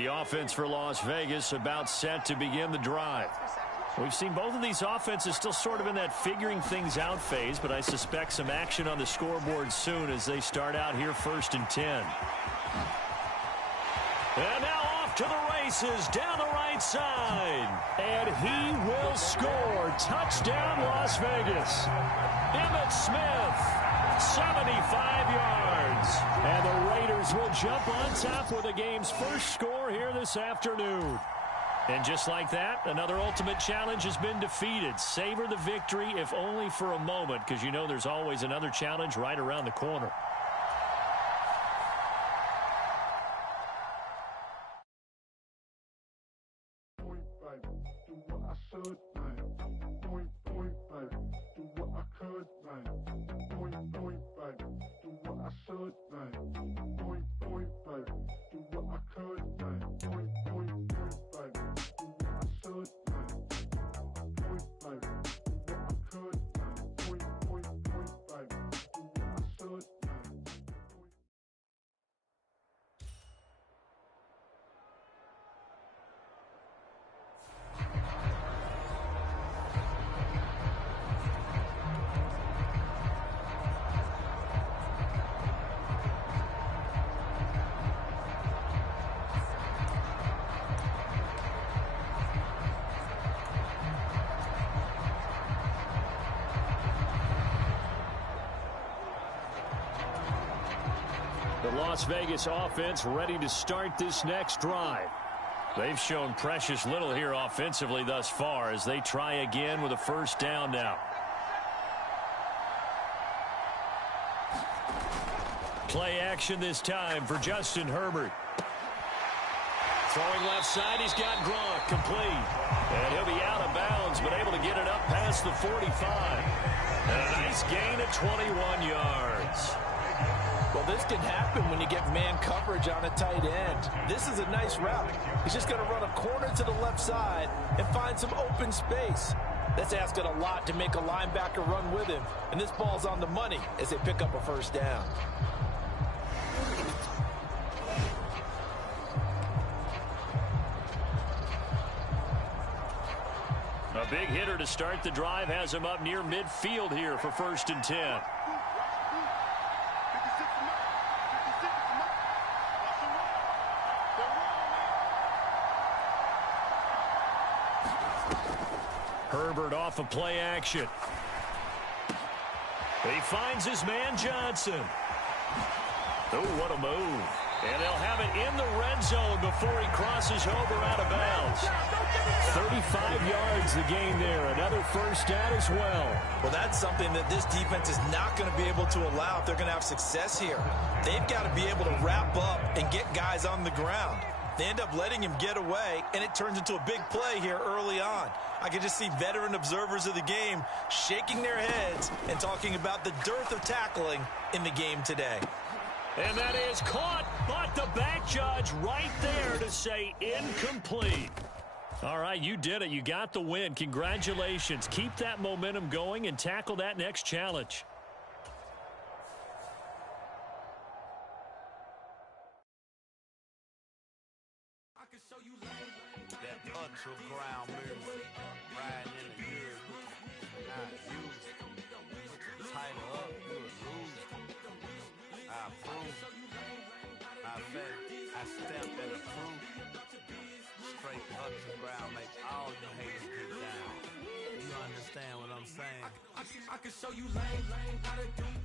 The offense for Las Vegas about set to begin the drive. We've seen both of these offenses still sort of in that figuring things out phase, but I suspect some action on the scoreboard soon as they start out here 1st and 10. And now off to the races down the right side. And he will score. Touchdown, Las Vegas. Emmitt Smith, 75 yards. And the Raiders will jump on top with the game's first score here this afternoon. And just like that, another ultimate challenge has been defeated. Savor the victory, if only for a moment, because you know there's always another challenge right around the corner. The Las Vegas offense ready to start this next drive. They've shown precious little here offensively thus far as they try again with a first down now. Play action this time for Justin Herbert. Throwing left side, he's got Gronk complete. And he'll be out of bounds, but able to get it up past the 45. And a nice gain of 21 yards. Well, this can happen when you get man coverage on a tight end. This is a nice route. He's just going to run a corner to the left side and find some open space. That's asking a lot to make a linebacker run with him. And this ball's on the money as they pick up a first down. A big hitter to start the drive has him up near midfield here for 1st and 10. Herbert off of play action. He finds his man Johnson. Oh, what a move. And they'll have it in the red zone before he crosses over out of bounds. 35 yards the gain there. Another first down as well. Well, that's something that this defense is not going to be able to allow if they're going to have success here. They've got to be able to wrap up and get guys on the ground. They end up letting him get away, and it turns into a big play here early on. I can just see veteran observers of the game shaking their heads and talking about the dearth of tackling in the game today. And that is caught, but the back judge right there to say incomplete. All right, you did it. You got the win. Congratulations. Keep that momentum going and tackle that next challenge. Ground move, riding in the good, not used. Tighten up, good lose. I approve. I bet, I step and approve. Straight up to ground, make all you haters get down. You understand what I'm saying? I can show you lame, how to do this.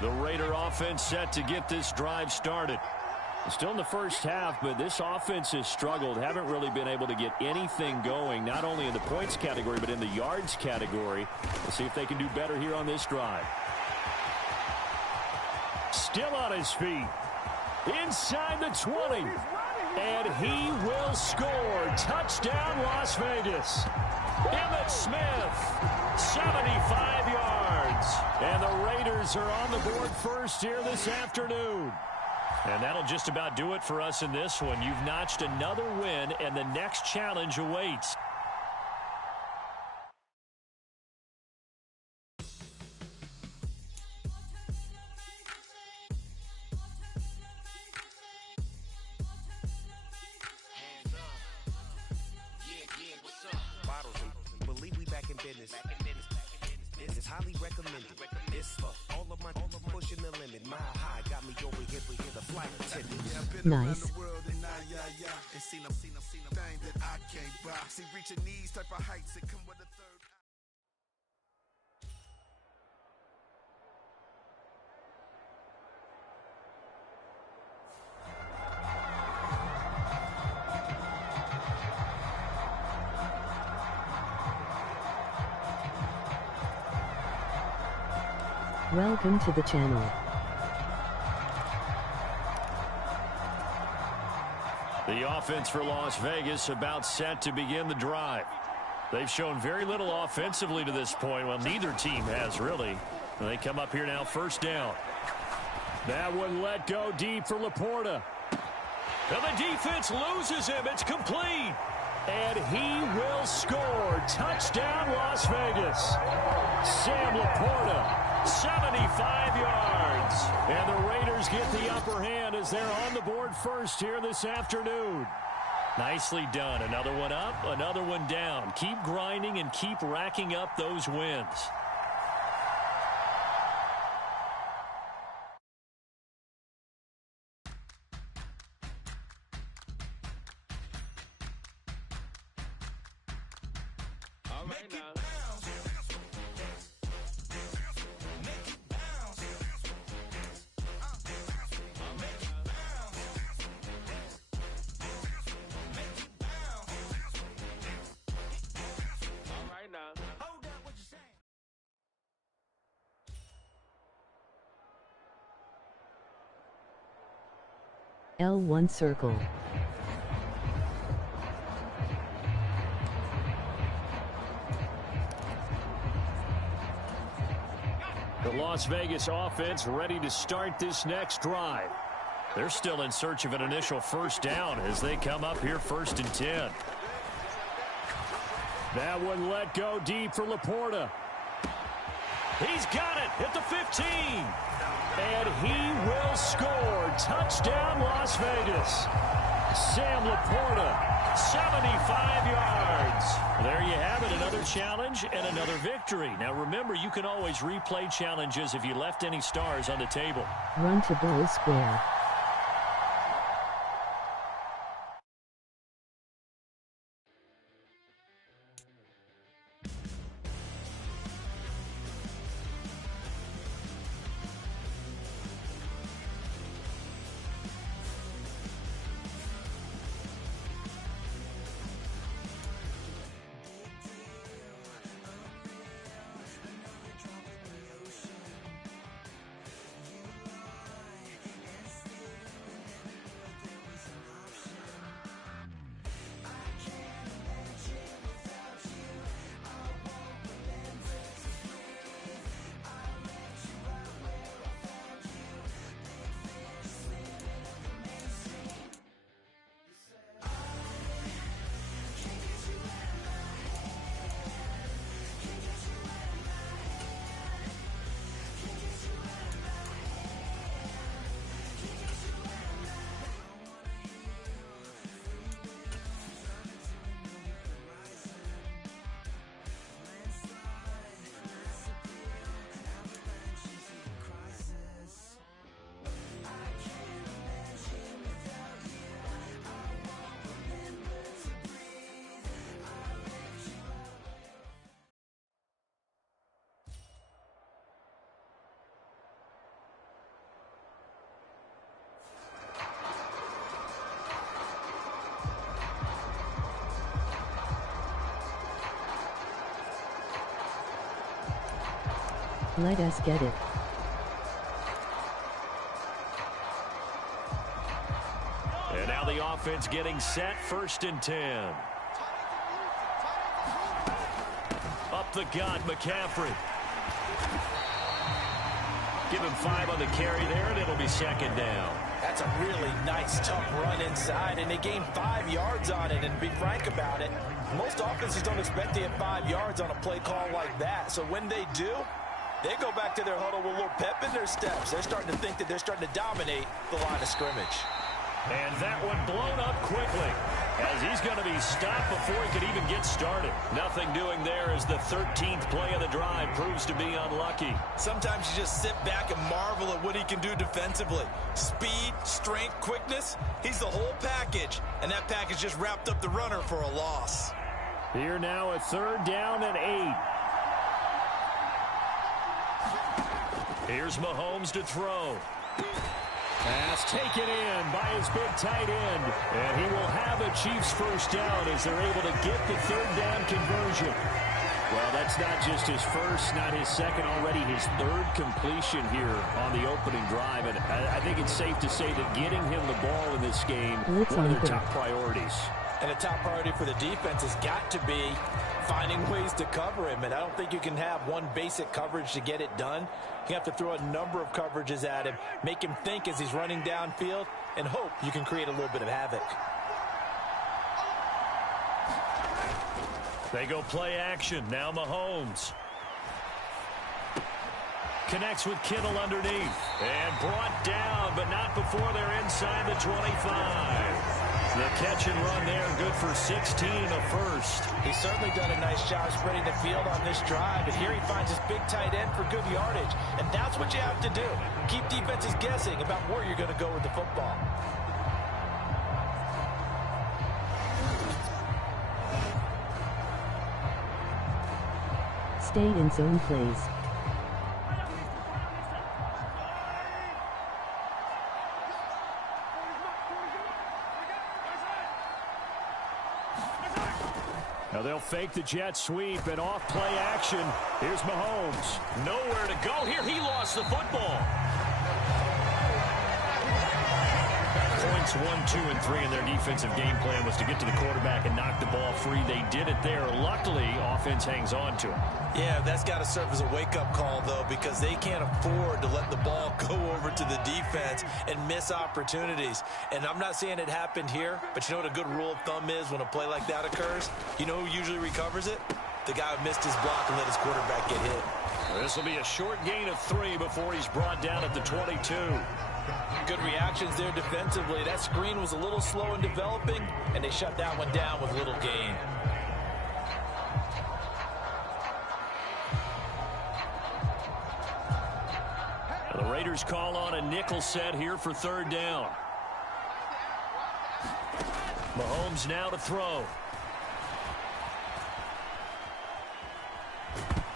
The Raider offense set to get this drive started. Still in the first half, but this offense has struggled. Haven't really been able to get anything going, not only in the points category, but in the yards category. We'll see if they can do better here on this drive. Still on his feet. Inside the 20. And he will score. Touchdown, Las Vegas. Emmitt Smith, 75 yards. And the Raiders are on the board first here this afternoon. And that'll just about do it for us in this one. You've notched another win, and the next challenge awaits. This is highly recommended. This for all of my pushing the limit. My high got me over here with the flight attendant. Yeah, I've been around the world and and seen them thing that I can't buy. See, reaching these type of heights that come with a third. Welcome to the channel. The offense for Las Vegas about set to begin the drive. They've shown very little offensively to this point. Well, neither team has really. And they come up here now, first down. That one let go deep for Laporta. And the defense loses him. It's complete. And he will score. Touchdown, Las Vegas. Sam Laporta, 75 yards. And the Raiders get the upper hand as they're on the board first here this afternoon. Nicely done. Another one up, another one down. Keep grinding and keep racking up those wins. L1 circle. The Las Vegas offense ready to start this next drive. They're still in search of an initial first down as they come up here 1st and 10. That one let go deep for Laporta. He's got it at the 15. And he will score. Touchdown, Las Vegas. Sam Laporta, 75 yards. There you have it, another challenge and another victory. Now remember, you can always replay challenges if you left any stars on the table. Run to goal square. Let us get it. the offense getting set, 1st and 10. Up the gut, McCaffrey. Give him 5 on the carry there, and it'll be 2nd down. That's a really nice, tough run inside, and they gained 5 yards on it. And to be frank about it, most offenses don't expect to get 5 yards on a play call like that. So when they do, they go back to their huddle with a little pep in their steps. They're starting to think that they're starting to dominate the line of scrimmage. And that one blown up quickly, as he's going to be stopped before he could even get started. Nothing doing there as the 13th play of the drive proves to be unlucky. Sometimes you just sit back and marvel at what he can do defensively. Speed, strength, quickness, he's the whole package. And that package just wrapped up the runner for a loss. Here now, a 3rd down and 8. Here's Mahomes to throw. Pass taken in by his big tight end. And he will have a Chiefs 1st down as they're able to get the 3rd down conversion. Well, that's not just his first, not his second, already his 3rd completion here on the opening drive. And I think it's safe to say that getting him the ball in this game, one of their top priorities. And a top priority for the defense has got to be finding ways to cover him. And I don't think you can have one basic coverage to get it done. You have to throw a number of coverages at him, make him think as he's running downfield, and hope you can create a little bit of havoc. They go play action. Now Mahomes. Connects with Kittle underneath. And brought down, but not before they're inside the 25. The catch and run there, good for 16 and a 1st. He's certainly done a nice job spreading the field on this drive, and here he finds his big tight end for good yardage. And that's what you have to do. Keep defenses guessing about where you're going to go with the football. Stay in zone, please. Now they'll fake the jet sweep and off play action. Here's Mahomes. Nowhere to go here. He lost the football. Points 1, 2, and 3 in their defensive game plan was to get to the quarterback and knock the ball free. They did it there. Luckily, offense hangs on to it. Yeah, that's got to serve as a wake-up call, though, because they can't afford to let the ball go over to the defense and miss opportunities. And I'm not saying it happened here, but you know what a good rule of thumb is when a play like that occurs? You know who usually recovers it? The guy who missed his block and let his quarterback get hit. This will be a short gain of 3 before he's brought down at the 22. Good reactions there defensively. That screen was a little slow in developing, and they shut that one down with little gain. The Raiders call on a nickel set here for 3rd down. Mahomes now to throw.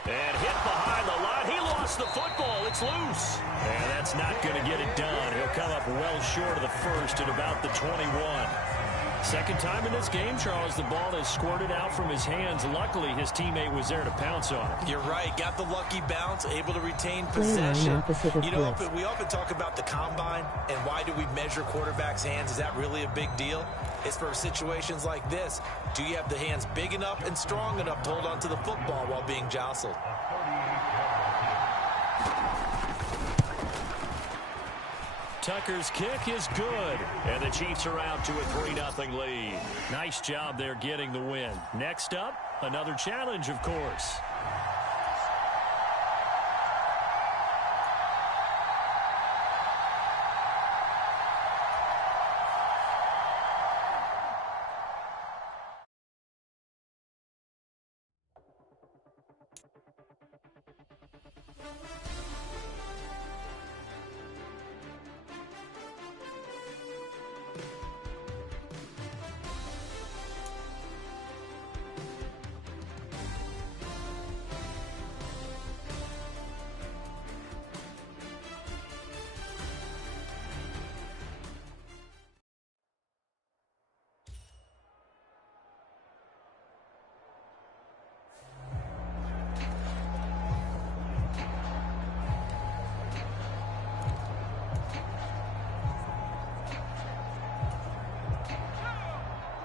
And hit behind the line. He lost the football. It's loose. And that's not going to get it done. He'll come up well short of the 1st at about the 21. Second time in this game, Charles, the ball has squirted out from his hands. Luckily, his teammate was there to pounce on it. You're right. Got the lucky bounce, able to retain possession. You know, we often talk about the combine and why do we measure quarterbacks' hands. Is that really a big deal? It's for situations like this. Do you have the hands big enough and strong enough to hold on to the football while being jostled? Tucker's kick is good, and the Chiefs are out to a 3-0 lead. Nice job there getting the win. Next up, another challenge, of course.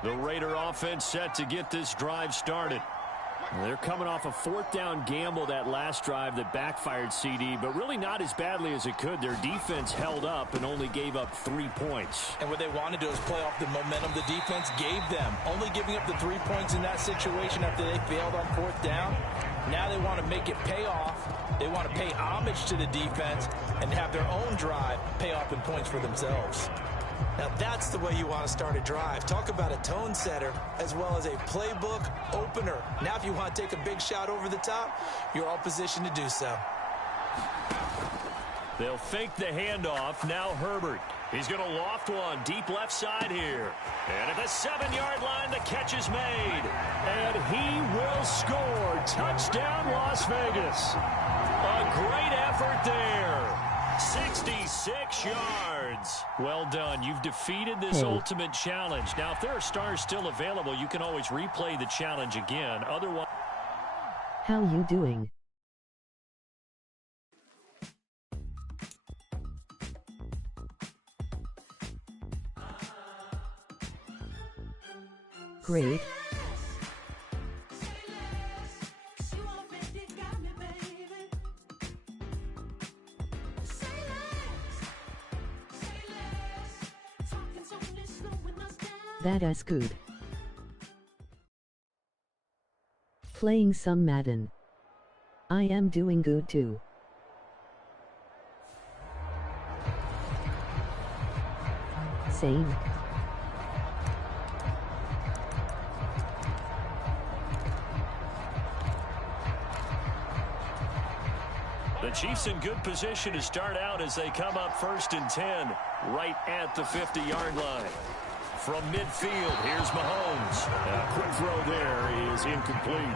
The Raider offense set to get this drive started. They're coming off a fourth down gamble that last drive that backfired, CD, but really not as badly as it could. Their defense held up and only gave up 3 points. And what they wanted to do is play off the momentum the defense gave them. Only giving up the 3 points in that situation after they failed on fourth down. Now they want to make it pay off. They want to pay homage to the defense and have their own drive pay off in points for themselves. Now that's the way you want to start a drive. Talk about a tone setter as well as a playbook opener. Now if you want to take a big shot over the top, you're all positioned to do so. They'll fake the handoff. Now Herbert. He's going to loft one deep left side here. And at the 7-yard line, the catch is made. And he will score. Touchdown, Las Vegas. A great effort there. 66 yards. Well done. You've defeated this ultimate challenge. Now, if there are stars still available, you can always replay the challenge again. Otherwise, How you doing? Great. That is good. Playing some Madden. I am doing good too. Same. the Chiefs in good position to start out as they come up 1st and 10 right at the 50-yard line. From midfield, here's Mahomes. A quick throw there is incomplete.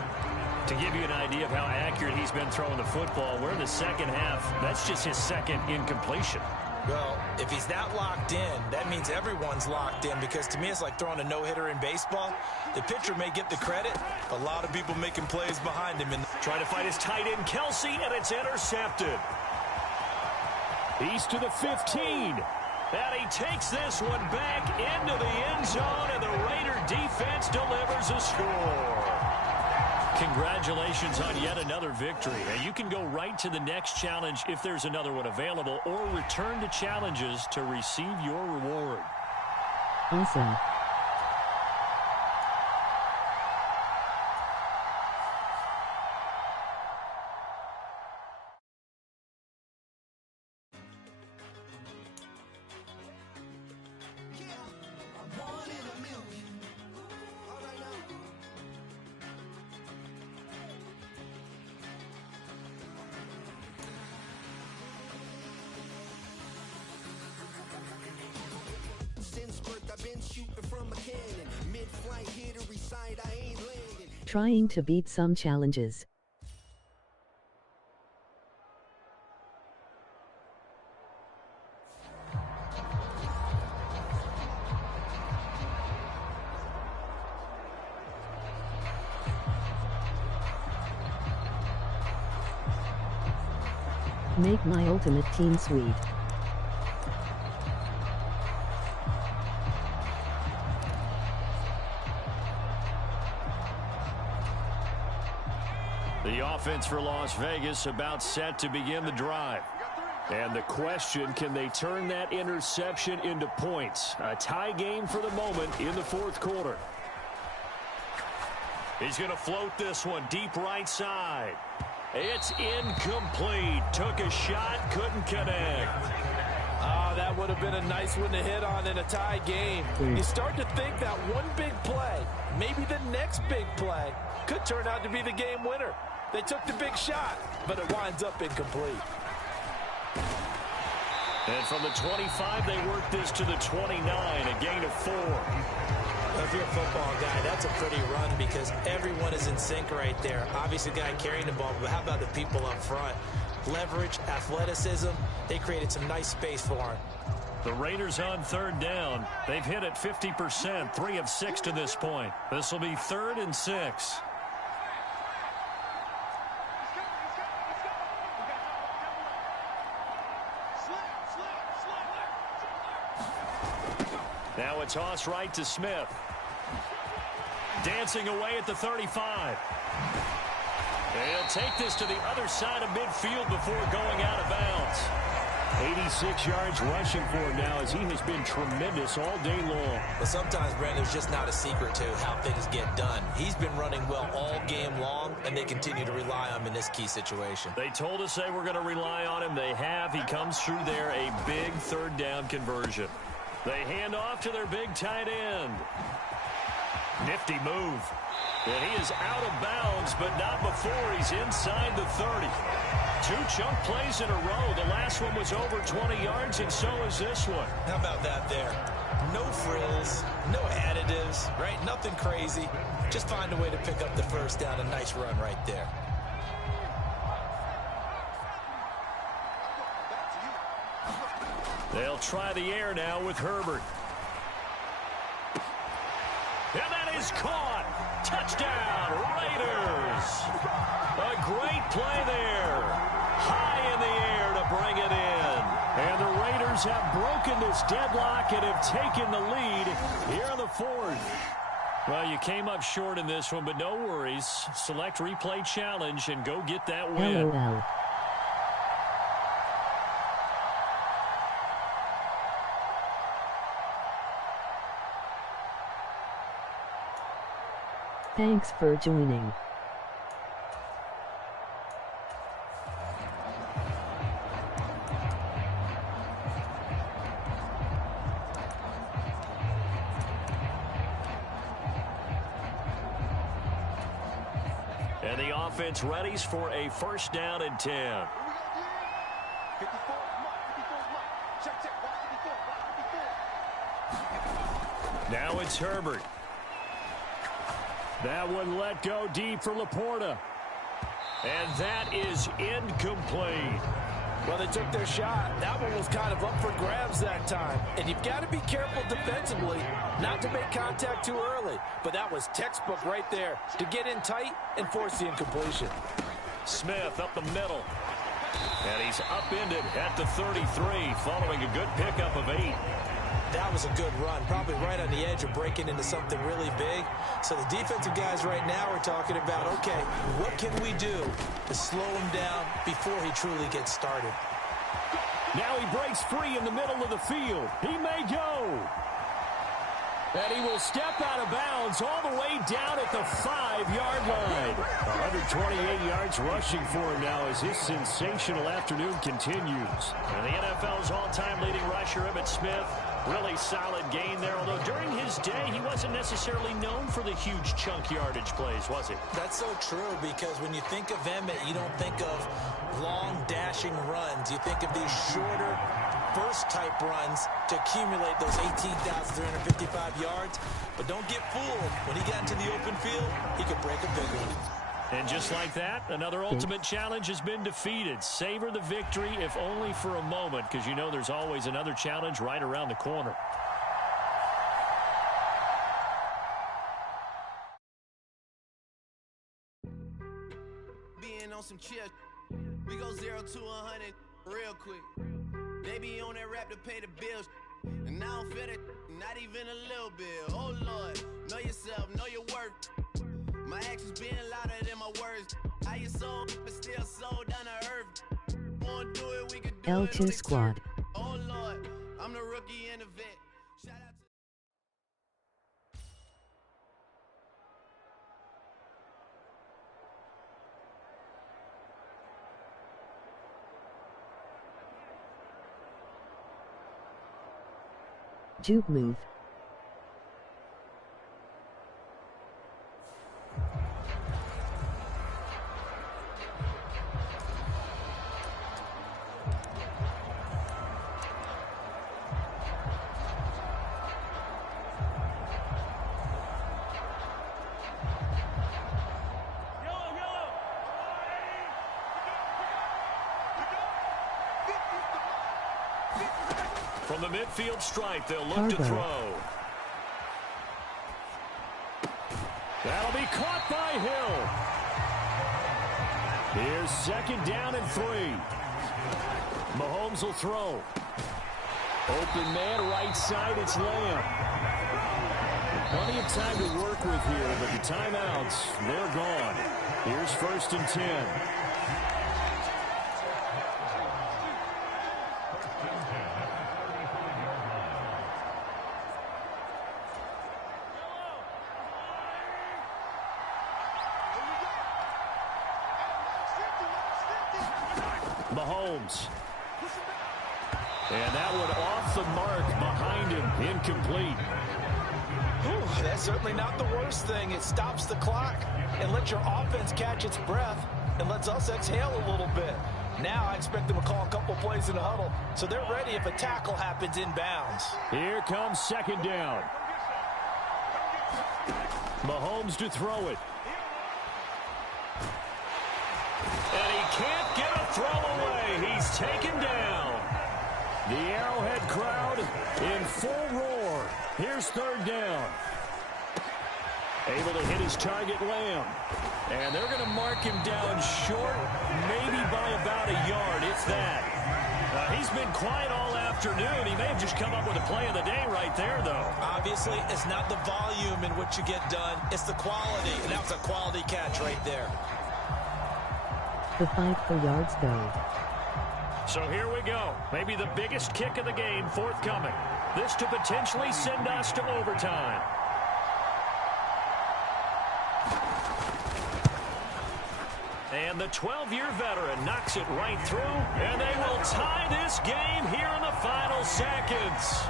To give you an idea of how accurate he's been throwing the football, we're in the second half. That's just his second incompletion. Well, if he's that locked in, that means everyone's locked in, because to me it's like throwing a no-hitter in baseball. The pitcher may get the credit, a lot of people making plays behind him. And trying to fight his tight end, Kelsey, and it's intercepted. He's to the 15. And he takes this one back into the end zone, and the Raider defense delivers a score. Congratulations on yet another victory. And you can go right to the next challenge if there's another one available, or return to challenges to receive your reward. Awesome. Trying to beat some challenges. Make my ultimate team sweet. The offense for Las Vegas about set to begin the drive. And the question, can they turn that interception into points? A tie game for the moment in the fourth quarter. He's going to float this one deep right side. It's incomplete. Took a shot, couldn't connect. oh, that would have been a nice one to hit on in a tie game. You start to think that one big play, maybe the next big play, could turn out to be the game winner. They took the big shot, but it winds up incomplete. And from the 25, they work this to the 29, a gain of 4. Well, if you're a football guy, that's a pretty run because everyone is in sync right there. Obviously, the guy carrying the ball, but how about the people up front? Leverage, athleticism, they created some nice space for him. The Raiders on 3rd down. They've hit it 50%, 3 of 6 to this point. This will be 3rd and 6. Now a toss right to Smith. Dancing away at the 35. He'll take this to the other side of midfield before going out of bounds. 86 yards rushing for him now as he has been tremendous all day long. But sometimes, Brandon, there's just not a secret to how things get done. He's been running well all game long, and they continue to rely on him in this key situation. They told us they were going to rely on him. They have. He comes through there, a big third down conversion. They hand off to their big tight end. Nifty move. And he is out of bounds, but not before he's inside the 30. 2 chunk plays in a row. The last one was over 20 yards, and so is this one. How about that there? No frills, no additives, right? Nothing crazy. Just find a way to pick up the first down. A nice run right there. They'll try the air now with Herbert. And that is caught. Touchdown, Raiders. A great play there. High in the air to bring it in. And the Raiders have broken this deadlock and have taken the lead here in the 4th. Well, you came up short in this one, but no worries. Select replay challenge and go get that win. LOL. Thanks for joining. And the offense readies for a first down and 10. Now it's Herbert. That one let go deep for Laporta. And that is incomplete. Well, they took their shot. That one was kind of up for grabs that time. And you've got to be careful defensively not to make contact too early. But that was textbook right there to get in tight and force the incompletion. Smith up the middle. And he's upended at the 33 following a good pickup of 8. That was a good run, probably right on the edge of breaking into something really big. So the defensive guys right now are talking about, okay, what can we do to slow him down before he truly gets started? Now he breaks free in the middle of the field. He may go. And he will step out of bounds all the way down at the 5-yard line. 128 yards rushing for him now as his sensational afternoon continues. And the NFL's all-time leading rusher, Emmitt Smith, really solid game there, although during his day, he wasn't necessarily known for the huge chunk yardage plays, was he? That's so true, because when you think of Emmitt, you don't think of long, dashing runs. You think of these shorter, burst-type runs to accumulate those 18,355 yards. But don't get fooled. When he got into the open field, he could break a big one. And just like that, another ultimate challenge has been defeated. Savor the victory, if only for a moment, because you know there's always another challenge right around the corner. Being on some chill, we go 0 to 100 real quick. They be on that rap to pay the bills, and I don't feel it, not even a little bit. Oh Lord, know yourself, know your worth. My actions being louder than my words. How you sold, but still sold down to earth. Won't do it, we could do L2 it. squad. Oh Lord, I'm the rookie and the vet. Shout out to Juke move. From the midfield stripe, they'll look to throw. That'll be caught by Hill. Here's second down and 3. Mahomes will throw. Open man, right side, it's Lamb. Plenty of time to work with here, but the timeouts, they're gone. Here's 1st and 10. Mahomes. And that one off the mark behind him. Incomplete. Whew, that's certainly not the worst thing. It stops the clock and lets your offense catch its breath and lets us exhale a little bit. Now I expect them to call a couple plays in the huddle so they're ready if a tackle happens inbounds. Here comes 2nd down. Mahomes to throw it. And he can't get a throw away. He's taken down. The Arrowhead crowd in full roar. Here's 3rd down. Able to hit his target, Lamb. And they're going to mark him down short, maybe by about a yard, if that. He's been quiet all afternoon. He may have just come up with a play of the day right there, though. Obviously, it's not the volume in which you get done. It's the quality, and that was a quality catch right there. The fight for yards go. So here we go. Maybe the biggest kick of the game forthcoming. This to potentially send us to overtime. And the 12-year veteran knocks it right through, and they will tie this game here in the final seconds.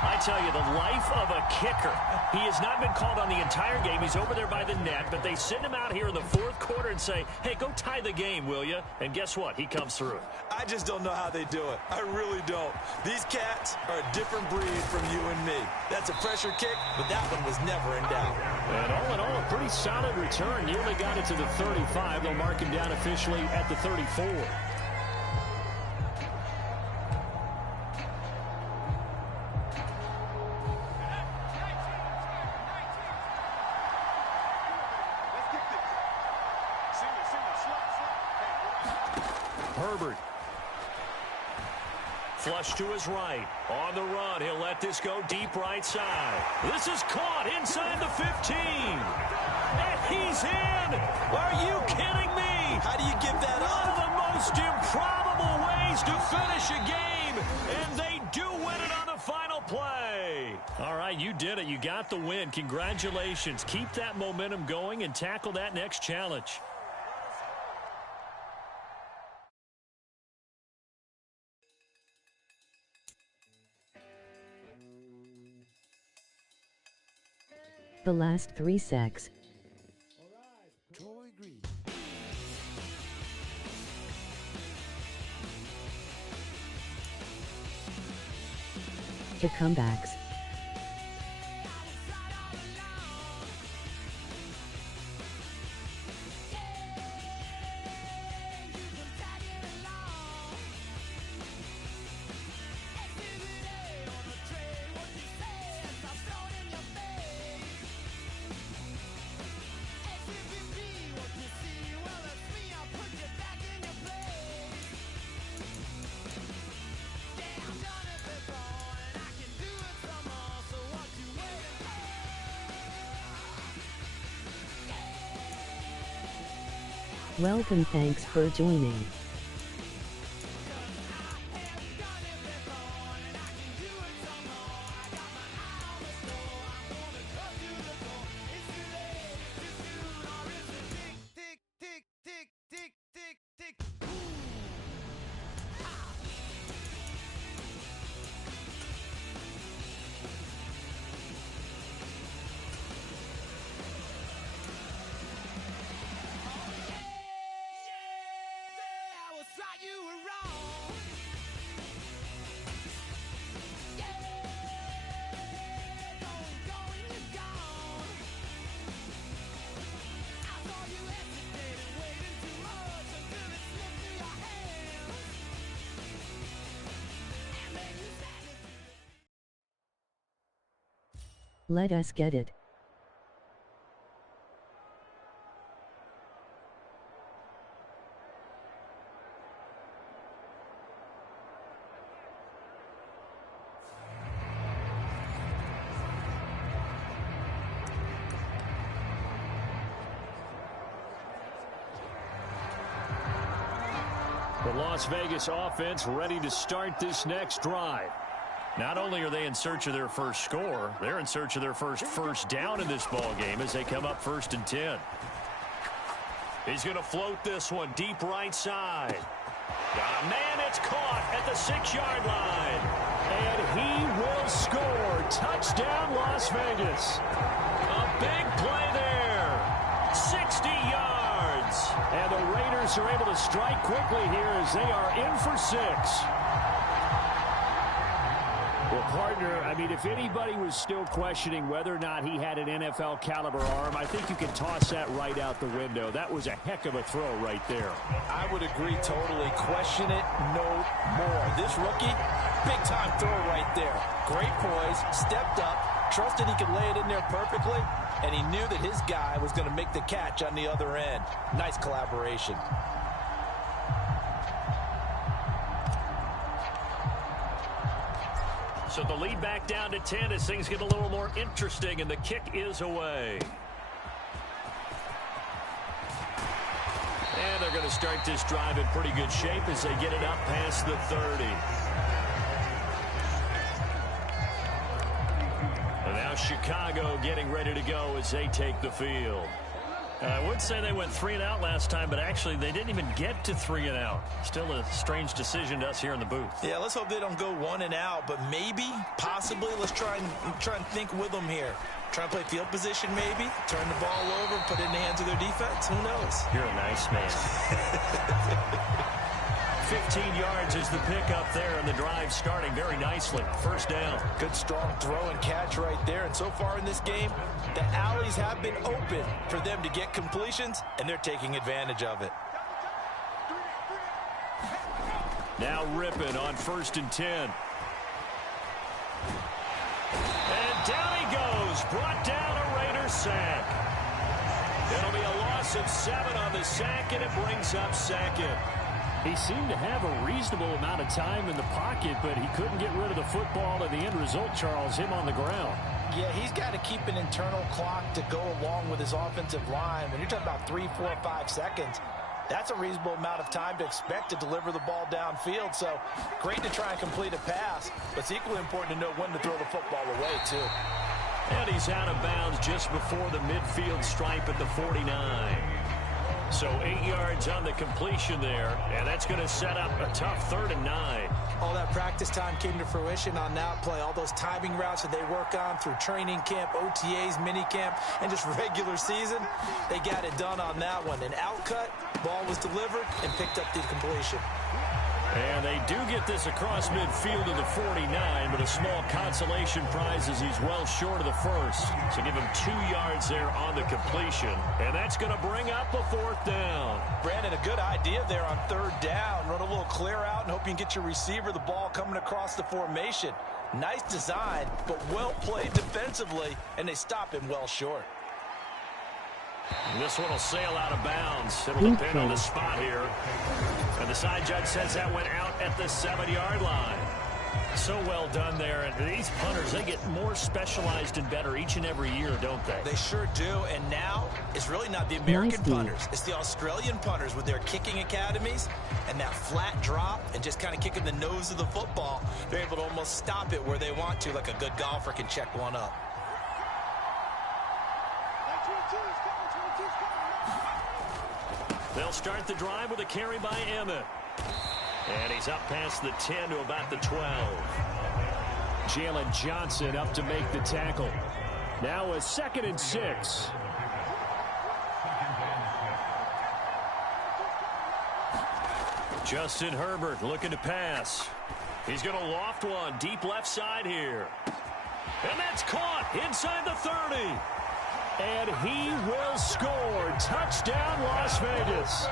I tell you, the life of a kicker. He has not been called on the entire game. He's over there by the net, but they send him out here in the 4th quarter and say, hey, go tie the game, will you? And guess what? He comes through. I just don't know how they do it. I really don't. These cats are a different breed from you and me. That's a pressure kick, but that one was never in doubt. And all in all, a pretty solid return. Nearly got it to the 35. They'll mark him down officially at the 34. Herbert. Flush to his right. On the run. He'll let this go deep right side. This is caught inside the 15. And he's in. Are you kidding me? How do you give that up? One of the most improbable ways to finish a game. And they do win it on the final play. All right, you did it. You got the win. Congratulations. Keep that momentum going and tackle that next challenge. The last 3 sacks. The comebacks. Welcome, thanks for joining. Let us get it. The Las Vegas offense ready to start this next drive. Not only are they in search of their first score, they're in search of their first down in this ball game as they come up 1st and 10. He's going to float this one deep right side. Got a man, it's caught at the 6-yard line. And he will score. Touchdown, Las Vegas. A big play there. 60 yards. And the Raiders are able to strike quickly here as they are in for 6. Well, partner, I mean, if anybody was still questioning whether or not he had an NFL caliber arm, I think you can toss that right out the window. That was a heck of a throw right there. I would agree totally. Question it no more. This rookie, big-time throw right there. Great poise, stepped up, trusted he could lay it in there perfectly, and he knew that his guy was going to make the catch on the other end. Nice collaboration. So the lead back down to 10 as things get a little more interesting, and the kick is away. And they're going to start this drive in pretty good shape as they get it up past the 30. And now Chicago getting ready to go as they take the field. I would say they went 3 and out last time, but actually they didn't even get to 3 and out. Still a strange decision to us here in the booth. Yeah, let's hope they don't go 1 and out, but maybe, possibly, let's try and think with them here. Try and play field position maybe, turn the ball over, put it in the hands of their defense. Who knows? You're a nice man. 15 yards is the pickup there, and the drive starting very nicely. First down. Good strong throw and catch right there. And so far in this game, the alleys have been open for them to get completions, and they're taking advantage of it. Now Rippon on 1st and 10. And down he goes. Brought down a Raider sack. It'll be a loss of 7 on the sack, and it brings up 2nd. He seemed to have a reasonable amount of time in the pocket, but he couldn't get rid of the football, and the end result, Charles, him on the ground. Yeah, he's got to keep an internal clock to go along with his offensive line. When you're talking about 3, 4, 5 seconds, that's a reasonable amount of time to expect to deliver the ball downfield. So great to try and complete a pass, but it's equally important to know when to throw the football away, too. And he's out of bounds just before the midfield stripe at the 49. So 8 yards on the completion there, and that's going to set up a tough 3rd and 9. All that practice time came to fruition on that play. All those timing routes that they work on through training camp, OTAs, mini camp, and just regular season, they got it done on that one. An outcut, ball was delivered, and picked up the completion. And they do get this across midfield to the 49, but a small consolation prize as he's well short of the first. So give him 2 yards there on the completion. And that's going to bring up a 4th down. Brandon, a good idea there on 3rd down. Run a little clear out and hope you can get your receiver the ball coming across the formation. Nice design, but well played defensively, and they stop him well short. And this one will sail out of bounds. It'll depend on the spot here. And the side judge says that went out at the 7-yard line. So well done there. And these punters, they get more specialized and better each and every year, don't they? They sure do. And now it's really not the American punters. It's the Australian punters with their kicking academies and that flat drop and just kind of kicking the nose of the football. They're able to almost stop it where they want to, like a good golfer can check one up. They'll start the drive with a carry by Emmett. And he's up past the 10 to about the 12. Jalen Johnson up to make the tackle. Now a 2nd and 6. Justin Herbert looking to pass. He's going to loft one deep left side here. And that's caught inside the 30. And he will score. Touchdown, Las Vegas.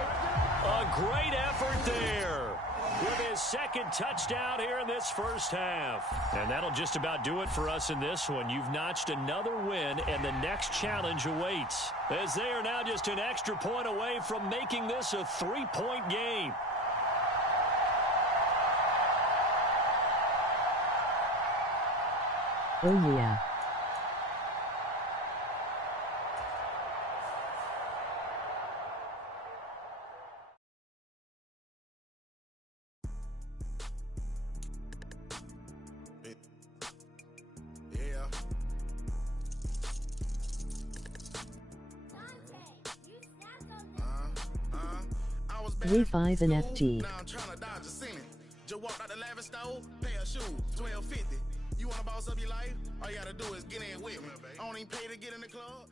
A great effort there with his 2nd touchdown here in this first half. And that'll just about do it for us in this one. You've notched another win, and the next challenge awaits, as they are now just an extra point away from making this a 3-point game. Oh yeah. 35 and FG. Just walk out the lavish store, pay a shoe, $12.50. You wanna boss up your life? All you gotta do is get in with me. I don't even pay to get in the club.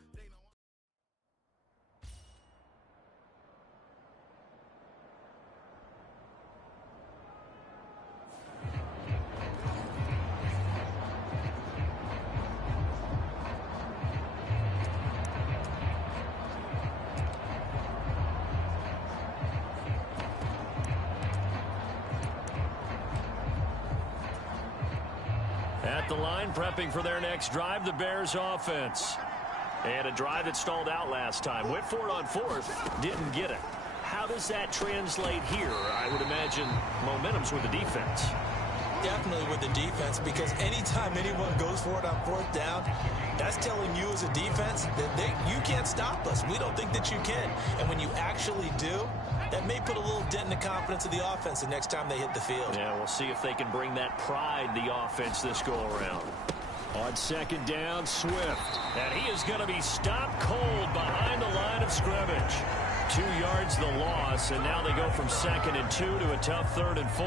At the line, prepping for their next drive, the Bears offense. And a drive that stalled out last time. Went for it on fourth, didn't get it. How does that translate here? I would imagine momentum's with the defense. Definitely with the defense, because anytime anyone goes for it on fourth down, that's telling you as a defense that you can't stop us. We don't think that you can. And when you actually do, that may put a little dent in the confidence of the offense the next time they hit the field. Yeah, we'll see if they can bring that pride, the offense, this go-around. On second down, Swift. And he is going to be stopped cold behind the line of scrimmage. 2 yards the loss, and now they go from 2nd and 2 to a tough 3rd and 4.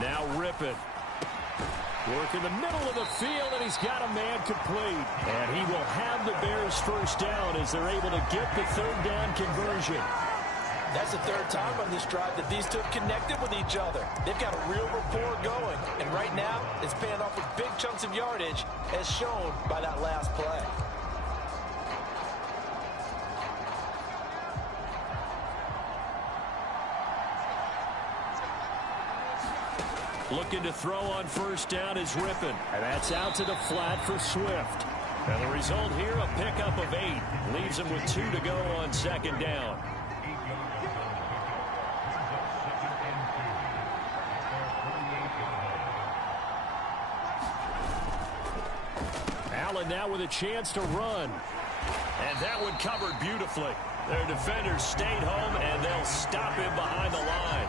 Now Rippon. Work in the middle of the field, and he's got a man complete. And he will have the Bears first down as they're able to get the 3rd down conversion. That's the 3rd time on this drive that these two have connected with each other. They've got a real rapport going. And right now, it's paying off with big chunks of yardage, as shown by that last play. Looking to throw on first down is Rippon. And that's out to the flat for Swift. And the result here, a pickup of 8. Leaves him with 2 to go on 2nd down. Allen now with a chance to run. And that one covered beautifully. Their defenders stayed home, and they'll stop him behind the line.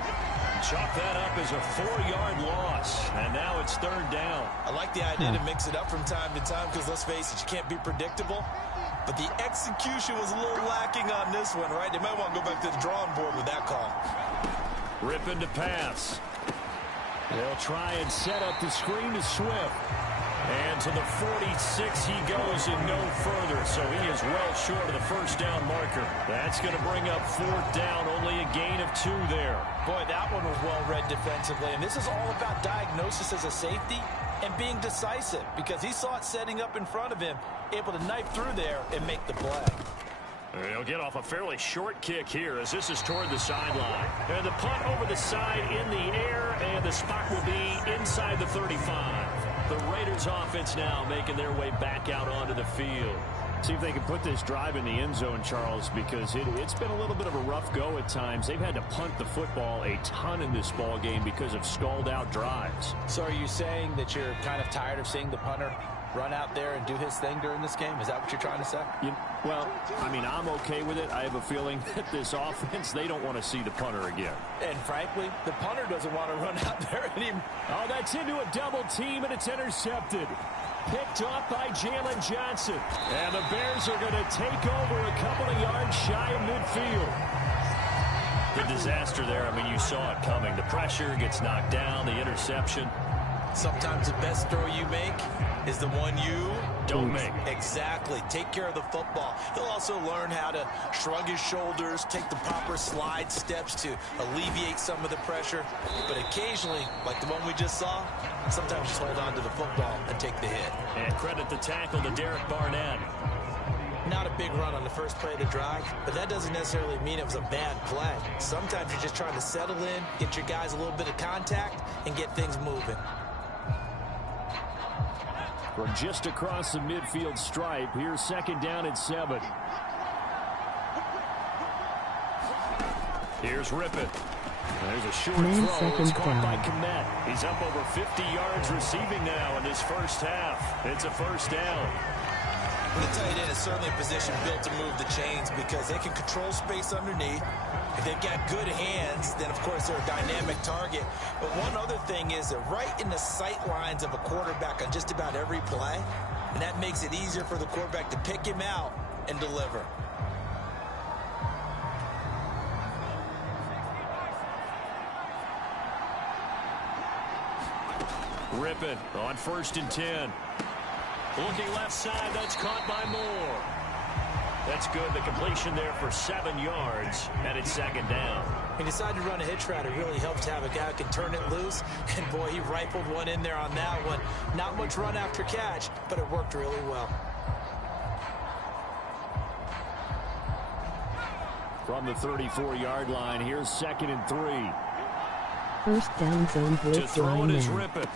Chalk that up as a 4-yard loss, and now it's 3rd down. I like the idea to mix it up from time to time because, let's face it, you can't be predictable. But the execution was a little lacking on this one, right? They might want to go back to the drawing board with that call. Rippon to pass. They'll try and set up the screen to Swift. And to the 46 he goes and no further, so he is well short of the first down marker. That's going to bring up 4th down, only a gain of 2 there. Boy, that one was well read defensively, and this is all about diagnosis as a safety and being decisive, because he saw it setting up in front of him, able to knife through there and make the play. He'll get off a fairly short kick here as this is toward the sideline. And the punt over the side in the air, and the spot will be inside the 35. The Raiders offense now making their way back out onto the field. See if they can put this drive in the end zone, Charles, because it's been a little bit of a rough go at times. They've had to punt the football a ton in this ball game because of stalled out drives. So are you saying that you're kind of tired of seeing the punter run out there and do his thing during this game? Is that what you're trying to say? Well, I mean, I'm okay with it. I have a feeling that this offense, they don't want to see the punter again. And frankly, the punter doesn't want to run out there anymore. Oh, that's into a double team, and it's intercepted. Picked off by Jalen Johnson. And the Bears are going to take over a couple of yards shy of midfield. The disaster there, I mean, you saw it coming. The pressure gets knocked down, the interception. Sometimes the best throw you make is the one you don't make. Exactly. Take care of the football. He'll also learn how to shrug his shoulders, take the proper slide steps to alleviate some of the pressure. But occasionally, like the one we just saw, sometimes just hold on to the football and take the hit. And credit the tackle to Derek Barnett. Not a big run on the first play of the drive, but that doesn't necessarily mean it was a bad play. Sometimes you're just trying to settle in, get your guys a little bit of contact, and get things moving. From just across the midfield stripe, here's 2nd down and 7. Here's Rippon. There's a short throw. It's caught by Kmet. He's up over 50 yards receiving now in this first half. It's a first down. The tight end is certainly a position built to move the chains because they can control space underneath. If they've got good hands, then, of course, they're a dynamic target. But one other thing is that right in the sight lines of a quarterback on just about every play, and that makes it easier for the quarterback to pick him out and deliver. Rippon on 1st and 10. Looking left side, that's caught by Moore. That's good. The completion there for 7 yards, and it's 2nd down. He decided to run a hitch route. It really helps to have a guy who can turn it loose. And, boy, he rifled one in there on that one. Not much run after catch, but it worked really well. From the 34-yard line, here's 2nd and 3. 1st down zone blitz To throw line it is man. Rippon.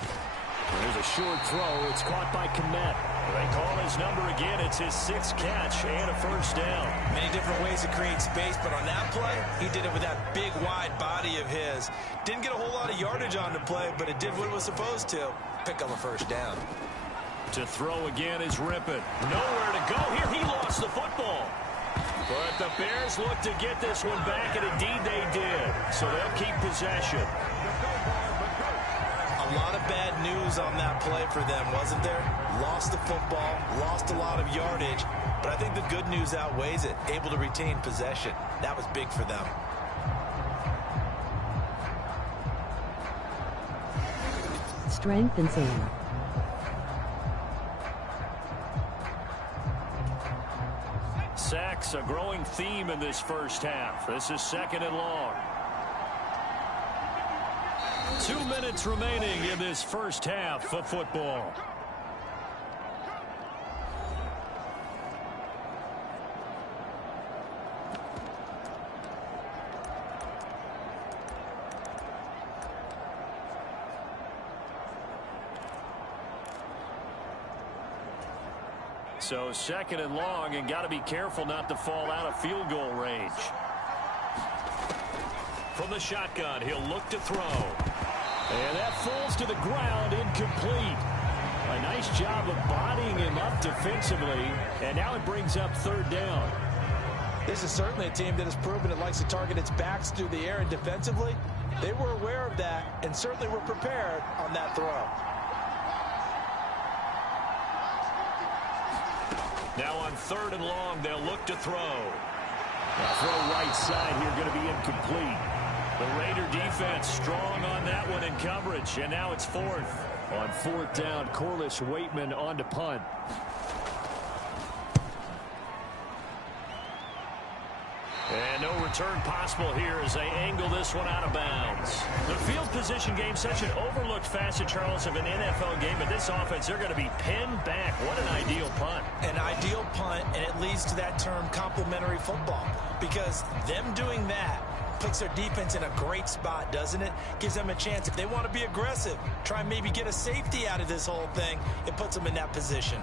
There's a short throw. It's caught by Kmet. They call his number again. It's his 6th catch and a 1st down. Many different ways to create space, but on that play, he did it with that big, wide body of his. Didn't get a whole lot of yardage on the play, but it did what it was supposed to. Pick up a 1st down. To throw again is Rippon. Nowhere to go here. He lost the football. But the Bears look to get this one back, and indeed they did. So they'll keep possession. A lot of bad news on that play for them, wasn't there? Lost the football, lost a lot of yardage, but I think the good news outweighs it. Able to retain possession. That was big for them. Strength and zone. Sacks, a growing theme in this 1st half. This is 2nd and long. 2 minutes remaining in this 1st half of football. So 2nd and long, and got to be careful not to fall out of field goal range. From the shotgun, he'll look to throw. And that falls to the ground, incomplete. A nice job of bodying him up defensively, and now it brings up 3rd down. This is certainly a team that has proven it likes to target its backs through the air, and defensively, they were aware of that and certainly were prepared on that throw. Now on 3rd and long, they'll look to throw. Throw right side here, going to be incomplete. The Raider defense strong on that one in coverage, and now it's 4th. On 4th down, Corliss Waitman on to punt. And no return possible here as they angle this one out of bounds. The field position game, such an overlooked facet, Charles, of an NFL game, but this offense, they're going to be pinned back. What an ideal punt. An ideal punt, and it leads to that term complementary football, because them doing that puts their defense in a great spot, doesn't it? Gives them a chance. If they want to be aggressive, try and maybe get a safety out of this whole thing, it puts them in that position.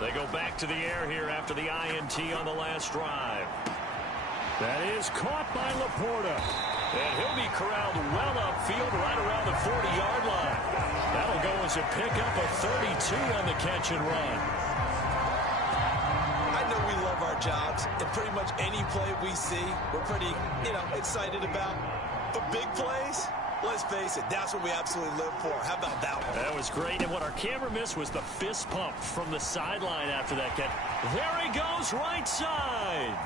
They go back to the air here after the INT on the last drive. That is caught by Laporta. And he'll be corralled well upfield right around the 40-yard line. That'll go as a pickup of 32 on the catch and run. I know we love our jobs, and pretty much any play we see, we're pretty, excited about. But big plays, let's face it, that's what we absolutely live for. How about that one? That was great, and what our camera missed was the fist pump from the sideline after that catch. There he goes, right side.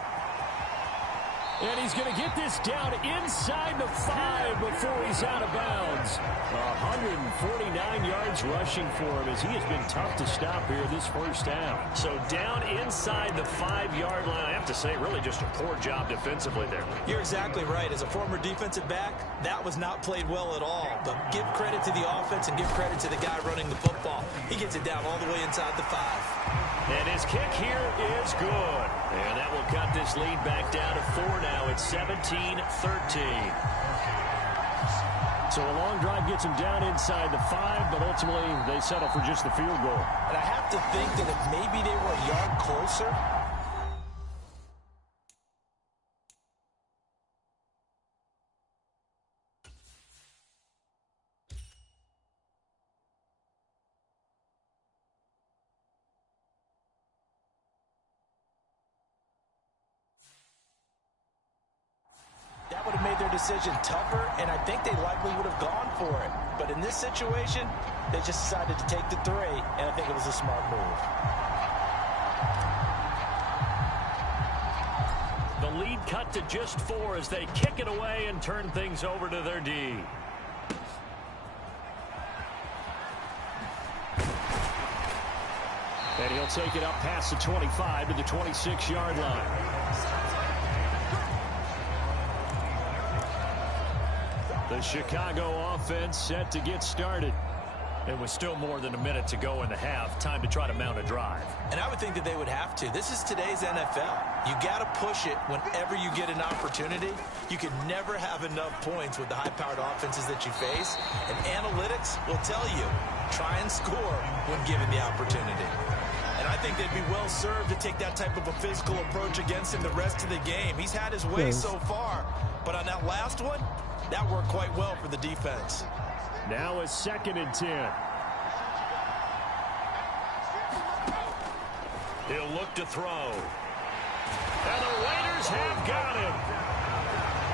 And he's going to get this down inside the 5 before he's out of bounds. 149 yards rushing for him as he has been tough to stop here this 1st half. So down inside the 5-yard line. I have to say, really just a poor job defensively there. You're exactly right. As a former defensive back, that was not played well at all. But give credit to the offense and give credit to the guy running the football. He gets it down all the way inside the 5. And his kick here is good. And that will cut this lead back down to 4 now. It's 17-13. So a long drive gets him down inside the 5, but ultimately they settle for just the field goal. And I have to think that if maybe they were a yard closer, that would have made made their decision tougher, and I think they likely would have gone for it. But in this situation, they just decided to take the 3, and I think it was a smart move. The lead cut to just 4 as they kick it away and turn things over to their D. And he'll take it up past the 25 to the 26-yard line. The Chicago offense set to get started. It was still more than a minute to go in the half. Time to try to mount a drive. And I would think that they would have to. This is today's NFL. You got to push it whenever you get an opportunity. You can never have enough points with the high-powered offenses that you face. And analytics will tell you, try and score when given the opportunity. And I think they'd be well served to take that type of a physical approach against him the rest of the game. He's had his way so far. But on that last one, that worked quite well for the defense. Now a 2nd and 10. He'll look to throw. And the Raiders have got him.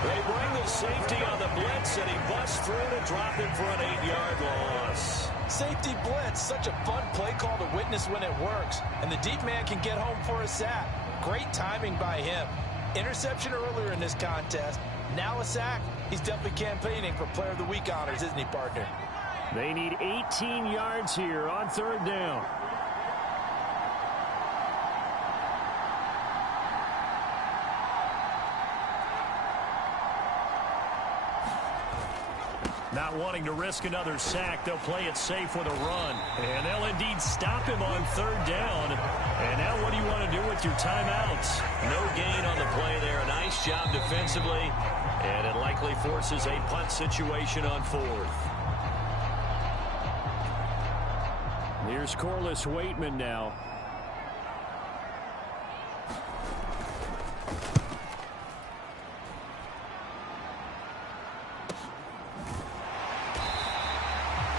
They bring the safety on the blitz, and he busts through to drop him for an 8-yard loss. Safety blitz, such a fun play call to witness when it works. And the deep man can get home for a sack. Great timing by him. Interception earlier in this contest. Now a sack. He's definitely campaigning for Player of the Week honors, isn't he, partner? They need 18 yards here on 3rd down. Not wanting to risk another sack, they'll play it safe with a run. And they'll indeed stop him on 3rd down. And now what do you want to do with your timeouts? No gain on the play there. A nice job defensively. And it likely forces a punt situation on 4th. Here's Corliss Waitman now.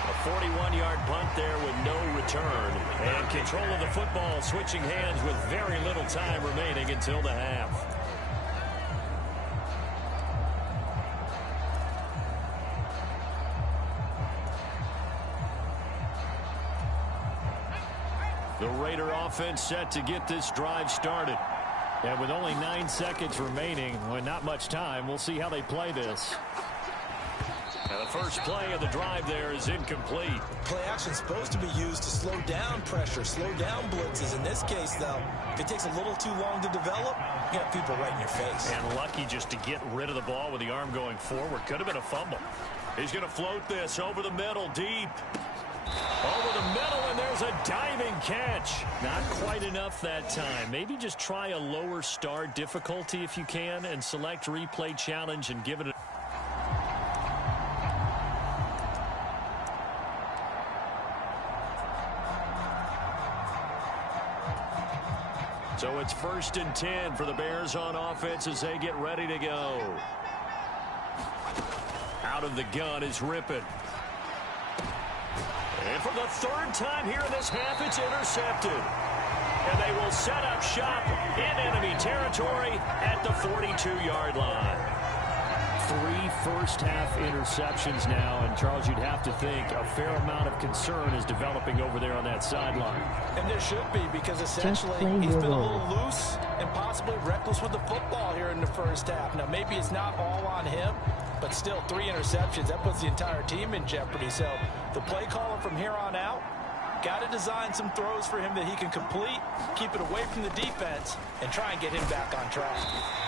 A 41-yard punt there with no return. And control of the football switching hands with very little time remaining until the half. The Raider offense set to get this drive started. And with only 9 seconds remaining, well, not much time, we'll see how they play this. And the first play of the drive there is incomplete. Play action is supposed to be used to slow down pressure, slow down blitzes. In this case, though, if it takes a little too long to develop, you got people right in your face. And lucky just to get rid of the ball with the arm going forward. Could have been a fumble. He's going to float this over the middle, deep. Over the middle, and there's a diving catch. Not quite enough that time. Maybe just try a lower start difficulty if you can and select replay challenge and give it a... So it's 1st and 10 for the Bears on offense as they get ready to go. Out of the gun is Rippon. And for the 3rd time here in this half, it's intercepted. And they will set up shop in enemy territory at the 42-yard line. 3 first-half interceptions now, and Charles, you'd have to think a fair amount of concern is developing over there on that sideline. And there should be, because essentially he's been a little loose and possibly reckless with the football here in the first half. Now, maybe it's not all on him, but still 3 interceptions. That puts the entire team in jeopardy. So the play caller from here on out, got to design some throws for him that he can complete, keep it away from the defense, and try and get him back on track.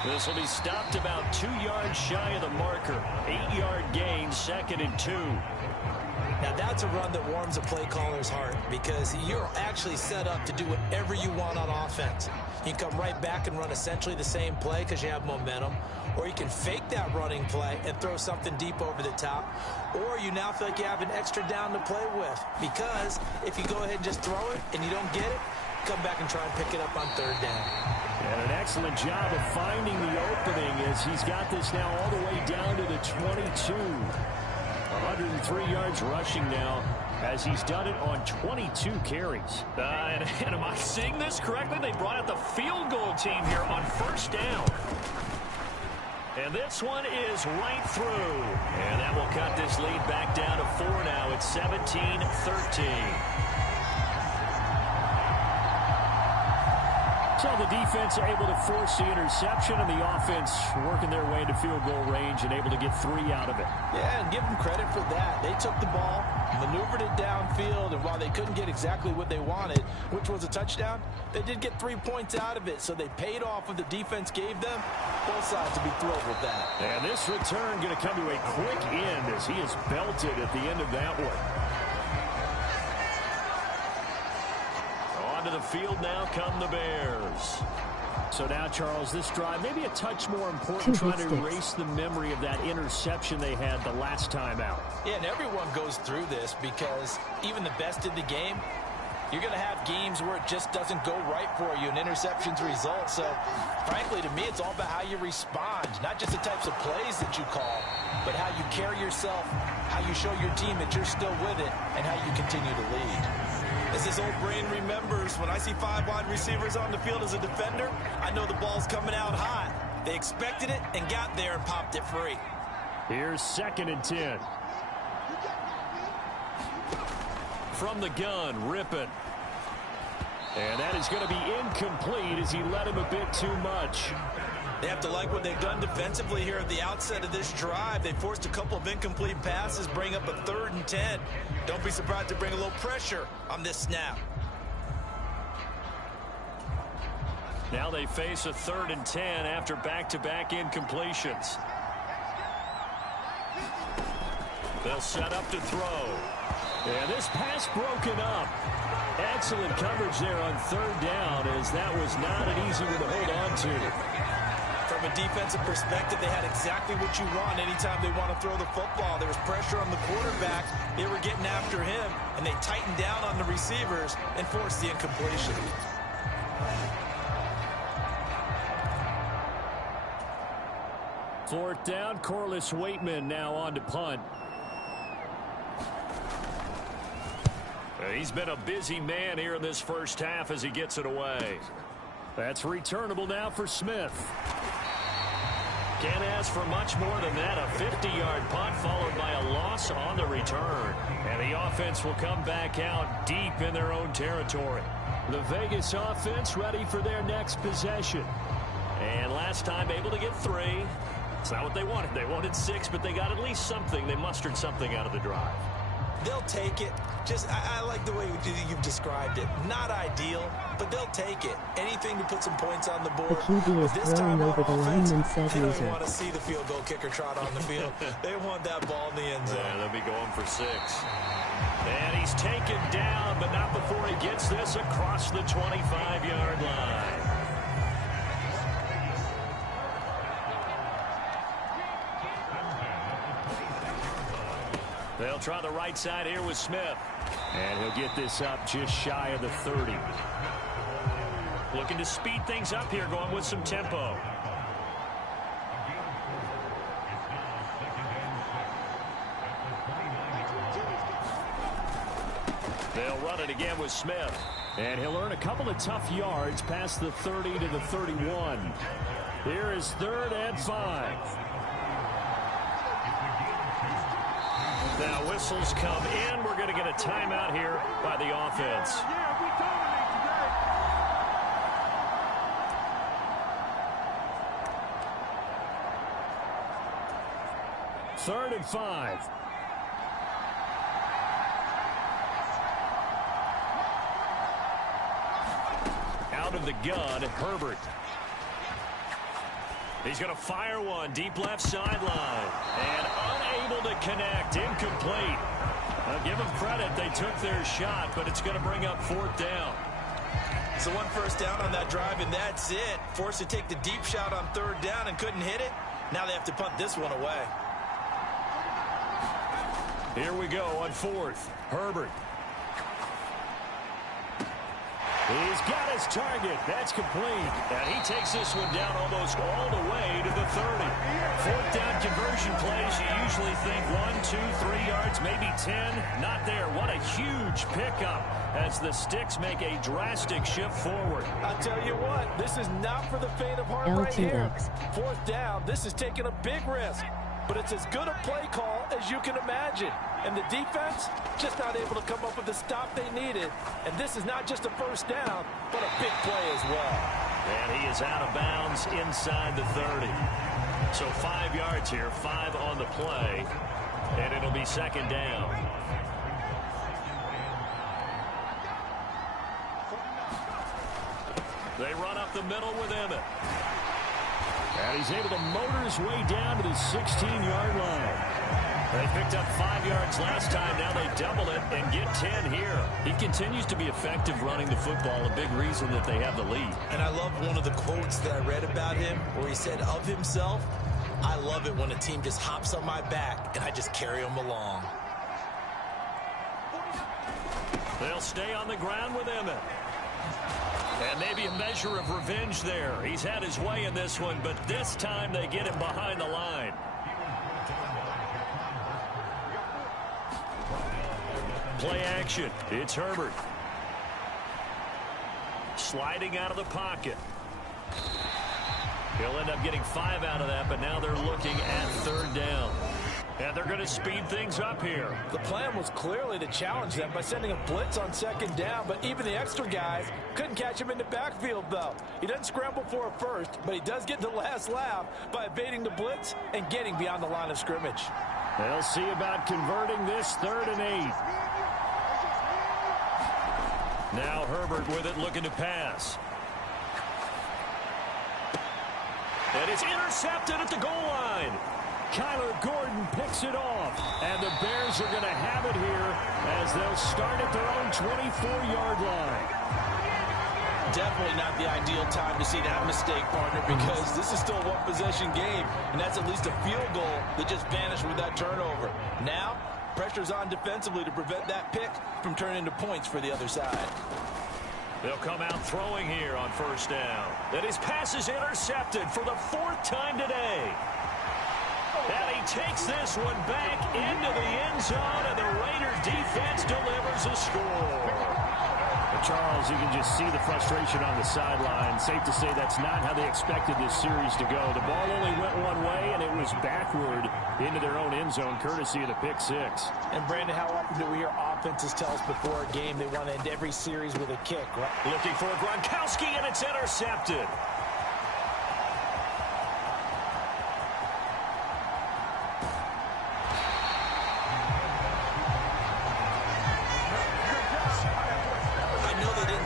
This will be stopped about 2 yards shy of the marker. 8-yard gain, 2nd and 2. Now that's a run that warms a play caller's heart because you're actually set up to do whatever you want on offense. You can come right back and run essentially the same play because you have momentum, or you can fake that running play and throw something deep over the top, or you now feel like you have an extra down to play with because if you go ahead and just throw it and you don't get it, come back and try and pick it up on 3rd down. And an excellent job of finding the opening as he's got this now all the way down to the 22. 103 yards rushing now as he's done it on 22 carries. And am I seeing this correctly? They brought out the field goal team here on 1st down. And this one is right through. And that will cut this lead back down to 4 now. It's 17-13. So the defense able to force the interception, and the offense working their way into field goal range and able to get 3 out of it. Yeah, and give them credit for that. They took the ball, maneuvered it downfield, and while they couldn't get exactly what they wanted, which was a touchdown, they did get 3 points out of it, so they paid off what the defense gave them. Both sides to be thrilled with that. And this return going to come to a quick end as he is belted at the end of that one. To the field now come the Bears. So now, Charles, this drive maybe a touch more important, trying to erase the memory of that interception they had the last time out. Yeah, and everyone goes through this because even the best in the game, you're going to have games where it just doesn't go right for you, and interceptions result. So, frankly, to me, it's all about how you respond, not just the types of plays that you call, but how you carry yourself, how you show your team that you're still with it, and how you continue to lead. As his old brain remembers, when I see 5 wide receivers on the field as a defender, I know the ball's coming out hot. They expected it and got there and popped it free. Here's 2nd and 10. From the gun, Rippon. And that is going to be incomplete as he led him a bit too much. They have to like what they've done defensively here at the outset of this drive. They forced a couple of incomplete passes, bring up a 3rd and 10. Don't be surprised to bring a little pressure on this snap. Now they face a 3rd and 10 after back-to-back incompletions. They'll set up to throw. And this pass broken up. Excellent coverage there on 3rd down, as that was not an easy one to hold on to. From a defensive perspective, they had exactly what you want anytime they want to throw the football. There was pressure on the quarterback. They were getting after him, and they tightened down on the receivers and forced the incompletion. Fourth down, Corliss Waitman now on to punt. He's been a busy man here in this first half as he gets it away. That's returnable now for Smith. Can't ask for much more than that. A 50-yard punt followed by a loss on the return. And the offense will come back out deep in their own territory. The Vegas offense ready for their next possession. And last time able to get 3. It's not what they wanted. They wanted 6, but they got at least something. They mustered something out of the drive. They'll take it. I like the way you've described it. Not ideal, but they'll take it. Anything to put some points on the board. The QB is throwing over the lineman said they don't loser. want to see the field goal kicker trot on the field. They want that ball in the end zone. Yeah, they'll be going for 6. And he's taken down, but not before he gets this across the 25-yard line. They'll try the right side here with Smith. And he'll get this up just shy of the 30. Looking to speed things up here, going with some tempo. They'll run it again with Smith. And he'll earn a couple of tough yards past the 30 to the 31. Here is 3rd and 5. Now whistles come in. We're going to get a timeout here by the offense. Third and 5. Out of the gun, Herbert. He's going to fire one deep left sideline. And unable to connect. Incomplete. I'll give them credit. They took their shot, but it's going to bring up 4th down. So 1 first down on that drive, and that's it. Forced to take the deep shot on 3rd down and couldn't hit it. Now they have to punt this one away. Here we go on 4th. Herbert. He's got his target. That's complete. And he takes this one down almost all the way to the 30. Fourth down conversion plays, you usually think 1, 2, 3 yards, maybe 10. Not there. What a huge pickup as the Sticks make a drastic shift forward. I'll tell you what, this is not for the faint of heart right here. Fourth down, this is taking a big risk. But it's as good a play call as you can imagine. And the defense just not able to come up with the stop they needed. And this is not just a first down, but a big play as well. And he is out of bounds inside the 30. So 5 yards here, 5 on the play. And it'll be second down. They run up the middle with Emmett. And he's able to motor his way down to the 16-yard line. They picked up 5 yards last time. Now they double it and get 10 here. He continues to be effective running the football, a big reason that they have the lead. And I love one of the quotes that I read about him where he said of himself, I love it when a team just hops on my back and I just carry them along. They'll stay on the ground with Emmett. And maybe a measure of revenge there. He's had his way in this one, but this time they get him behind the line. Play action. It's Herbert. Sliding out of the pocket. He'll end up getting 5 out of that, but now they're looking at third down. And they're going to speed things up here. The plan was clearly to challenge them by sending a blitz on second down, but even the extra guys couldn't catch him in the backfield, though. He doesn't scramble for a first, but he does get the last laugh by evading the blitz and getting beyond the line of scrimmage. They'll see about converting this 3rd and 8. Now Herbert with it, looking to pass. And it's intercepted at the goal line. Kyler Gordon picks it off, and the Bears are going to have it here as they'll start at their own 24-yard line. Definitely not the ideal time to see that mistake, partner, because this is still a one-possession game, and that's at least a field goal that just vanished with that turnover. Now, pressure's on defensively to prevent that pick from turning into points for the other side. They'll come out throwing here on first down. That his pass is intercepted for the 4th time today. And he takes this one back into the end zone, and the Raider defense delivers a score. Charles, you can just see the frustration on the sideline. Safe to say that's not how they expected this series to go. The ball only went one way, and it was backward into their own end zone, courtesy of the pick 6. And, Brandon, how often do we hear offenses tell us before a game they want to end every series with a kick, right? Looking for Gronkowski, and it's intercepted.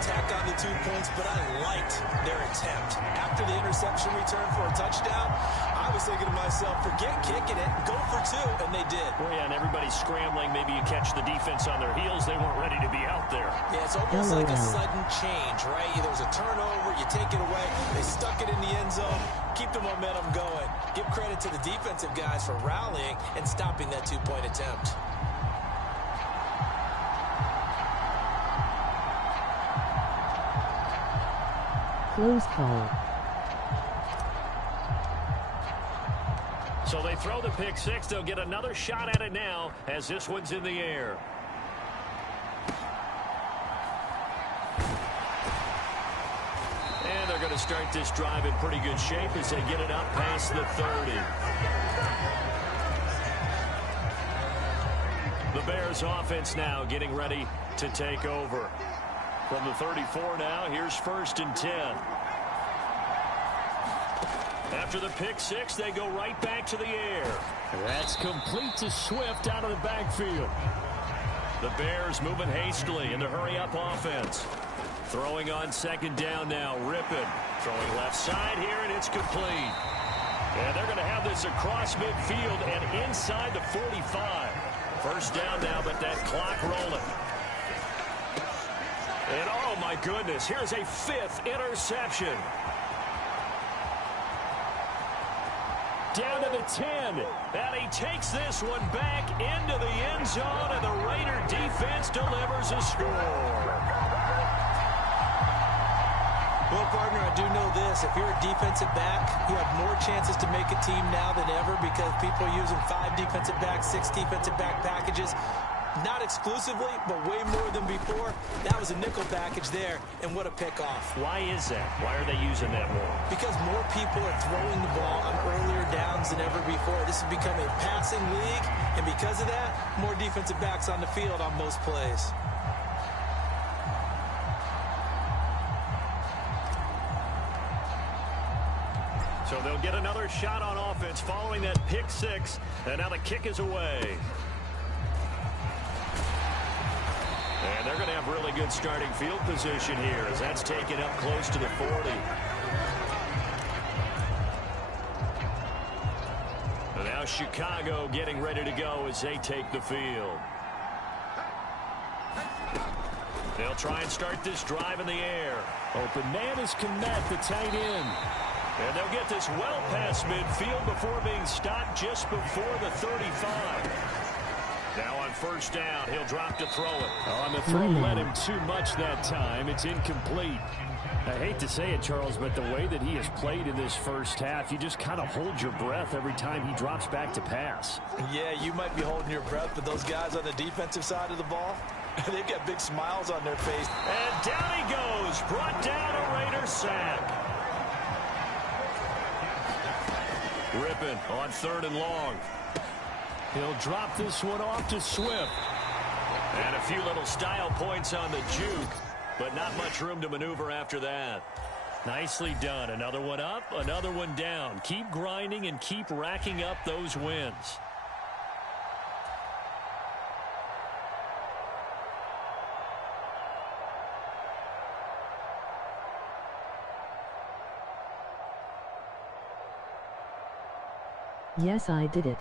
Tack on the 2 points, but I liked their attempt. After the interception return for a touchdown, I was thinking to myself, forget kicking it, go for 2, and they did. Well, yeah, and everybody's scrambling. Maybe you catch the defense on their heels. They weren't ready to be out there. Yeah, it's almost like a sudden change, right? There was a turnover, you take it away, they stuck it in the end zone, keep the momentum going. Give credit to the defensive guys for rallying and stopping that 2-point attempt. Close call. So they throw the pick 6. They'll get another shot at it now as this one's in the air. And they're going to start this drive in pretty good shape as they get it up past the 30. The Bears offense now getting ready to take over. From the 34 now, here's 1st and 10. After the pick 6, they go right back to the air. That's complete to Swift out of the backfield. The Bears moving hastily in the hurry-up offense. Throwing on 2nd down now, Rippon. Throwing left side here, and it's complete. And they're going to have this across midfield and inside the 45. First down now, but that clock rolling. And oh my goodness, here's a 5th interception. Down to the 10. And he takes this one back into the end zone, and the Raider defense delivers a score. Well, partner, I do know this. If you're a defensive back, you have more chances to make a team now than ever because people are using 5 defensive backs, 6 defensive back packages. Not exclusively, but way more than before. That was a nickel package there, and what a pickoff. Why is that? Why are they using that more? Because more people are throwing the ball on earlier downs than ever before. This has become a passing league, and because of that, more defensive backs on the field on most plays. So they'll get another shot on offense following that pick 6, and now the kick is away. And they're going to have really good starting field position here as that's taken up close to the 40. And now Chicago getting ready to go as they take the field. They'll try and start this drive in the air. Open man is Kmet, the tight end. And they'll get this well past midfield before being stopped just before the 35. Now on first down, he'll drop to throw it. On the throw, led him too much that time. It's incomplete. I hate to say it, Charles, but the way that he has played in this first half, you just kind of hold your breath every time he drops back to pass. Yeah, you might be holding your breath, but those guys on the defensive side of the ball, they've got big smiles on their face. And down he goes, brought down a Raider sack. Rippon on 3rd and long. He'll drop this one off to Swift. And a few little style points on the juke, but not much room to maneuver after that. Nicely done. Another one up, another one down. Keep grinding and keep racking up those wins. Yes, I did it.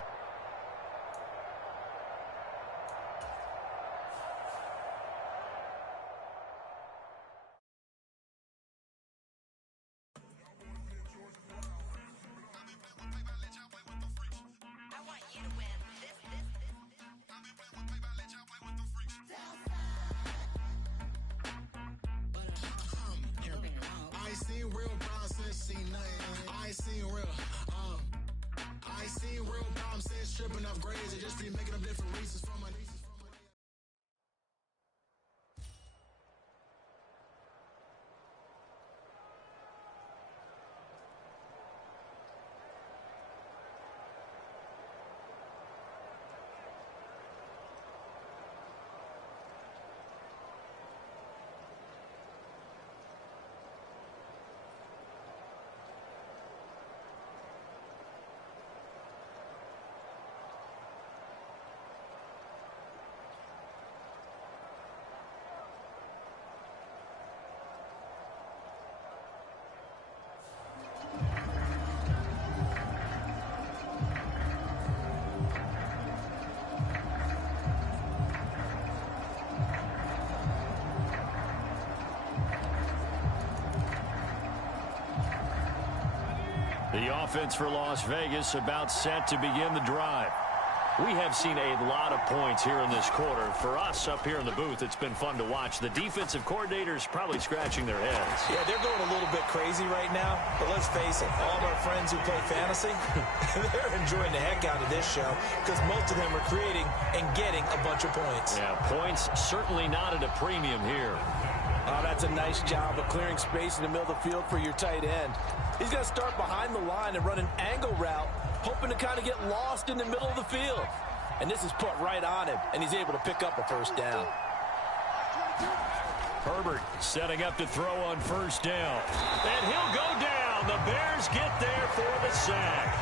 The offense for Las Vegas about set to begin the drive. We have seen a lot of points here in this quarter. For us up here in the booth, it's been fun to watch. The defensive coordinators probably scratching their heads. Yeah, they're going a little bit crazy right now, but let's face it, all of our friends who play fantasy, they're enjoying the heck out of this show because most of them are creating and getting a bunch of points. Yeah, points certainly not at a premium here. Oh, that's a nice job of clearing space in the middle of the field for your tight end. He's going to start behind the line and run an angle route, hoping to kind of get lost in the middle of the field. And this is put right on him, and he's able to pick up a first down. Herbert setting up to throw on first down. And he'll go down. The Bears get there for the sack.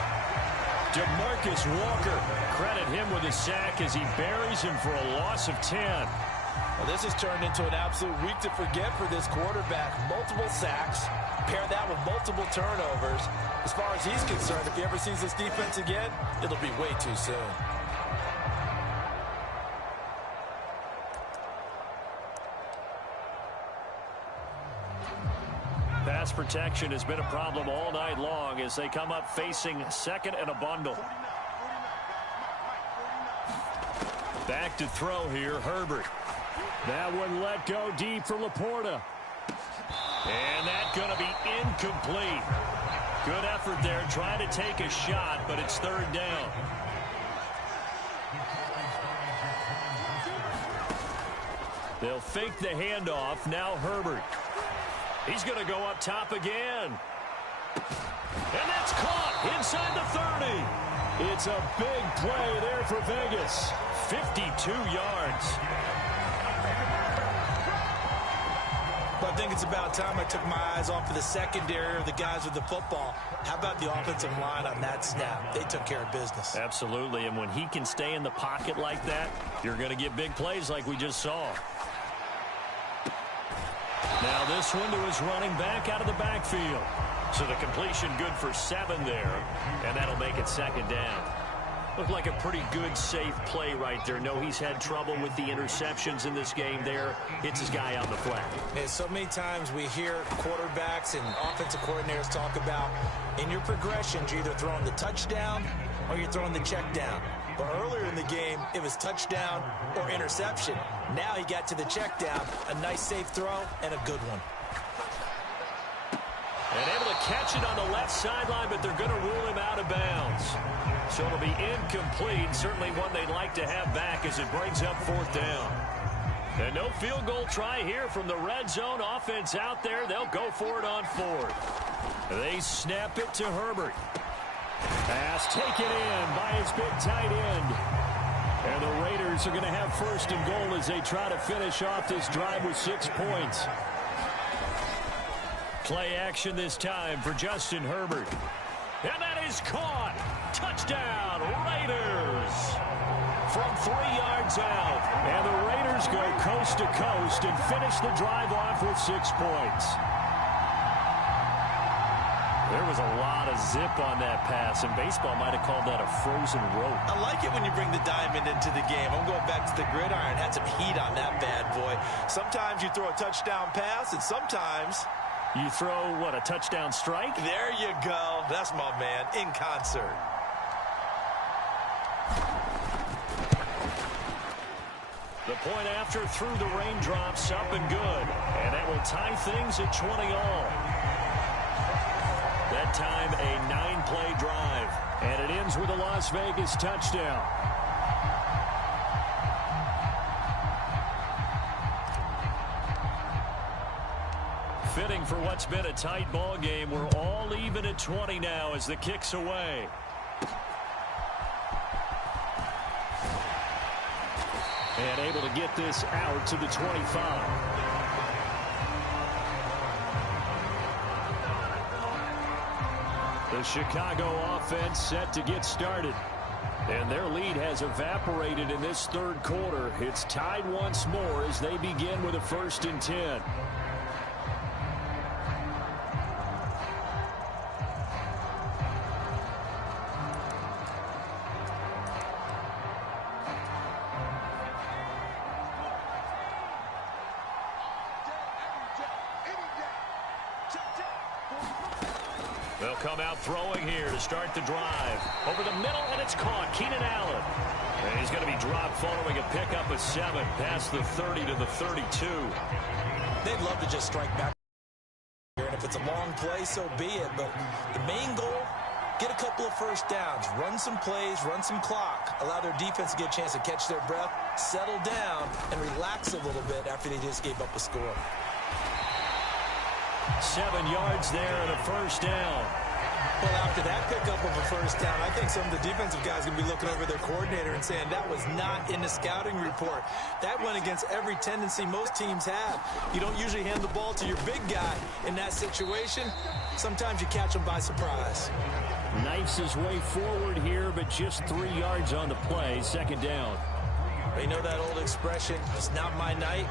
DeMarcus Walker, credit him with a sack as he buries him for a loss of 10. Well, this has turned into an absolute week to forget for this quarterback. Multiple sacks, pair that with multiple turnovers. As far as he's concerned, if he ever sees this defense again, it'll be way too soon. Pass protection has been a problem all night long as they come up facing second and a bundle. Back to throw here, Herbert. That one let go deep for Laporta. And that's going to be incomplete. Good effort there, trying to take a shot, but it's third down. They'll fake the handoff. Now Herbert. He's going to go up top again. And that's caught inside the 30. It's a big play there for Vegas. 52 yards. But I think it's about time I took my eyes off of the secondary or the guys with the football. How about the offensive line on that snap? They took care of business. Absolutely, and when he can stay in the pocket like that, you're going to get big plays like we just saw. Now this one to his running back out of the backfield. So the completion good for 7 there, and that'll make it second down. Looked like a pretty good, safe play right there. No, he's had trouble with the interceptions in this game there. Hits his guy on the flat. And so many times we hear quarterbacks and offensive coordinators talk about in your progressions, you're either throwing the touchdown or you're throwing the check down. But earlier in the game, it was touchdown or interception. Now he got to the check down. A nice safe throw and a good one. And able to catch it on the left sideline, but they're going to rule him out of bounds. So it'll be incomplete. Certainly one they'd like to have back as it brings up fourth down. And no field goal try here from the red zone offense out there. They'll go for it on fourth. They snap it to Herbert. Pass taken in by his big tight end. And the Raiders are going to have first and goal as they try to finish off this drive with 6 points. Play action this time for Justin Herbert. And that is caught. Touchdown, Raiders. From 3 yards out. And the Raiders go coast to coast and finish the drive off with 6 points. There was a lot of zip on that pass, and baseball might have called that a frozen rope. I like it when you bring the diamond into the game. I'm going back to the gridiron. Had some heat on that bad boy. Sometimes you throw a touchdown pass, and sometimes you throw, what, a touchdown strike? There you go. That's my man, in concert. The point after through the raindrops, up and good. And that will tie things at 20 all. That time, a 9-play drive. And it ends with a Las Vegas touchdown. Fitting for what's been a tight ball game. We're all even at 20 now as the kick's away. And able to get this out to the 25. The Chicago offense set to get started. And their lead has evaporated in this third quarter. It's tied once more as they begin with a 1st and 10. They'll come out throwing here to start the drive. Over the middle, and it's caught. Keenan Allen. And he's going to be dropped following a pickup of 7 past the 30 to the 32. They'd love to just strike back here, and if it's a long play, so be it. But the main goal, get a couple of first downs, run some plays, run some clock, allow their defense to get a chance to catch their breath, settle down, and relax a little bit after they just gave up a score. 7 yards there and a first down. Well, after that pickup of a first down, I think some of the defensive guys are going to be looking over their coordinator and saying that was not in the scouting report. That went against every tendency most teams have. You don't usually hand the ball to your big guy in that situation. Sometimes you catch them by surprise. Knifes his way forward here, but just 3 yards on the play. Second down. They know that old expression, it's not my night.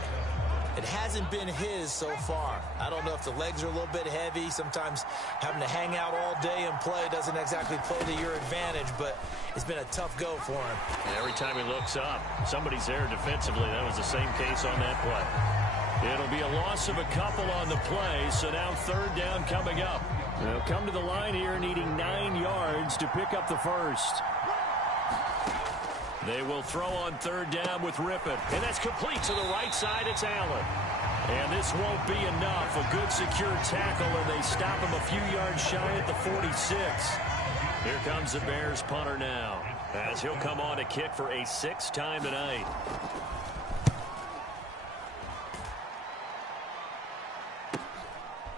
It hasn't been his so far. I don't know if the legs are a little bit heavy. Sometimes having to hang out all day and play doesn't exactly play to your advantage, but it's been a tough go for him. And every time he looks up, somebody's there defensively. That was the same case on that play. It'll be a loss of a couple on the play, so now third down coming up. They'll come to the line here needing 9 yards to pick up the first. They will throw on third down with Rippon. And that's complete to the right side. It's Allen. And this won't be enough. A good secure tackle, and they stop him a few yards shy at the 46. Here comes the Bears punter now, as he'll come on to kick for a 6th time tonight.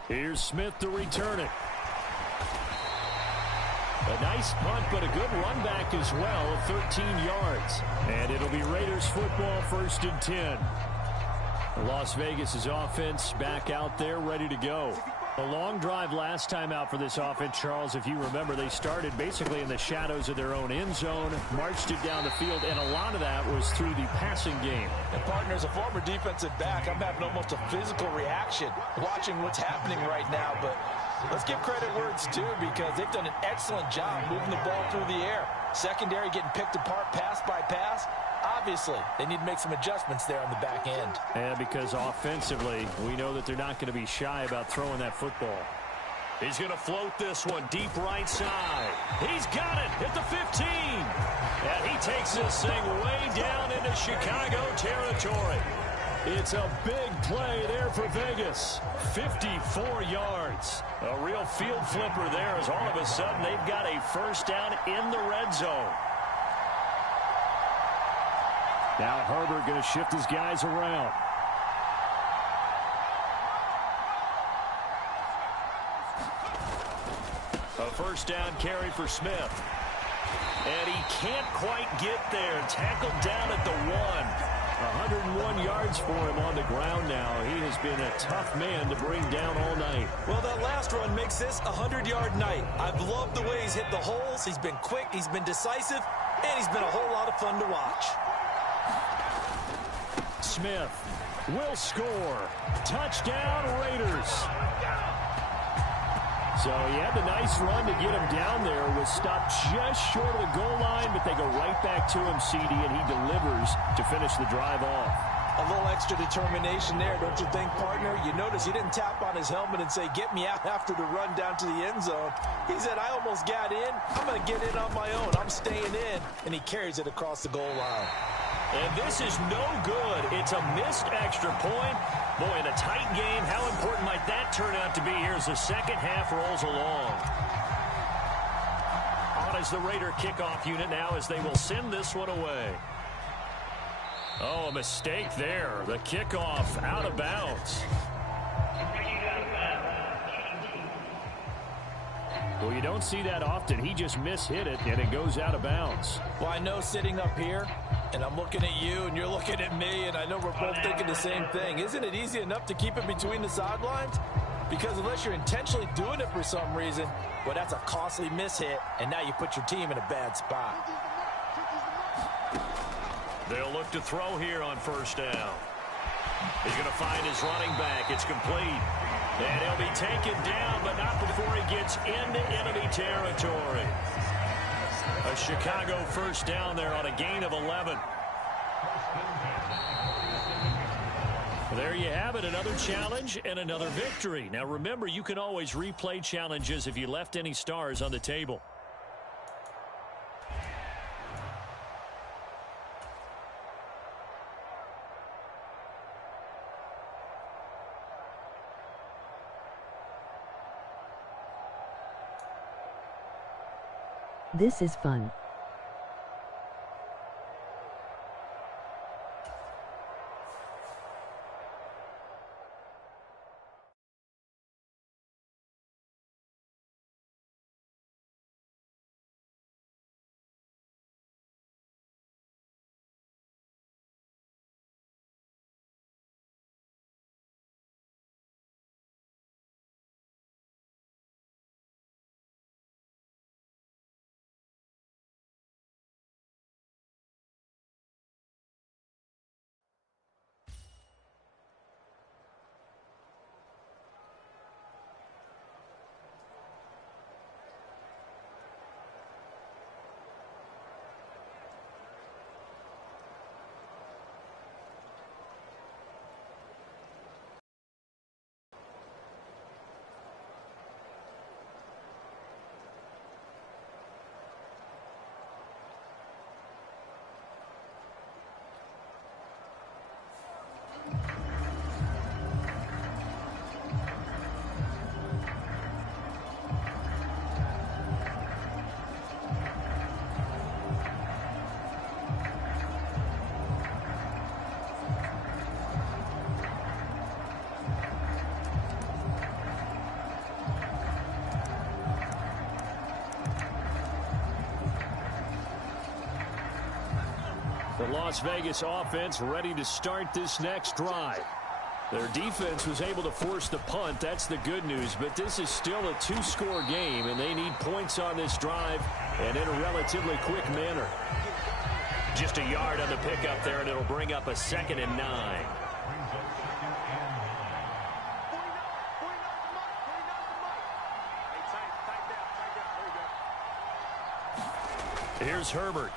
Here's Smith to return it. A nice punt, but a good run back as well of 13 yards. And it'll be Raiders football, 1st and 10. Las Vegas' offense back out there ready to go. A long drive last time out for this offense, Charles. If you remember, they started basically in the shadows of their own end zone, marched it down the field, and a lot of that was through the passing game. And, partner, as a former defensive back, I'm having almost a physical reaction watching what's happening right now. But let's give credit where it's due, because they've done an excellent job moving the ball through the air. Secondary getting picked apart pass by pass. Obviously, they need to make some adjustments there on the back end. And because offensively, we know that they're not going to be shy about throwing that football. He's going to float this one deep right side. He's got it at the 15. And he takes this thing way down into Chicago territory. It's a big play there for Vegas. 54 yards. A real field flipper there, as all of a sudden they've got a 1st down in the red zone. Now Herbert going to shift his guys around. A 1st down carry for Smith. And he can't quite get there. Tackled down at the 1. 101 yards for him on the ground now. He has been a tough man to bring down all night. Well, that last run makes this a 100-yard night. I've loved the way he's hit the holes. He's been quick, he's been decisive, and he's been a whole lot of fun to watch. Smith will score. Touchdown, Raiders. So he had the nice run to get him down there. Was stopped just short of the goal line, but they go right back to him, CD, and he delivers to finish the drive off. A little extra determination there, don't you think, partner? You notice he didn't tap on his helmet and say, get me out after the run down to the end zone. He said, I almost got in. I'm going to get in on my own. I'm staying in. And he carries it across the goal line. And this is no good. It's a missed extra point. Boy, in a tight game, how important might that turn out to be here as the second half rolls along. On is the Raider kickoff unit now, as they will send this one away. Oh, a mistake there. The kickoff out of bounds. Well, you don't see that often. He just mishit it, and it goes out of bounds. Well, I know sitting up here, and I'm looking at you, and you're looking at me, and I know we're both thinking the same thing. Isn't it easy enough to keep it between the sidelines? Because unless you're intentionally doing it for some reason, well, that's a costly mishit, and now you put your team in a bad spot. They'll look to throw here on 1st down. He's going to find his running back. It's complete. And he'll be taken down, but not before he gets into enemy territory. A Chicago 1st down there on a gain of 11. There you have it, another challenge and another victory. Now remember, you can always replay challenges if you left any stars on the table. This is fun. Las Vegas offense ready to start this next drive. Their defense was able to force the punt. That's the good news. But this is still a two-score game, and they need points on this drive and in a relatively quick manner. Just a yard on the pickup there, and it'll bring up a 2nd and 9. Here's Herbert.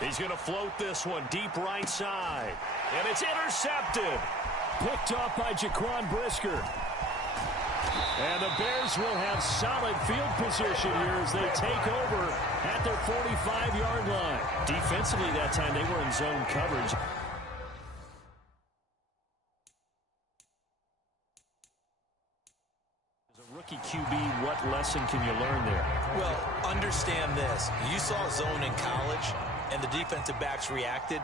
He's going to float this one deep right side. And it's intercepted. Picked off by Jaquan Brisker. And the Bears will have solid field position here as they take over at their 45-yard line. Defensively that time, they were in zone coverage. As a rookie QB, what lesson can you learn there? Well, understand this. You saw zone in college, and the defensive backs reacted,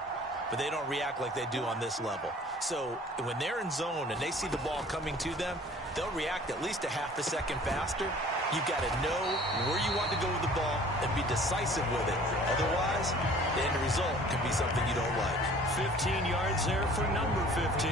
but they don't react like they do on this level. So when they're in zone and they see the ball coming to them, they'll react at least a half a second faster. You've got to know where you want to go with the ball and be decisive with it. Otherwise, the end result can be something you don't like. 15 yards there for number 15.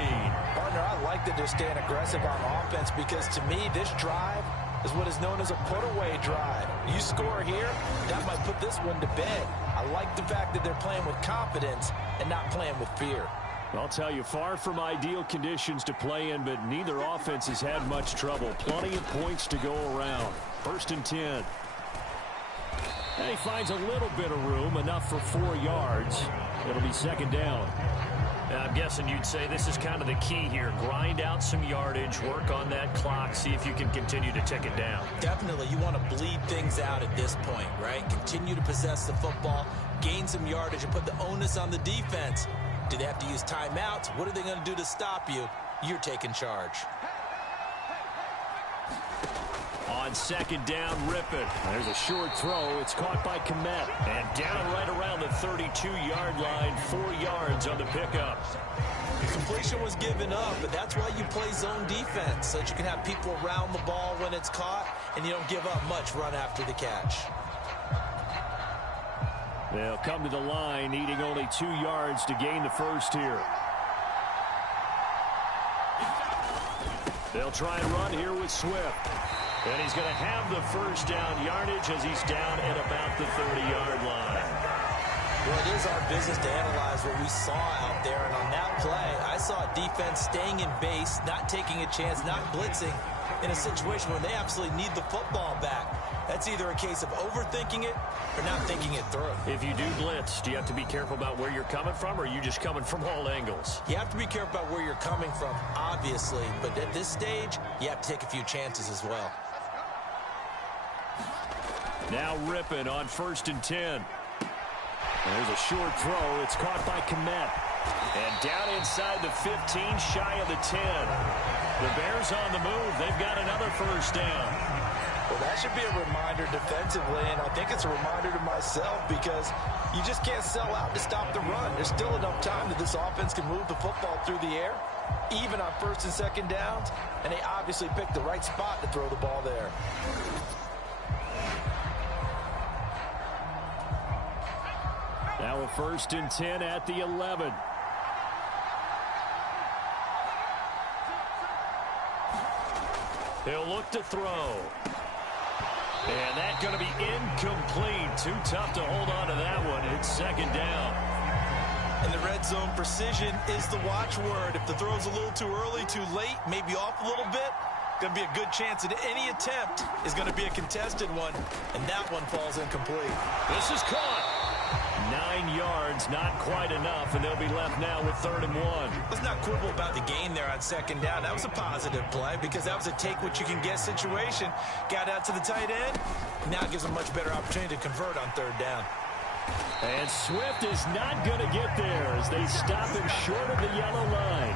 Partner, I like that they're staying aggressive on offense because to me, this drive is what is known as a put-away drive. You score here, that might put this one to bed. I like the fact that they're playing with confidence and not playing with fear. I'll tell you, far from ideal conditions to play in, but neither offense has had much trouble. Plenty of points to go around. 1st and 10. And he finds a little bit of room, enough for 4 yards. It'll be 2nd down. And I'm guessing you'd say this is kind of the key here. Grind out some yardage, work on that clock, see if you can continue to tick it down. Definitely, you want to bleed things out at this point, right? Continue to possess the football, gain some yardage, and put the onus on the defense. Do they have to use timeouts? What are they going to do to stop you? You're taking charge. On 2nd down, Rippon. There's a short throw. It's caught by Kmet. And down right around the 32-yard line, 4 yards on the pickup. The completion was given up, but that's why you play zone defense, so that you can have people around the ball when it's caught, and you don't give up much run after the catch. They'll come to the line, needing only 2 yards to gain the first here. They'll try and run here with Swift. And he's going to have the first down yardage as he's down at about the 30-yard line. Well, it is our business to analyze what we saw out there. And on that play, I saw a defense staying in base, not taking a chance, not blitzing in a situation where they absolutely need the football back. That's either a case of overthinking it or not thinking it through. If you do blitz, do you have to be careful about where you're coming from, or are you just coming from all angles? You have to be careful about where you're coming from, obviously. But at this stage, you have to take a few chances as well. Now Rippon on 1st and 10. There's a short throw. It's caught by Kmet. And down inside the 15, shy of the 10. The Bears on the move. They've got another first down. Well, that should be a reminder defensively, and I think it's a reminder to myself because you just can't sell out to stop the run. There's still enough time that this offense can move the football through the air, even on 1st and 2nd downs, and they obviously picked the right spot to throw the ball there. Now a 1st and 10 at the 11. He'll look to throw. And that's going to be incomplete. Too tough to hold on to that one. It's 2nd down. And the red zone precision is the watchword. If the throw's a little too early, too late, maybe off a little bit, going to be a good chance that any attempt is going to be a contested one, and that one falls incomplete. This is caught. 9 yards, not quite enough, and they'll be left now with 3rd and 1. Let's not quibble about the gain there on 2nd down. That was a positive play because that was a take-what-you-can-get situation. Got out to the tight end. Now it gives them a much better opportunity to convert on 3rd down. And Swift is not going to get there as they stop him short of the yellow line.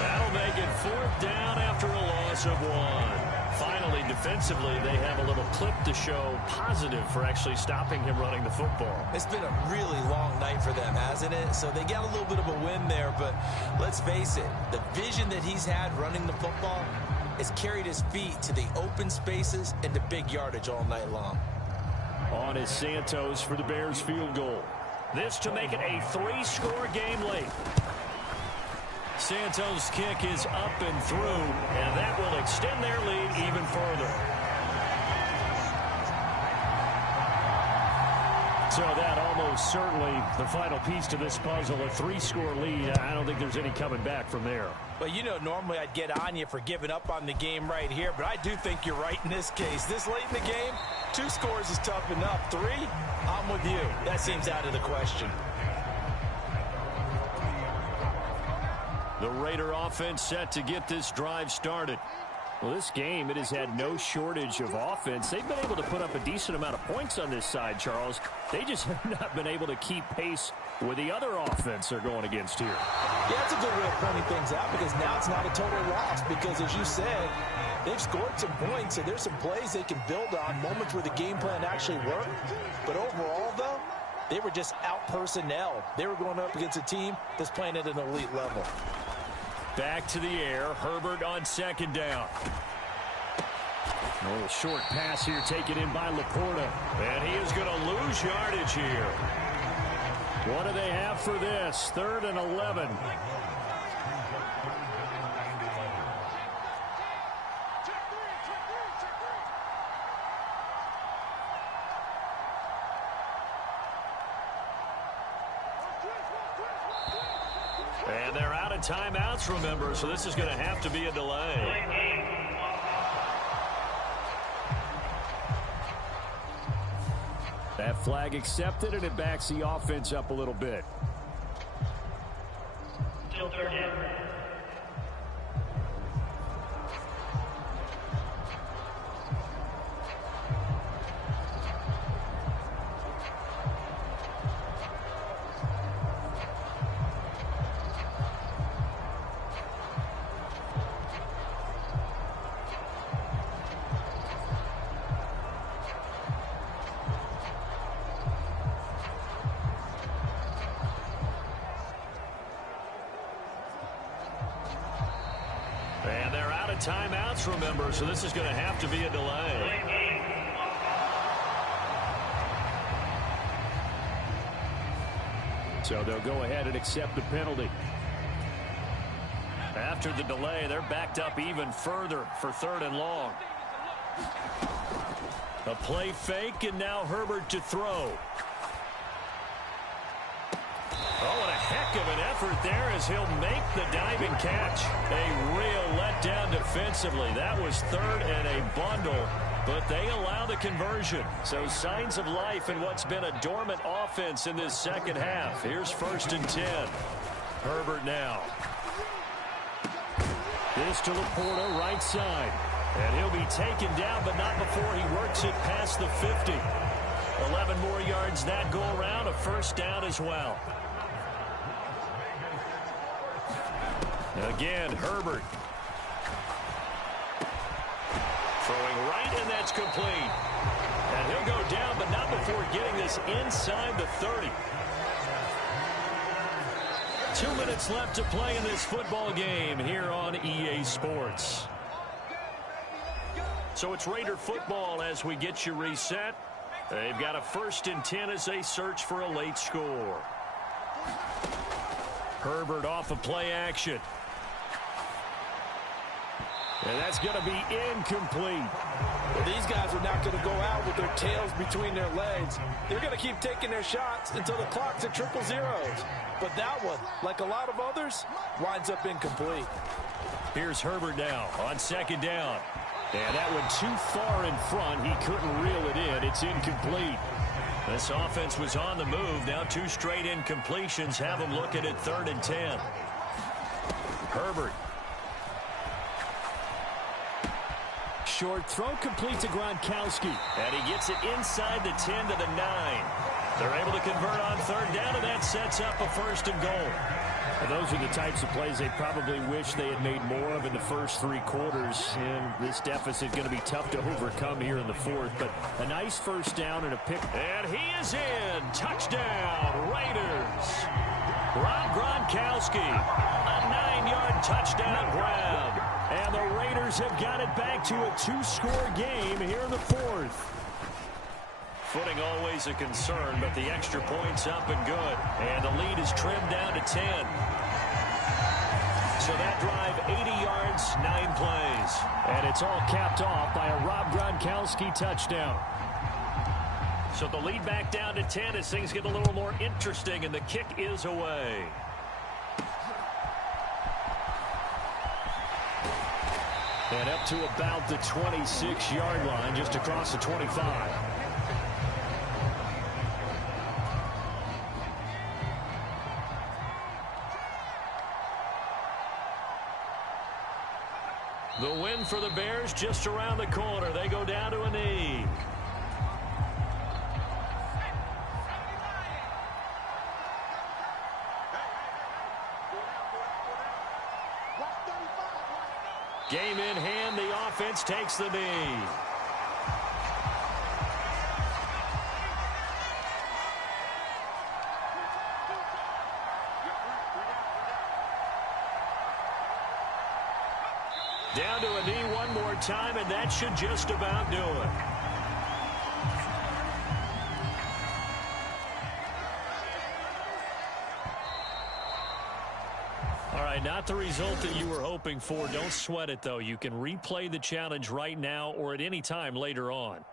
That'll make it 4th down after a loss of 1. Finally, defensively, they have a little clip to show positive for actually stopping him running the football. It's been a really long night for them, hasn't it? So they got a little bit of a win there, but let's face it, the vision that he's had running the football has carried his feet to the open spaces and to big yardage all night long. On is Santos for the Bears field goal. This to make it a 3-score game late. Santos' kick is up and through, and that will extend their lead even further. So that almost certainly the final piece to this puzzle, a 3-score lead. I don't think there's any coming back from there. Well, you know, normally I'd get on you for giving up on the game right here, but I do think you're right in this case. This late in the game, 2 scores is tough enough. 3, I'm with you. That seems out of the question. The Raider offense set to get this drive started. Well, this game, it has had no shortage of offense. They've been able to put up a decent amount of points on this side, Charles. They just have not been able to keep pace with the other offense they're going against here. Yeah, that's a good way of pointing things out because now it's not a total loss because, as you said, they've scored some points, and there's some plays they can build on, moments where the game plan actually worked. But overall, though, they were just out-personnel. They were going up against a team that's playing at an elite level. Back to the air. Herbert on second down. A little short pass here taken in by Laporta. And he is going to lose yardage here. What do they have for this? 3rd and 11. And they're out of timeouts, remember, so this is going to have to be a delay. That flag accepted, and it backs the offense up a little bit. Still 3rd down. And they're out of timeouts, remember, so this is going to have to be a delay. So they'll go ahead and accept the penalty. After the delay, they're backed up even further for 3rd and long. A play fake, and now Herbert to throw. Oh, and a heck of an effort there as he'll make the diving catch. A real letdown defensively. That was 3rd and a bundle, but they allow the conversion. So signs of life in what's been a dormant offense in this second half. Here's 1st and 10. Herbert now. This to Laporta, right side. And he'll be taken down, but not before he works it past the 50. 11 more yards that go around, a 1st down as well. Again, Herbert. Throwing right, and that's complete. And he'll go down, but not before getting this inside the 30. 2 minutes left to play in this football game here on EA Sports. So it's Raider football as we get you reset. They've got a 1st and 10 as they search for a late score. Herbert off of play action. And that's going to be incomplete. Well, these guys are not going to go out with their tails between their legs. They're going to keep taking their shots until the clock's at 000. But that one, like a lot of others, winds up incomplete. Here's Herbert now on 2nd down. And that one too far in front. He couldn't reel it in. It's incomplete. This offense was on the move. Now 2 straight incompletions have them looking at 3rd and 10. Herbert. Short throw complete to Gronkowski. And he gets it inside the 10 to the 9. They're able to convert on 3rd down, and that sets up a 1st and goal. And those are the types of plays they probably wish they had made more of in the first 3 quarters. And this deficit going to be tough to overcome here in the 4th. But a nice 1st down and a pick. And he is in. Touchdown, Raiders. Rob Gronkowski. A 9-yard touchdown grab. And the Raiders have got it back to a 2-score game here in the 4th. Footing always a concern, but the extra point's up and good. And the lead is trimmed down to 10. So that drive, 80 yards, 9 plays. And it's all capped off by a Rob Gronkowski touchdown. So the lead back down to 10 as things get a little more interesting, and the kick is away. And up to about the 26-yard line, just across the 25. The win for the Bears just around the corner. They go down to a knee. Game in hand, the offense takes the knee. Down to a knee one more time, and that should just about do it. All right, not the result that you were hoping for. Don't sweat it, though. You can replay the challenge right now or at any time later on.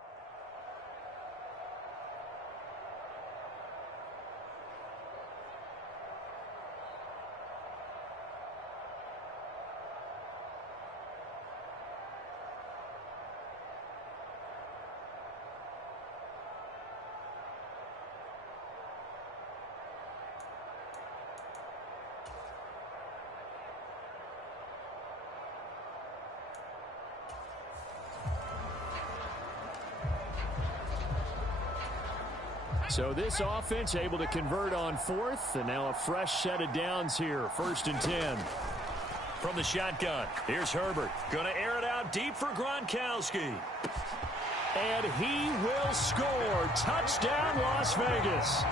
So this offense able to convert on fourth, and now a fresh set of downs here. 1st and 10. From the shotgun, here's Herbert. Going to air it out deep for Gronkowski. And he will score. Touchdown, Las Vegas.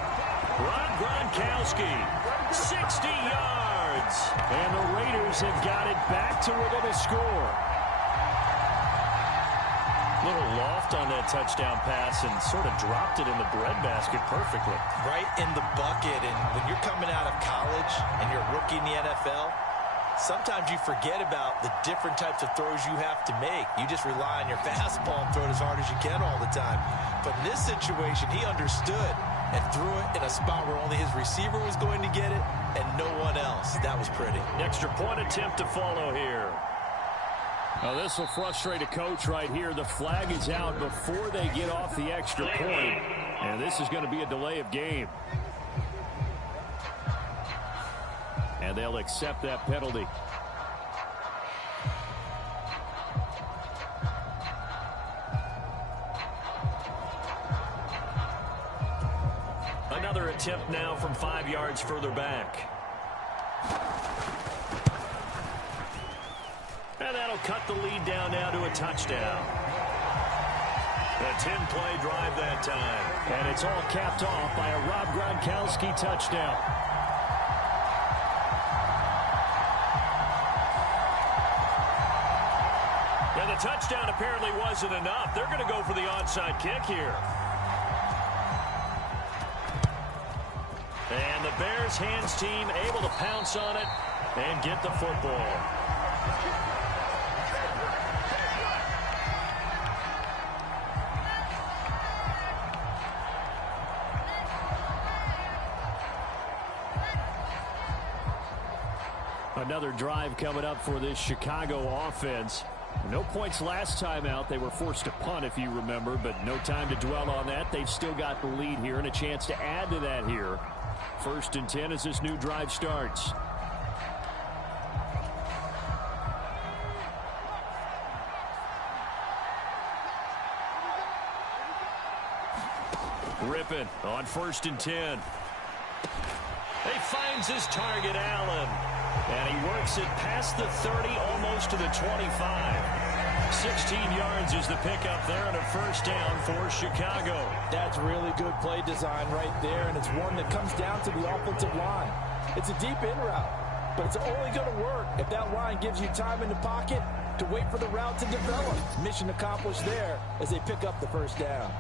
Rob Gronkowski, 60 yards. And the Raiders have got it back to within a score. Little loft on that touchdown pass and sort of dropped it in the breadbasket perfectly. Right in the bucket. And when you're coming out of college and you're a rookie in the NFL, sometimes you forget about the different types of throws you have to make. You just rely on your fastball and throw it as hard as you can all the time. But in this situation, he understood and threw it in a spot where only his receiver was going to get it and no one else. That was pretty. Extra point attempt to follow here. Now this will frustrate a coach right here. The flag is out before they get off the extra point, and this is going to be a delay of game. And they'll accept that penalty. Another attempt now from 5 yards further back. And that'll cut the lead down now to a touchdown. A 10-play drive that time. And it's all capped off by a Rob Gronkowski touchdown. And the touchdown apparently wasn't enough. They're going to go for the onside kick here. And the Bears hands team able to pounce on it and get the football. Another drive coming up for this Chicago offense. No points last time out. They were forced to punt, if you remember, but no time to dwell on that. They've still got the lead here and a chance to add to that here. 1st and 10 as this new drive starts. Rippon on 1st and 10. He finds his target, Allen. And he works it past the 30, almost to the 25. 16 yards is the pickup there and a first down for Chicago. That's really good play design right there, and it's one that comes down to the offensive line. It's a deep in route, but it's only going to work if that line gives you time in the pocket to wait for the route to develop. Mission accomplished there as they pick up the first down.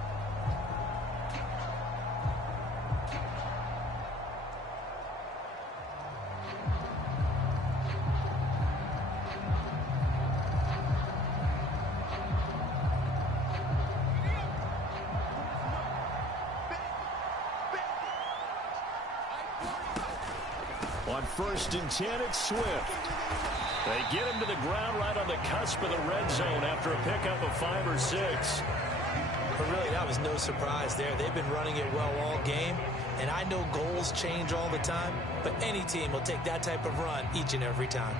On 1st and 10, it's Swift. They get him to the ground right on the cusp of the red zone after a pickup of 5 or 6. But really, that was no surprise there. They've been running it well all game, and I know goals change all the time, but any team will take that type of run each and every time.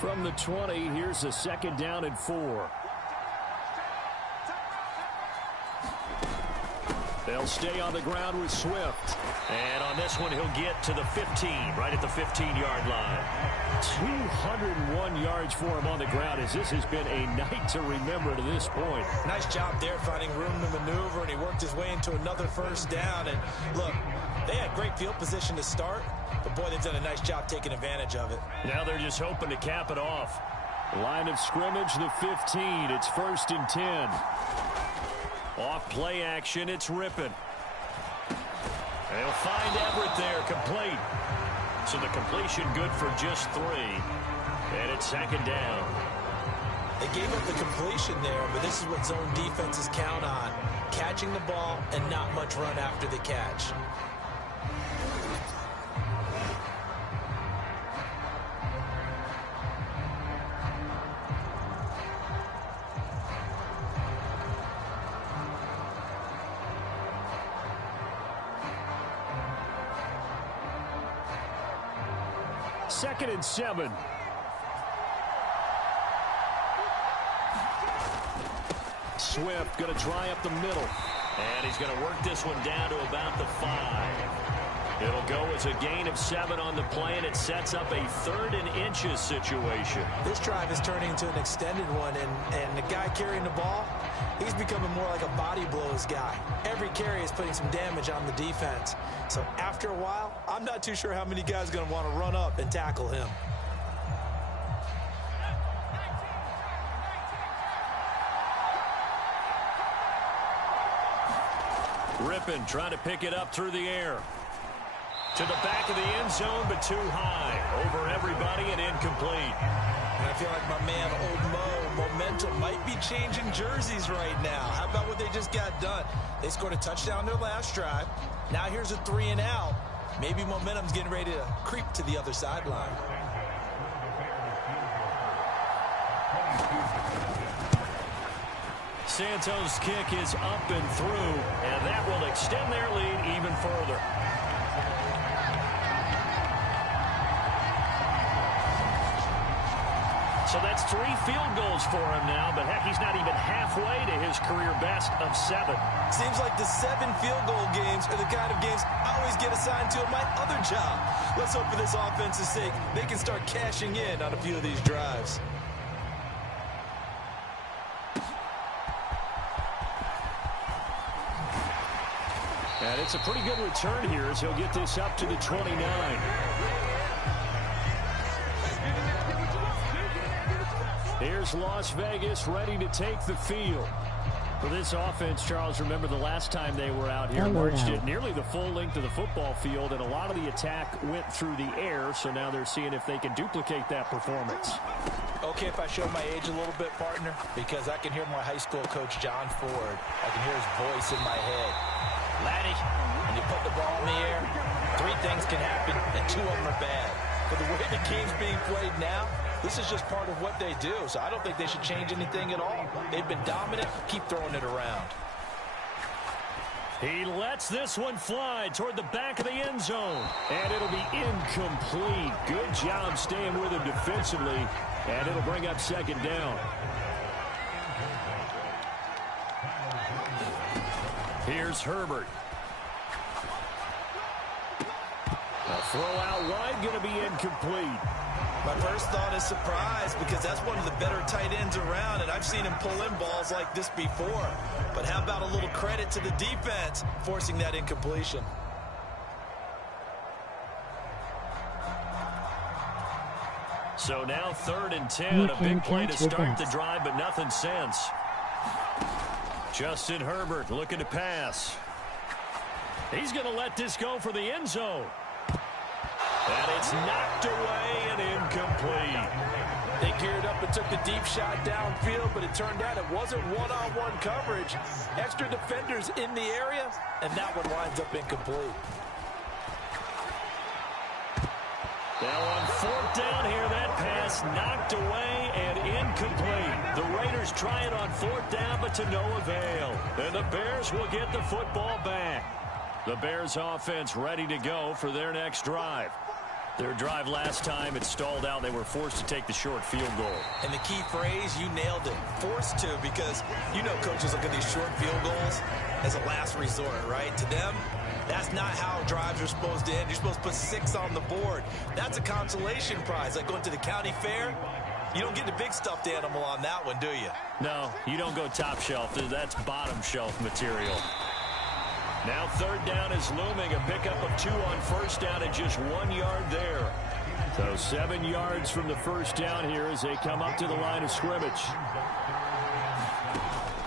From the 20, here's a 2nd down and 4. They'll stay on the ground with Swift. And on this one, he'll get to the 15, right at the 15-yard line. 201 yards for him on the ground, as this has been a night to remember to this point. Nice job there finding room to maneuver, and he worked his way into another 1st down. And look, they had great field position to start, but boy, they've done a nice job taking advantage of it. Now they're just hoping to cap it off. Line of scrimmage, the 15. It's 1st and 10. Off play action, it's Rippon. They'll find Everett there, complete. So the completion good for just 3. And it's 2nd down. They gave up the completion there, but this is what zone defenses count on. Catching the ball and not much run after the catch. Second and 7. Swift going to try up the middle. And he's going to work this one down to about the 5. It'll go as a gain of 7 on the play, and it sets up a 3rd and inches situation. This drive is turning into an extended one, and the guy carrying the ball, he's becoming more like a body blows guy. Every carry is putting some damage on the defense. So after a while, I'm not too sure how many guys are going to want to run up and tackle him. Rippon trying to pick it up through the air. To the back of the end zone, but too high. Over everybody and incomplete. And I feel like my man, Old Mo, momentum might be changing jerseys right now. How about what they just got done? They scored a touchdown their last drive. Now here's a 3 and out. Maybe momentum's getting ready to creep to the other sideline. Santos' kick is up and through, and that will extend their lead even further. So that's 3 field goals for him now, but heck, he's not even halfway to his career best of 7. Seems like the 7 field goal games are the kind of games I always get assigned to at my other job. Let's hope for this offense's sake they can start cashing in on a few of these drives. And it's a pretty good return here as he'll get this up to the 29. Here's Las Vegas ready to take the field. For this offense, Charles, remember the last time they were out here, marched it nearly the full length of the football field, and a lot of the attack went through the air, so now they're seeing if they can duplicate that performance. Okay, if I show my age a little bit, partner, because I can hear my high school coach, John Ford. I can hear his voice in my head. Laddie, when you put the ball in the air, 3 things can happen, and 2 of them are bad. But the way the game's being played now, this is just part of what they do, so I don't think they should change anything at all. They've been dominant. Keep throwing it around. He lets this one fly toward the back of the end zone, and it'll be incomplete. Good job staying with him defensively, and it'll bring up 2nd down. Here's Herbert. A throw out wide, going to be incomplete. My first thought is surprise, because that's one of the better tight ends around, and I've seen him pull in balls like this before. But how about a little credit to the defense forcing that incompletion? So now 3rd and 10, a big play to start the drive, but nothing since. Justin Herbert looking to pass. He's going to let this go for the end zone. And it's knocked away and incomplete. They geared up and took the deep shot downfield, but it turned out it wasn't one-on-one coverage. Extra defenders in the area, and that one winds up incomplete. Now on fourth down here, that pass knocked away and incomplete. The Raiders try it on fourth down, but to no avail. And the Bears will get the football back. The Bears offense ready to go for their next drive. Their drive last time, it stalled out. They were forced to take the short field goal. And the key phrase, you nailed it. Forced to, because you know coaches look at these short field goals as a last resort, right? To them, that's not how drives are supposed to end. You're supposed to put 6 on the board. That's a consolation prize. Like going to the county fair, you don't get the big stuffed animal on that one, do you? No, you don't go top shelf. That's bottom shelf material. Now third down is looming. A pickup of 2 on first down and just 1 yard there. So 7 yards from the first down here as they come up to the line of scrimmage.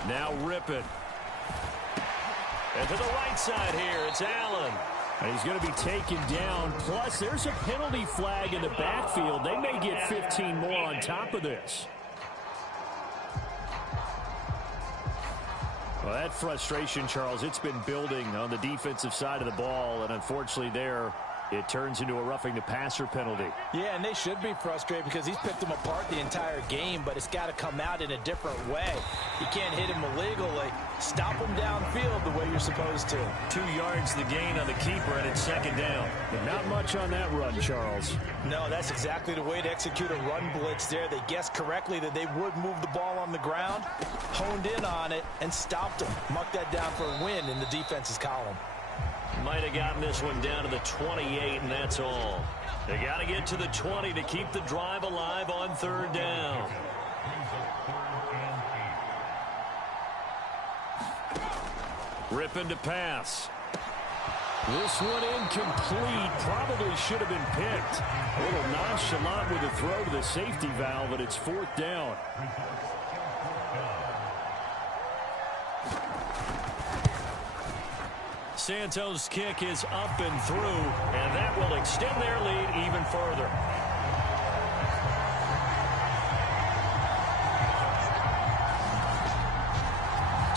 Now rip it. And to the right side here, it's Allen. And he's going to be taken down. Plus, there's a penalty flag in the backfield. They may get 15 more on top of this. Well, that frustration, Charles, it's been building on the defensive side of the ball. And unfortunately there, it turns into a roughing the passer penalty. Yeah, and they should be frustrated because he's picked them apart the entire game, but it's got to come out in a different way. You can't hit him illegally. Stop him downfield the way you're supposed to. 2 yards the gain on the keeper, and it's second down. But not much on that run, Charles. No, that's exactly the way to execute a run blitz there. They guessed correctly that they would move the ball on the ground, honed in on it, and stopped him. Mark that down for a win in the defense's column. Might have gotten this one down to the 28, and that's all. They got to get to the 20 to keep the drive alive on third down. Ripping to pass. This one incomplete. Probably should have been picked. A little nonchalant with a throw to the safety valve, but it's fourth down. Santos' kick is up and through, and that will extend their lead even further.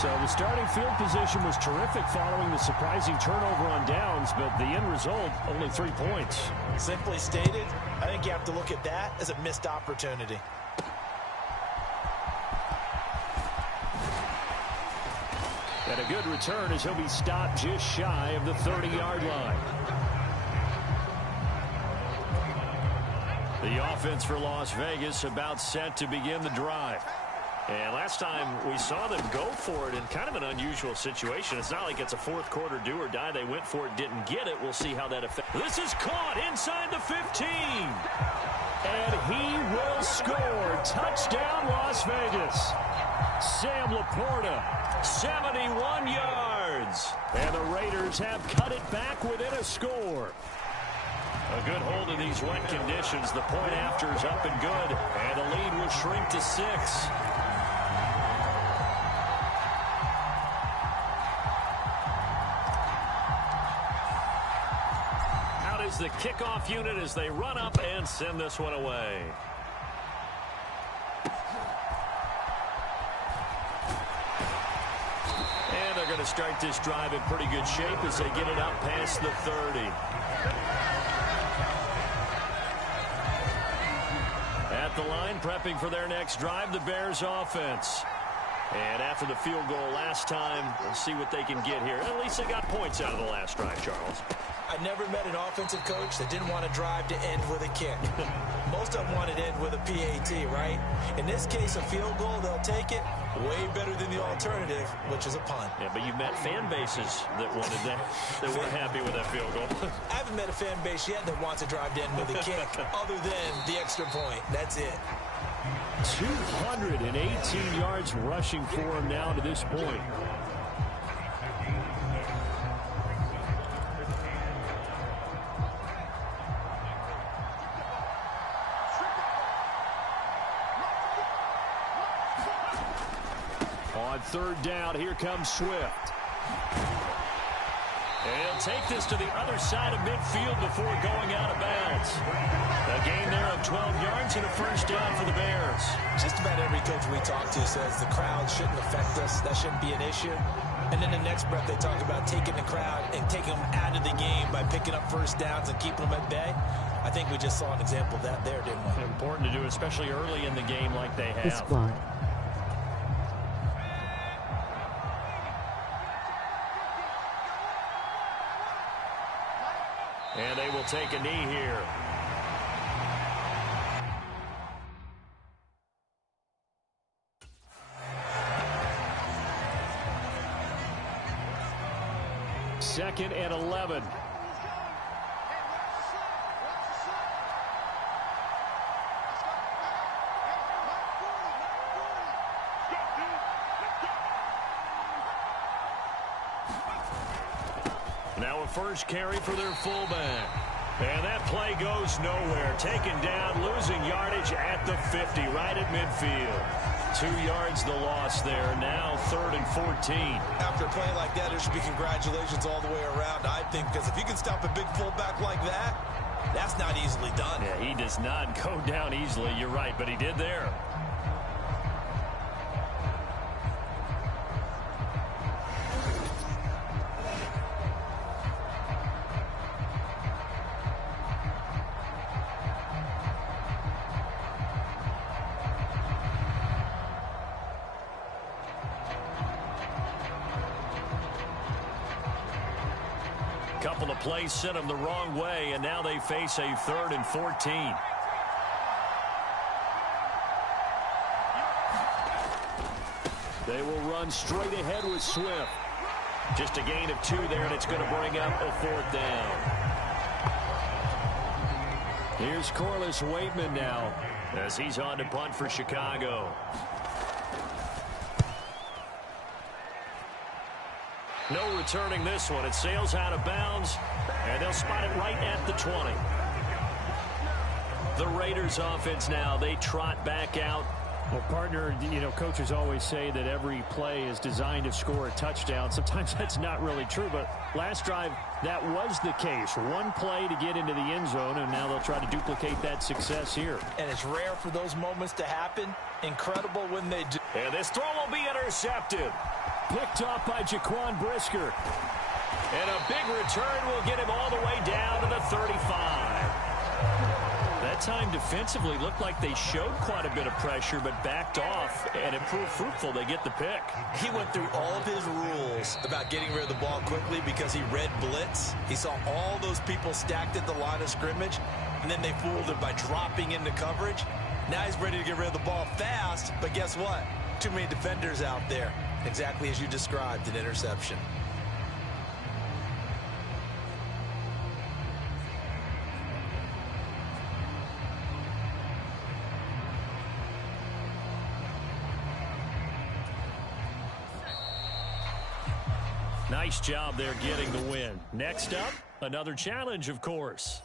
So the starting field position was terrific following the surprising turnover on downs, but the end result, only 3 points. Simply stated, I think you have to look at that as a missed opportunity. And a good return as he'll be stopped just shy of the 30-yard line. The offense for Las Vegas about set to begin the drive. And last time we saw them go for it in kind of an unusual situation. It's not like it's a fourth quarter do or die. They went for it, didn't get it. We'll see how that affects. This is caught inside the 15. And he will score. Touchdown, Las Vegas. Sam Laporta, 71 yards. And the Raiders have cut it back within a score. A good hold of these wet conditions. The point after is up and good. And the lead will shrink to 6. Out is the kickoff unit as they run up and send this one away. And they're going to start this drive in pretty good shape as they get it up past the 30. At the line, prepping for their next drive, the Bears offense. And after the field goal last time, we'll see what they can get here. At least they got points out of the last drive, Charles. I never met an offensive coach that didn't want to drive to end with a kick. Most of them wanted to end with a PAT, right? In this case, a field goal, they'll take it. Way better than the alternative, which is a punt. Yeah, but you met fan bases that wanted that. They weren't happy with that field goal. I haven't met a fan base yet that wants to drive to end with a kick other than the extra point. That's it. 218 yards rushing for him now to this point. On third down, here comes Swift. And he'll take this to the other side of midfield before going out of bounds. A gain there of 12 yards and a first down for the Bears. Just about every coach we talk to says the crowd shouldn't affect us. That shouldn't be an issue. And then the next breath they talk about taking the crowd and taking them out of the game by picking up first downs and keeping them at bay. I think we just saw an example of that there, didn't we? Important to do, especially early in the game like they have. IceBlock. And they will take a knee here. Second and 11. Now a first carry for their fullback. And that play goes nowhere. Taken down, losing yardage at the 50, right at midfield. 2 yards the loss there. Now 3rd and 14. After a play like that, there should be congratulations all the way around, I think, because if you can stop a big fullback like that, that's not easily done. Yeah, he does not go down easily. You're right, but he did there. Couple of plays sent them the wrong way, and now they face a 3rd and 14. They will run straight ahead with Swift. Just a gain of 2 there, and it's going to bring up a 4th down. Here's Corliss Waitman now as he's on to punt for Chicago. No returning this one. It sails out of bounds, and they'll spot it right at the 20. The Raiders offense now, they trot back out. Well, partner, coaches always say that every play is designed to score a touchdown. Sometimes that's not really true, but last drive, that was the case. One play to get into the end zone, and now they'll try to duplicate that success here. And it's rare for those moments to happen. Incredible when they do. And this throw will be intercepted. Picked off by Jaquan Brisker. And a big return will get him all the way down to the 35. That time defensively looked like they showed quite a bit of pressure but backed off, and it proved fruitful. They get the pick. He went through all of his rules about getting rid of the ball quickly because he read blitz. He saw all those people stacked at the line of scrimmage, and then they fooled him by dropping into coverage. Now he's ready to get rid of the ball fast, but guess what? Too many defenders out there. Exactly as you described, an interception. Nice job there getting the win. Next up, another challenge, of course.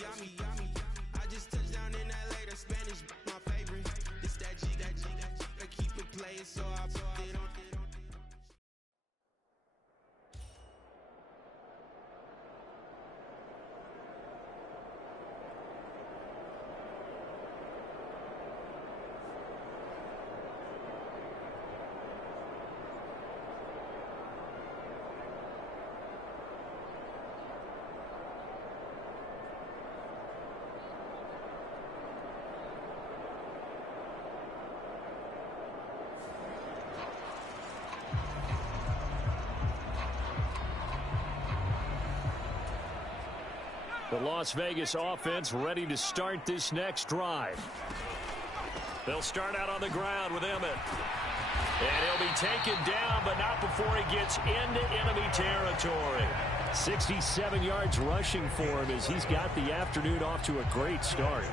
yummy. I just touched down in LA, the Spanish, my favorite. This that G, I keep it playing, so I put it on. The Las Vegas offense ready to start this next drive. They'll start out on the ground with Emmett. And he'll be taken down, but not before he gets into enemy territory. 67 yards rushing for him as he's got the afternoon off to a great start.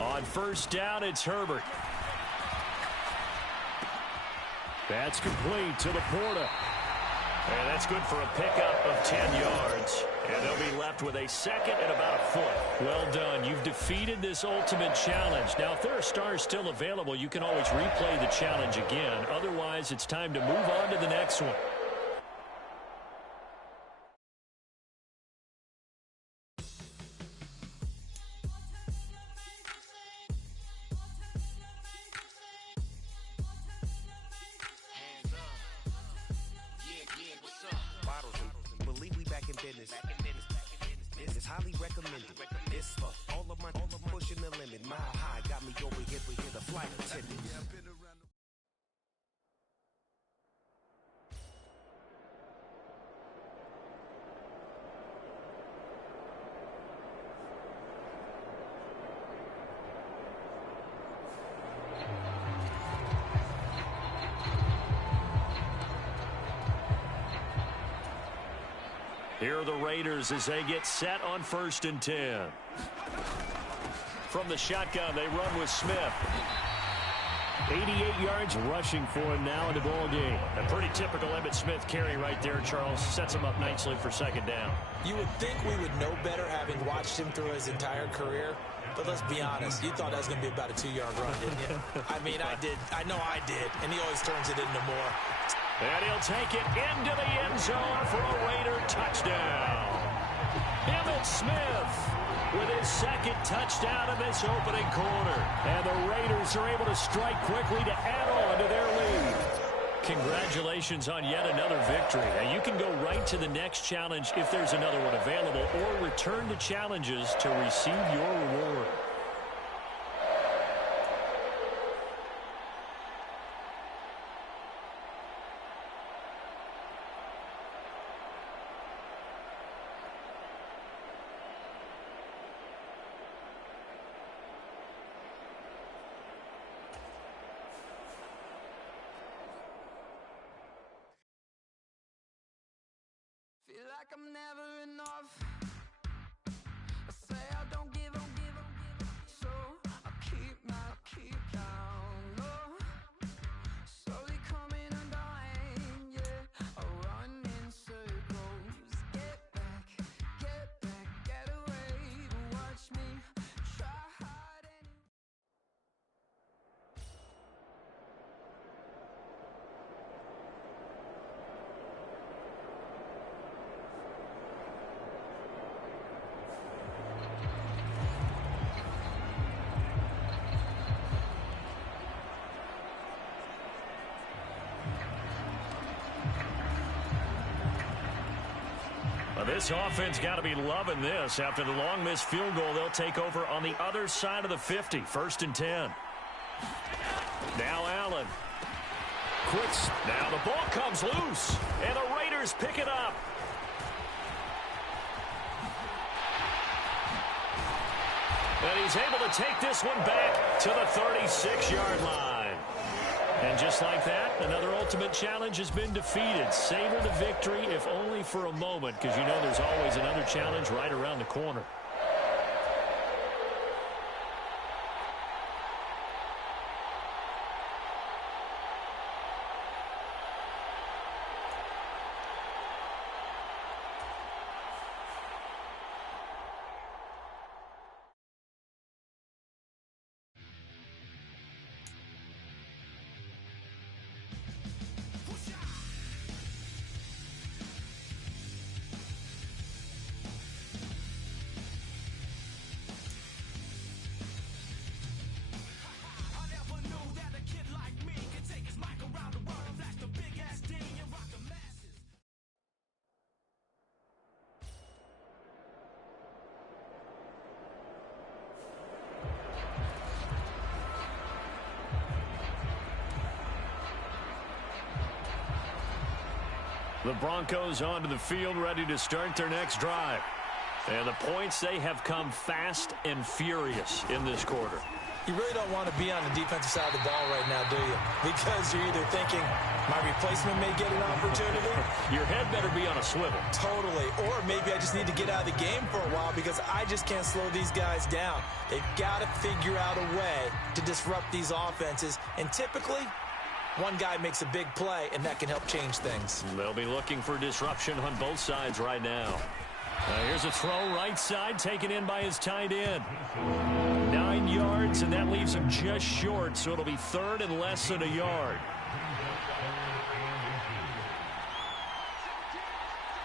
On first down, it's Herbert. That's complete to Laporta. And that's good for a pickup of 10 yards. And they'll be left with a second and about a foot. Well done. You've defeated this ultimate challenge. Now, if there are stars still available, you can always replay the challenge again. Otherwise, it's time to move on to the next one. This is highly recommended. This for all of my pushing the limit. Mile high got me over here, but here the flight attendant. Here are the Raiders as they get set on 1st and 10. From the shotgun, they run with Smith. 88 yards rushing for him now in the ball game. A pretty typical Emmitt Smith carry right there, Charles. Sets him up nicely for second down. You would think we would know better having watched him through his entire career. But let's be honest, you thought that was going to be about a 2-yard run, didn't you? I mean, I did. I know I did. And he always turns it into more. And he'll take it into the end zone for a Raider touchdown. Emmitt Smith with his second touchdown in this opening quarter. And the Raiders are able to strike quickly to add on to their lead. Congratulations on yet another victory. Now you can go right to the next challenge if there's another one available, or return to challenges to receive your reward. Feel like I'm never enough. I say I don't give up, so I keep down low. Slowly coming undone, yeah. I run in circles. Get back, get away. But watch me try hard anyway. Well, this offense got to be loving this. After the long missed field goal, they'll take over on the other side of the 50. 1st and 10. Now Allen. Quits. Now the ball comes loose. And the Raiders pick it up. And he's able to take this one back to the 36-yard line. And just like that, another ultimate challenge has been defeated. Savor the victory, if only for a moment, because you know there's always another challenge right around the corner. The Broncos onto the field, ready to start their next drive. And the points, they have come fast and furious in this quarter. You really don't want to be on the defensive side of the ball right now, do you? Because you're either thinking, my replacement may get an opportunity. Your head better be on a swivel. Totally. Or maybe I just need to get out of the game for a while because I just can't slow these guys down. They've got to figure out a way to disrupt these offenses. And typically, one guy makes a big play, and that can help change things. They'll be looking for disruption on both sides right now. Here's a throw right side, taken in by his tight end. 9 yards, and that leaves him just short, so it'll be third and less than a yard.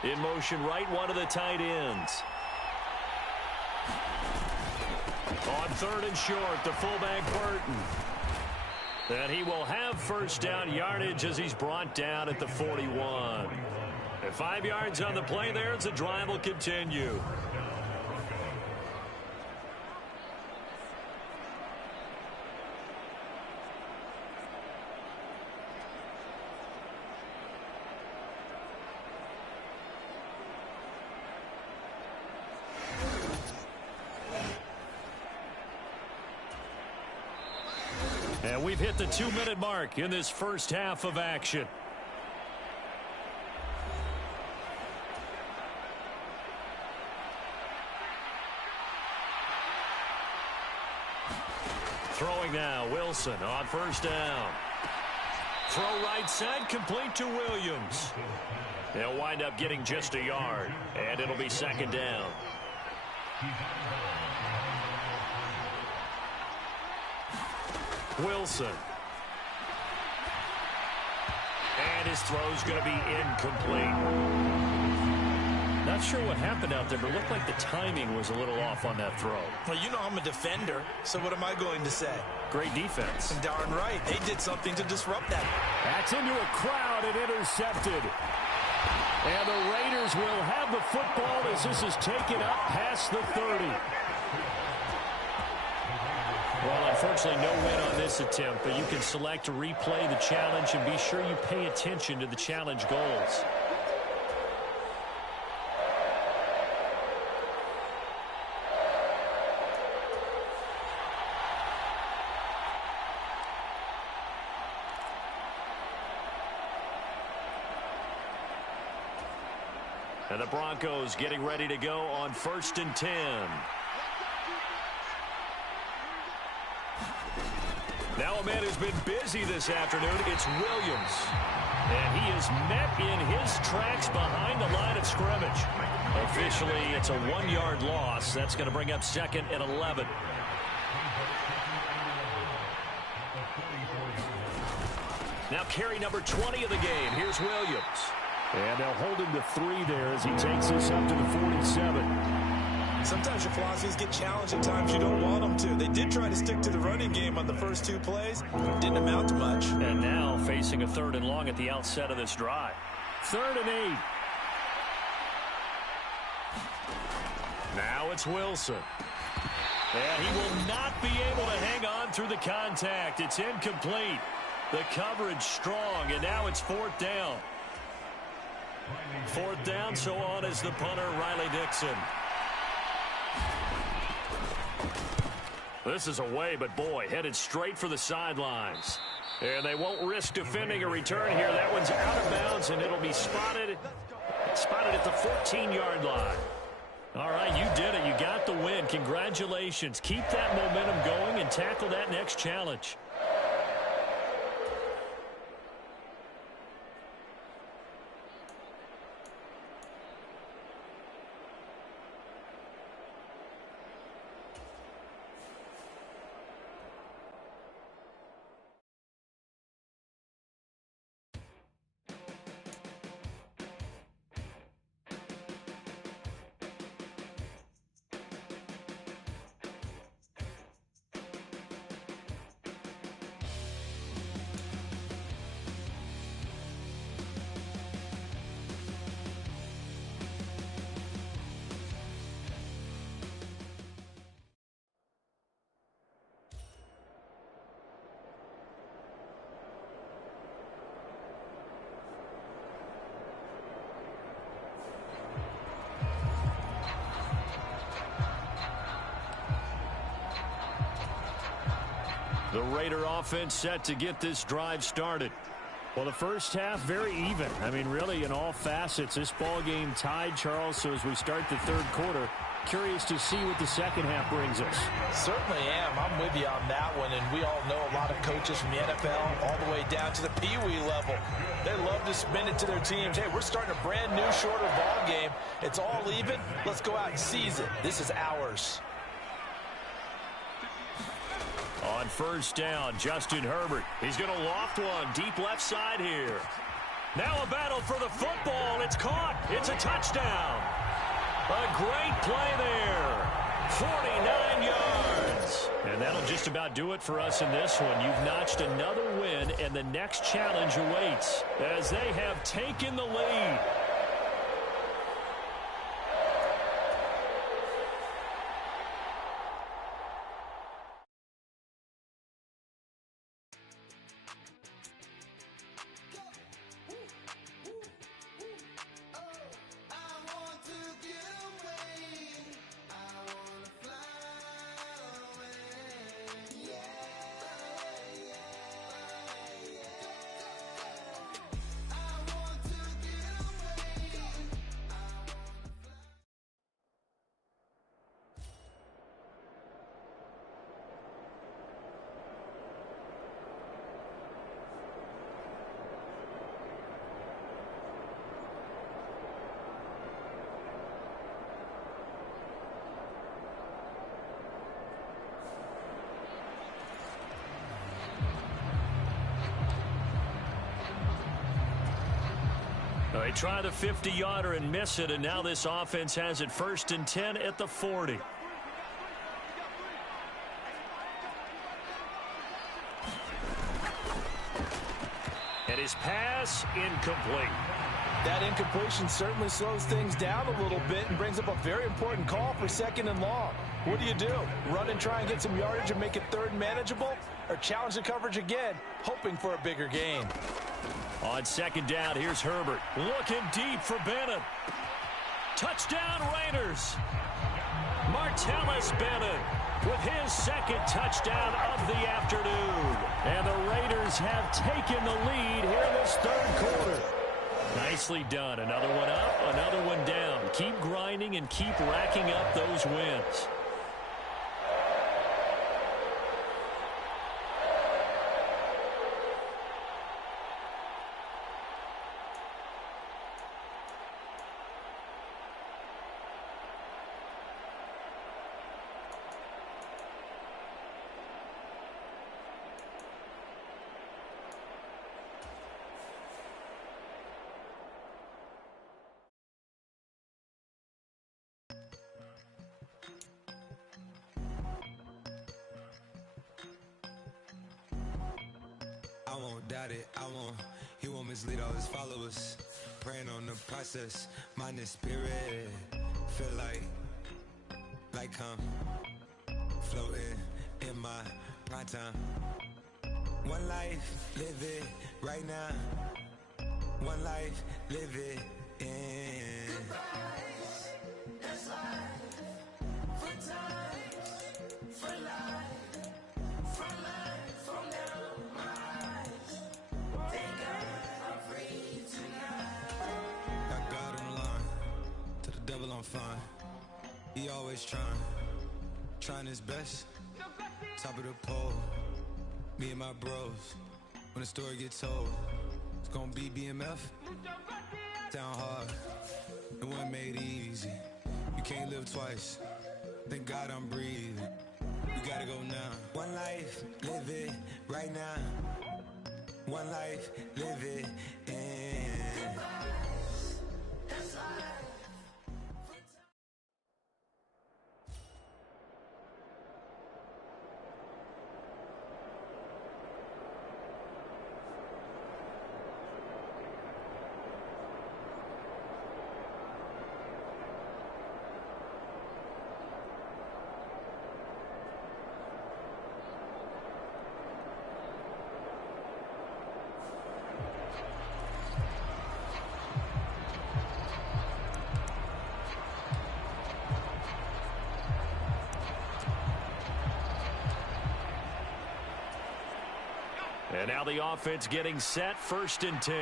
In motion, right one of the tight ends. On third and short, the fullback Burton. And he will have first down yardage as he's brought down at the 41. And 5 yards on the play there as the drive will continue. And we've hit the 2-minute mark in this first half of action. Throwing now, Wilson on first down. Throw right side, complete to Williams. They'll wind up getting just a yard, and it'll be second down. Wilson. And his throw's going to be incomplete. Not sure what happened out there, but it looked like the timing was a little off on that throw. Well, you know I'm a defender, so what am I going to say? Great defense. Darn right. They did something to disrupt that. That's into a crowd and intercepted. And the Raiders will have the football as this is taken up past the 30. Well, unfortunately, no win on this attempt, but you can select to replay the challenge and be sure you pay attention to the challenge goals. And the Broncos getting ready to go on 1st and 10. Now a man who's been busy this afternoon, it's Williams. And he is met in his tracks behind the line of scrimmage. Officially, it's a 1-yard loss. That's going to bring up 2nd and 11. Now carry number 20 of the game. Here's Williams. And they'll hold him to 3 there as he takes this up to the 47. Sometimes your philosophies get challenged at times you don't want them to. They did try to stick to the running game on the first 2 plays. Didn't amount to much. And now facing a 3rd and long at the outset of this drive. 3rd and 8. Now it's Wilson. And he will not be able to hang on through the contact. It's incomplete. The coverage strong, and now it's 4th down. 4th down, so on is the punter, Riley Dixon. This is away, but boy, headed straight for the sidelines. And they won't risk defending a return here. That one's out of bounds, and it'll be spotted at the 14-yard line. All right, you did it. You got the win. Congratulations. Keep that momentum going and tackle that next challenge. The Raider offense set to get this drive started. Well, the first half, very even. I mean, really, in all facets, this ball game tied, Charles. So as we start the third quarter, curious to see what the second half brings us. Certainly am. I'm with you on that one. And we all know a lot of coaches from the NFL all the way down to the Pee-wee level. They love to spin it to their teams. Hey, we're starting a brand new, shorter ball game. It's all even. Let's go out and seize it. This is ours. On first down, Justin Herbert. He's going to loft one deep left side here. Now a battle for the football. It's caught. It's a touchdown. A great play there. 49 yards. And that'll just about do it for us in this one. You've notched another win, and the next challenge awaits as they have taken the lead. They try the 50-yarder and miss it, and now this offense has it 1st and 10 at the 40. And his pass incomplete. That incompletion certainly slows things down a little bit and brings up a very important call for 2nd and long. What do? Run and try and get some yardage and make it 3rd manageable? Or challenge the coverage again, hoping for a bigger gain? On 2nd down, here's Herbert. Looking deep for Bennett. Touchdown Raiders. Martellus Bennett with his 2nd touchdown of the afternoon. And the Raiders have taken the lead here in this 3rd quarter. Nicely done. Another one up, another one down. Keep grinding and keep racking up those wins. I won't doubt it, he won't mislead all his followers. Praying on the process, mind and spirit. Feel like I'm floating in my prime time. One life, live it right now. One life, live it in. That's life, for times, for life, from life, from now, my eyes. Thank God I'm free tonight. Got God on the line, to the devil I'm fine. He always trying his best. Top of the pole, me and my bros. When the story gets told, it's gonna be BMF. Down hard, it wasn't made easy. You can't live twice. Thank God I'm breathing. We gotta go now. One life, live it right now. One life, live it in. That's life. And now the offense getting set, 1st and 10.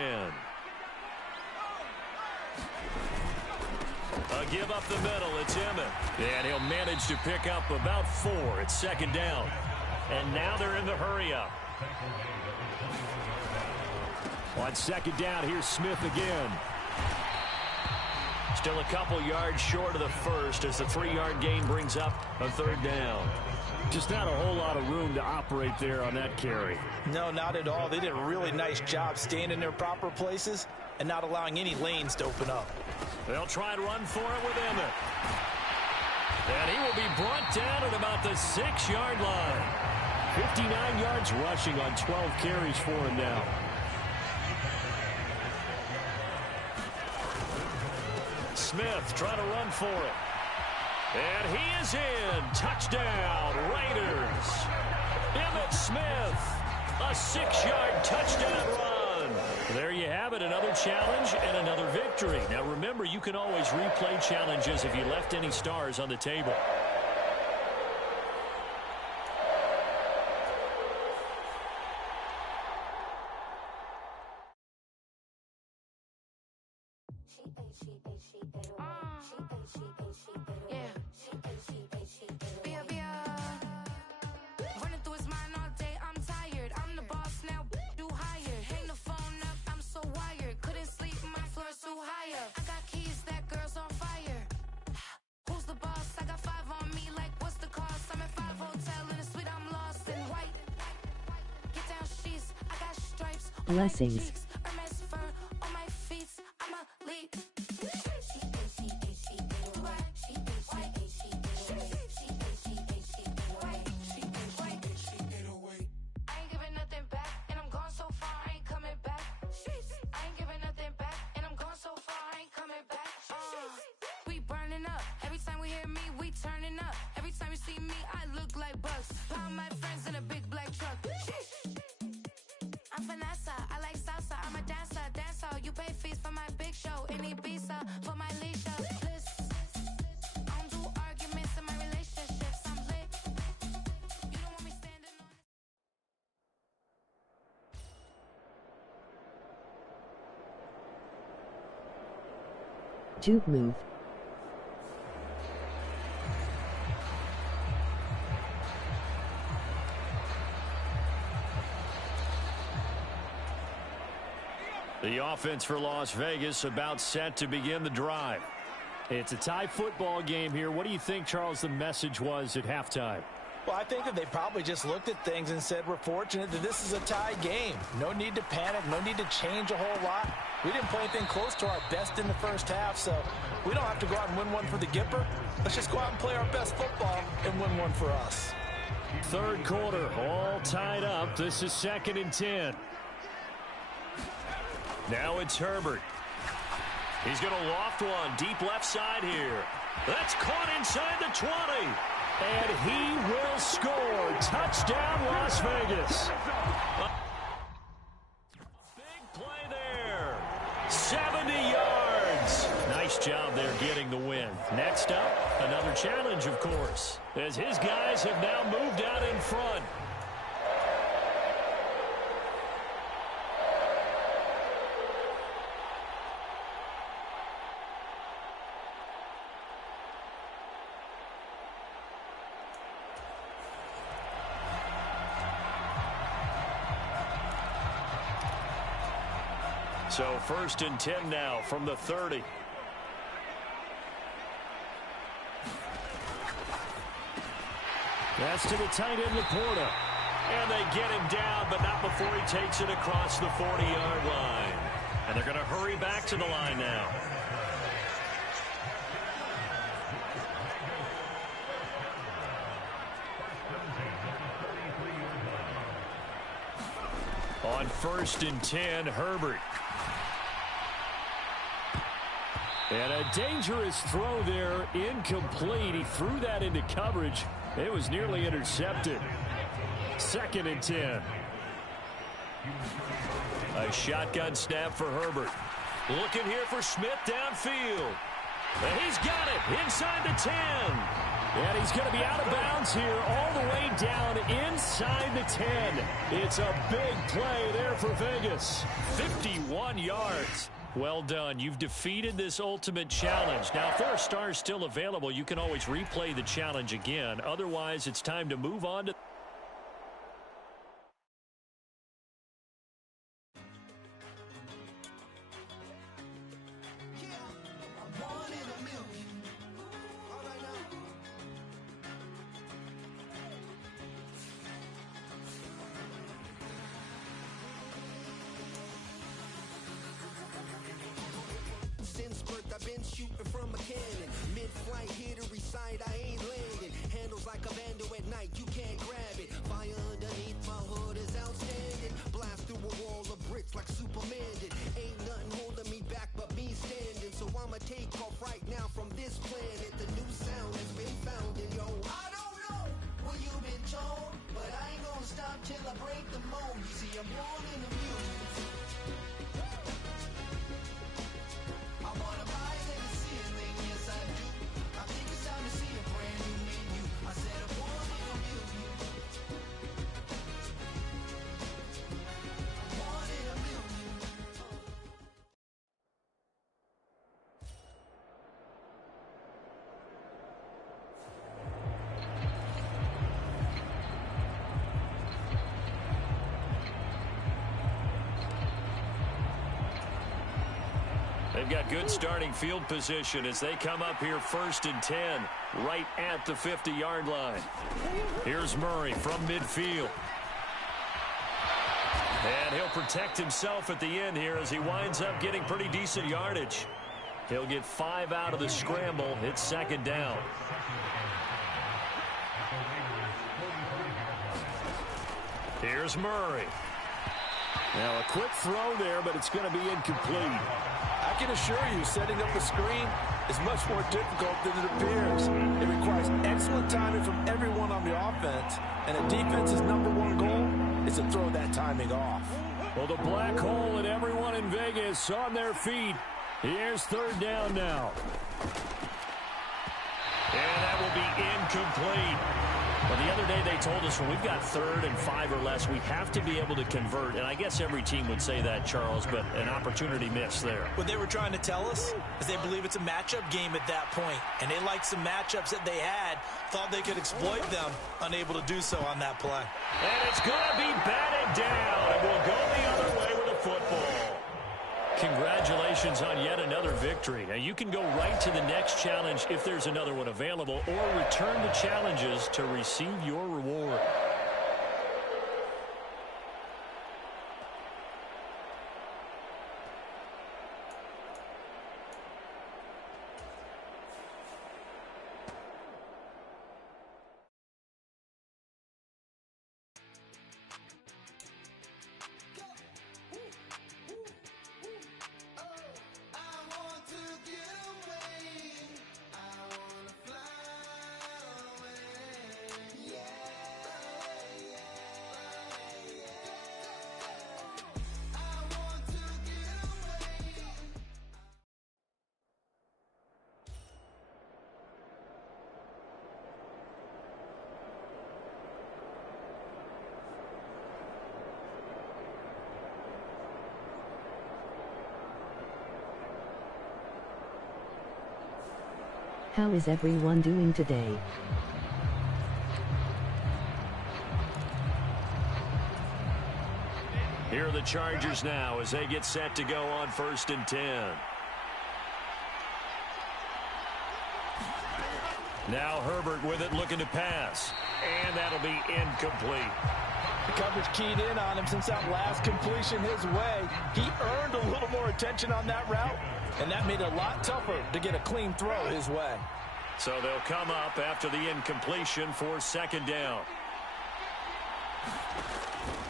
A give up the middle, it's Emmett. And he'll manage to pick up about 4. It's 2nd down. And now they're in the hurry-up. On 2nd down, here's Smith again. Still a couple yards short of the first as the 3-yard gain brings up a 3rd down. Just not a whole lot of room to operate there on that carry. No, not at all. They did a really nice job staying in their proper places and not allowing any lanes to open up. They'll try and run for it with Emmett. And he will be brought down at about the 6-yard line. 59 yards rushing on 12 carries for him now. Smith trying to run for it. And he is in. Touchdown, Raiders. Emmitt Smith, a 6-yard touchdown run. There you have it, another challenge and another victory. Now remember, you can always replay challenges if you left any stars on the table. Blessings. Juke move. The offense for Las Vegas about set to begin the drive. It's a tie football game here. What do you think, Charles, the message was at halftime? Well, I think that they probably just looked at things and said, we're fortunate that this is a tie game. No need to panic. No need to change a whole lot. We didn't play anything close to our best in the first half, so we don't have to go out and win one for the Gipper. Let's just go out and play our best football and win one for us. 3rd quarter, all tied up. This is 2nd and 10. Now it's Herbert. He's going to loft one deep left side here. That's caught inside the 20. And he will score. Touchdown, Las Vegas. Big play there. 70 yards. Nice job there getting the win. Next up, another challenge, of course, as his guys have now moved out in front. So 1st and 10 now from the 30. That's to the tight end, Laporta. And they get him down, but not before he takes it across the 40-yard line. And they're going to hurry back to the line now. On 1st and 10, Herbert. And a dangerous throw there, incomplete. He threw that into coverage. It was nearly intercepted. 2nd and 10. A shotgun snap for Herbert. Looking here for Smith downfield. And he's got it inside the 10. And he's going to be out of bounds here all the way down inside the 10. It's a big play there for Vegas. 51 yards. Well done. You've defeated this ultimate challenge. Now, if there are stars still available, you can always replay the challenge again. Otherwise, it's time to move on to... Since birth, I've been shooting from a cannon. Mid-flight, here to recite, I ain't landing. Handles like a vandal at night, you can't grab it. Fire underneath my hood is outstanding. Blast through a wall of bricks like Superman did. Ain't nothing holding me back but me standing. So I'ma take off right now from this planet. The new sound has been found in yo. I don't know what you've been told, but I ain't gonna stop till I break the mold. You see, I'm born in the music. I wanna rise in the ceiling, yes I do. I think it's time to see a brand new menu. I said I'm born in a million. I'm born in a million. They've got good starting field position as they come up here 1st and 10, right at the 50-yard line. Here's Murray from midfield. And he'll protect himself at the end here as he winds up getting pretty decent yardage. He'll get 5 out of the scramble. It's 2nd down. Here's Murray. Now a quick throw there, but it's going to be incomplete. I can assure you, setting up the screen is much more difficult than it appears. It requires excellent timing from everyone on the offense, and a defense's #1 goal is to throw that timing off. Well, the black hole and everyone in Vegas on their feet. Here's 3rd down now. And that will be incomplete. Well, the other day they told us when we've got 3rd and 5 or less, we have to be able to convert. And I guess every team would say that, Charles, but an opportunity missed there. What they were trying to tell us is they believe it's a matchup game at that point, and they liked some matchups that they had, thought they could exploit them, unable to do so on that play. And it's going to be batted down, and we'll go the other way with a football. Congratulations on yet another victory. Now, you can go right to the next challenge if there's another one available, or return to challenges to receive your reward. How is everyone doing today? Here are the Chargers now as they get set to go on 1st and 10. Now Herbert with it, looking to pass. And that'll be incomplete. The coverage keyed in on him since that last completion his way. He earned a little more attention on that route, and that made it a lot tougher to get a clean throw his way. So they'll come up after the incompletion for 2nd down.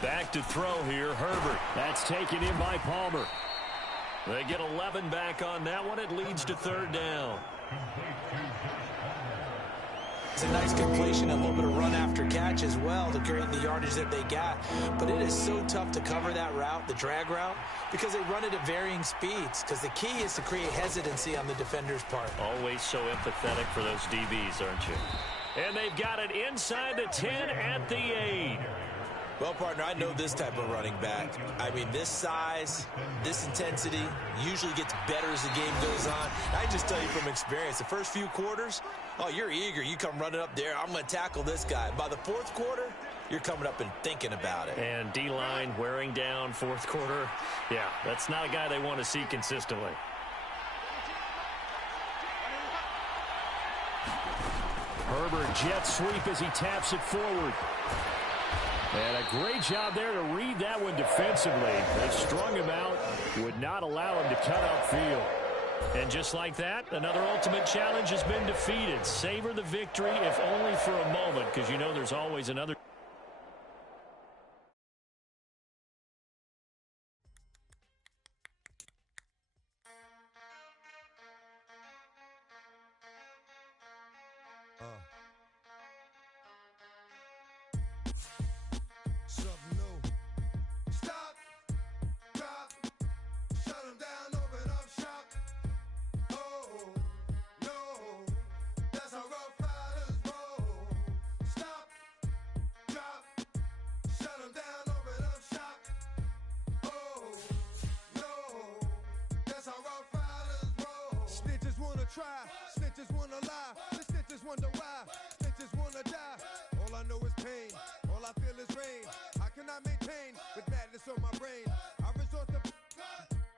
Back to throw here, Herbert. That's taken in by Palmer. They get 11 back on that one. It leads to 3rd down. It's a nice completion, a little bit of run after catch as well to create the yardage that they got. But it is so tough to cover that route, the drag route, because they run it at varying speeds. Because the key is to create hesitancy on the defender's part. Always so empathetic for those DBs, aren't you? And they've got it inside the 10 at the 8. Well, partner, I know this type of running back. I mean, this size, this intensity usually gets better as the game goes on. I just tell you from experience, the first few quarters, oh, you're eager. You come running up there. I'm going to tackle this guy. By the fourth quarter, you're coming up and thinking about it. And D-line wearing down fourth quarter. Yeah, that's not a guy they want to see consistently. Herbert jet sweep as he taps it forward. And a great job there to read that one defensively. They strung him out, would not allow him to cut upfield. And just like that, another ultimate challenge has been defeated. Savor the victory, if only for a moment, because you know there's always another. Try, snitches wanna lie, the snitches wonder why, snitches wanna die. All I know is pain, all I feel is rain. How can I maintain with madness on my brain? I resort to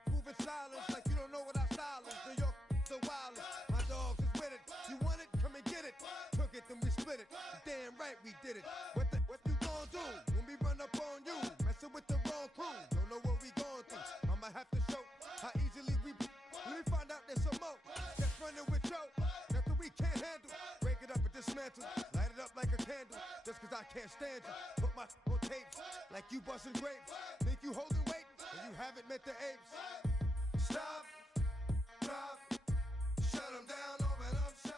moving silence like you don't know what I style is. New York, the wildest, my dogs is with it. You want it? Come and get it. Took it, then we split it. Damn right we did it. What you gon' do when we run up on you? Messing with the wrong crew, don't know what we going through. I'ma have to show how easily we. Let me find out there's some more. Running with Joe, nothing we can't handle. Break it up and dismantle, light it up like a candle. Just cause I can't stand you, put my on tapes like you busting grapes. Think you holding weight, and you haven't met the apes. Stop, drop, shut them down, open up shop.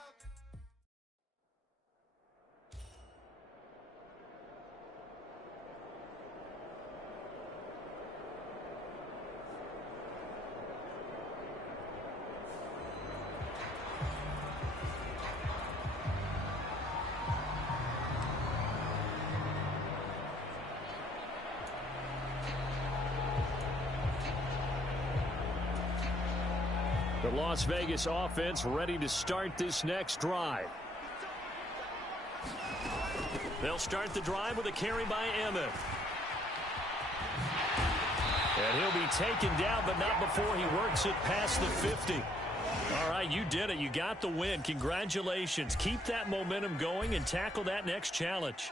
The Las Vegas offense ready to start this next drive. They'll start the drive with a carry by Emmett. And he'll be taken down, but not before he works it past the 50. All right, you did it. You got the win. Congratulations. Keep that momentum going and tackle that next challenge.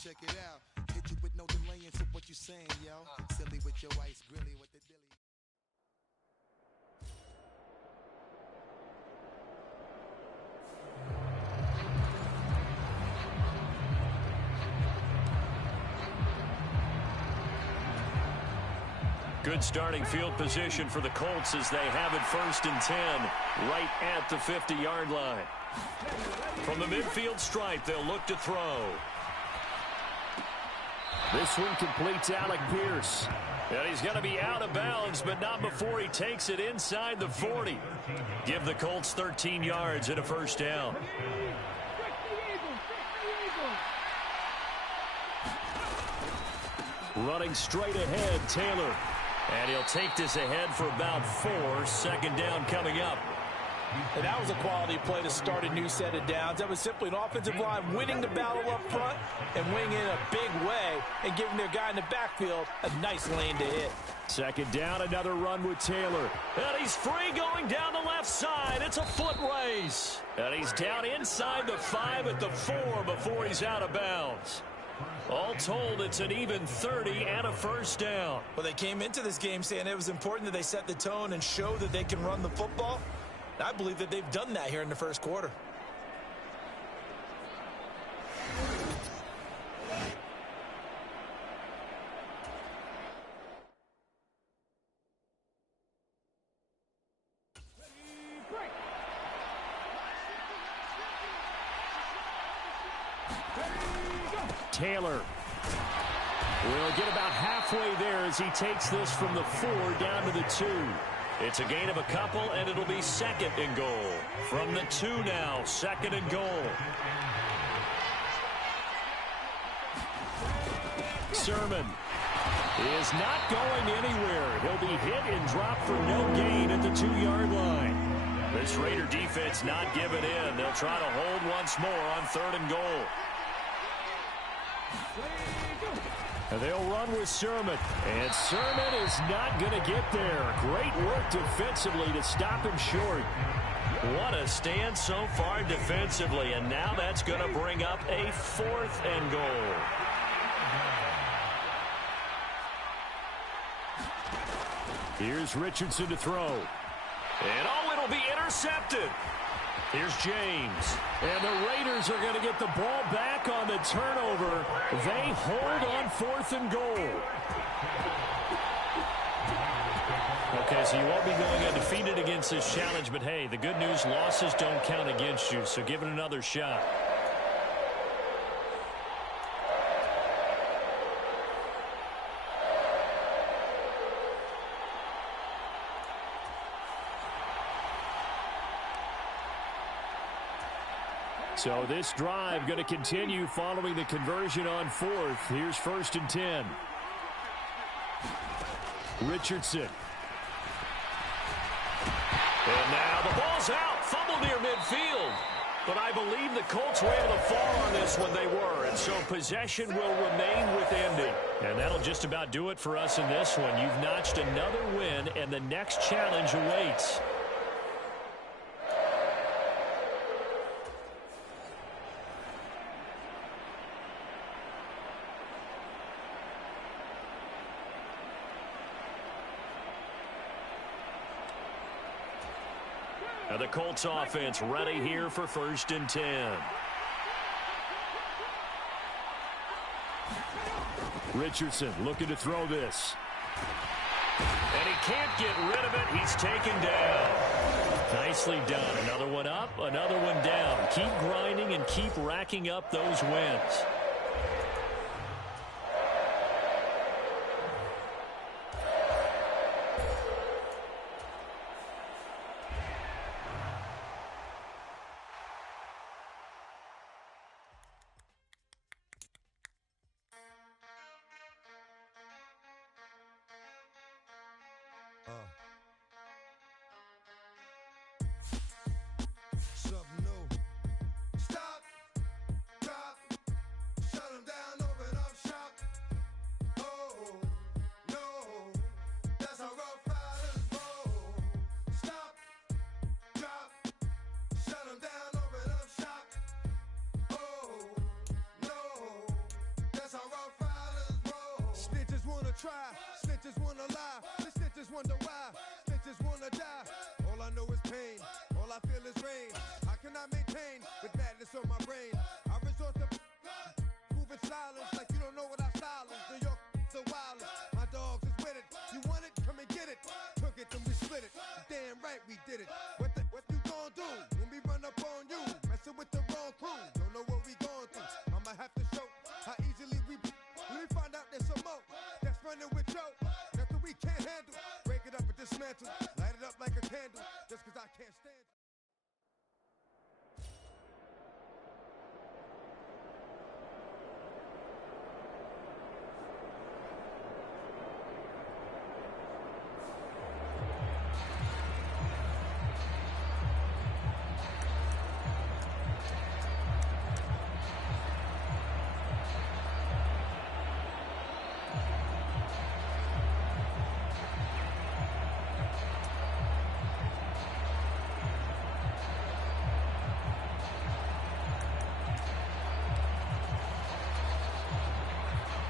Check it out. Hit you with no delay into what you saying, yo. Silly with your ice, grilly with the dilly. Good starting field position for the Colts as they have it 1st and 10 right at the 50-yard line. From the midfield stripe, they'll look to throw. This one completes Alec Pierce. And he's going to be out of bounds, but not before he takes it inside the 40. Give the Colts 13 yards and a 1st down. Running straight ahead, Taylor. And he'll take this ahead for about 4. 2nd down coming up. And that was a quality play to start a new set of downs. That was simply an offensive line winning the battle up front and winning in a big way and giving their guy in the backfield a nice lane to hit. Second down, another run with Taylor. And he's free going down the left side. It's a foot race. And he's down inside the 5 at the 4 before he's out of bounds. All told, it's an even 30 and a first down. Well, they came into this game saying it was important that they set the tone and show that they can run the football. I believe that they've done that here in the first quarter. Taylor will get about halfway there as he takes this from the 4 down to the 2. It's a gain of a couple, and it'll be second and goal. From the 2 now, second and goal. Sermon is not going anywhere. He'll be hit and dropped for no gain at the 2-yard line. This Raider defense not giving in. They'll try to hold once more on third and goal. And they'll run with Sermon. And Sermon is not going to get there. Great work defensively to stop him short. What a stand so far defensively. And now that's going to bring up a 4th and goal. Here's Richardson to throw. And oh, it'll be intercepted. Here's James. And the Raiders are going to get the ball back on the turnover. They hold on 4th and goal. Okay, so you won't be going undefeated against this challenge, but hey, the good news, losses don't count against you, so give it another shot. So this drive going to continue following the conversion on 4th. Here's 1st and 10. Richardson. And now the ball's out. Fumble near midfield. But I believe the Colts were able to fall on this when they were. And so possession will remain with Indy. And that'll just about do it for us in this one. You've notched another win, and the next challenge awaits. Now the Colts offense ready here for 1st and 10. Richardson looking to throw this. And he can't get rid of it. He's taken down. Nicely done. Another one up, another one down. Keep grinding and keep racking up those wins. Something new. Stop, drop, shut 'em down, open up shop. Oh, no, that's how rough riders roll. Stop, drop, shut 'em down, open up shop. Oh, no, that's how rough riders roll. Snitches wanna try, snitches wanna lie, the snitches wonder why, snitches wanna die. All I know is pain, all I feel is rain. How can I maintain with madness on my brain? I resort to moving silence like you don't know what I style is. New York the wildest, my dogs is with it. You want it? Come and get it. Took it, then we split it. Damn right we did it. What you gonna do when we run up on you? Messing with the wrong crew. Don't know what we going through. I'ma have to show how easily we. Let me find out there's some more that's running with Joe. Nothing we can't handle. Break it up and dismantle. Light it up like a candle. Just 'cause I can't stand.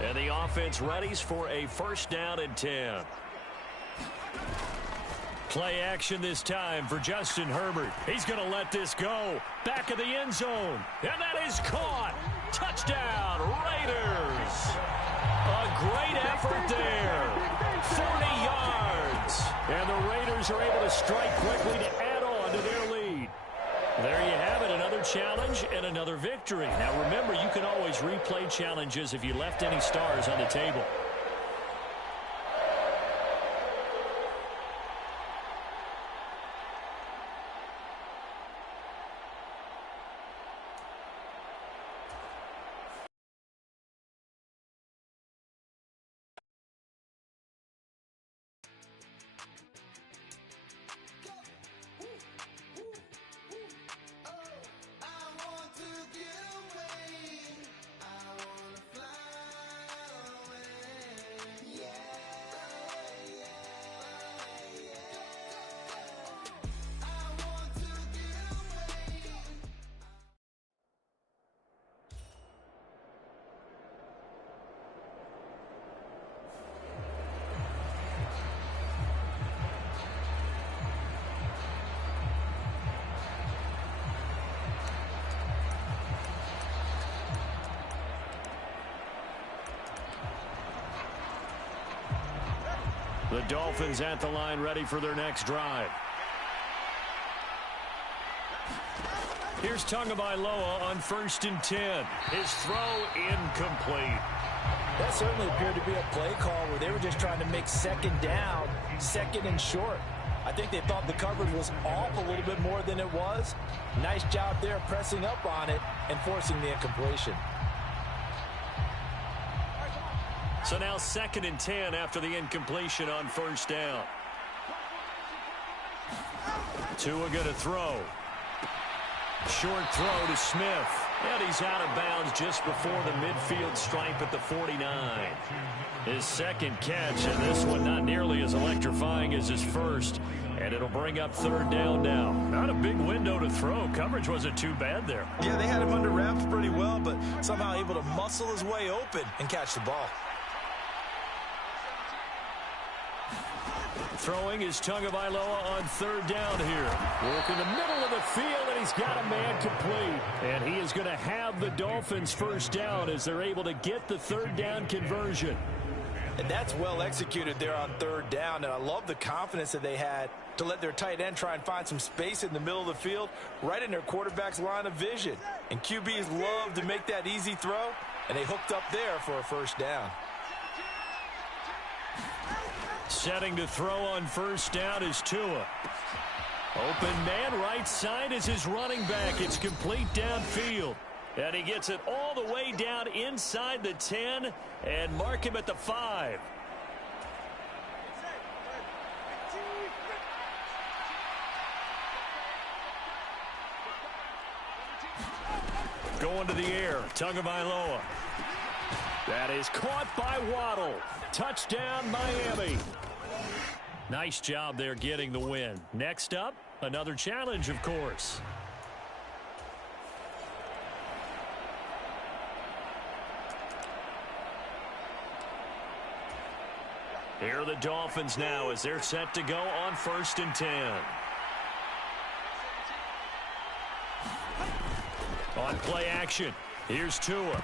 And the offense readies for a first down and 10. Play action this time for Justin Herbert. He's going to let this go. Back of the end zone. And that is caught. Touchdown, Raiders. A great effort there. 40 yards. And the Raiders are able to strike quickly to add on to their lead. There you have it, another challenge and another victory. Now remember, you can always replay challenges if you left any stars on the table. The Dolphins at the line, ready for their next drive. Here's Tagovailoa on 1st and 10. His throw incomplete. That certainly appeared to be a play call where they were just trying to make second down, second and short. I think they thought the coverage was off a little bit more than it was. Nice job there pressing up on it and forcing the incompletion. So now 2nd and 10 after the incompletion on 1st down. Tua going to throw. Short throw to Smith. And he's out of bounds just before the midfield stripe at the 49. His second catch, and this one not nearly as electrifying as his first. And it'll bring up 3rd down now. Not a big window to throw. Coverage wasn't too bad there. Yeah, they had him under wraps pretty well, but somehow able to muscle his way open and catch the ball. Throwing is Tagovailoa on 3rd down here. Work in the middle of the field, and he's got a man complete. And he is going to have the Dolphins' 1st down as they're able to get the 3rd down conversion. And that's well executed there on 3rd down, and I love the confidence that they had to let their tight end try and find some space in the middle of the field, right in their quarterback's line of vision. And QBs love to make that easy throw, and they hooked up there for a 1st down. Setting to throw on 1st down is Tua. Open man, right side is his running back. It's complete downfield. And he gets it all the way down inside the 10 and mark him at the 5. Going to the air, Tagovailoa. That is caught by Waddle. Touchdown, Miami. Nice job there getting the win. Next up, another challenge, of course. Here are the Dolphins now as they're set to go on 1st and 10. On play action, here's Tua.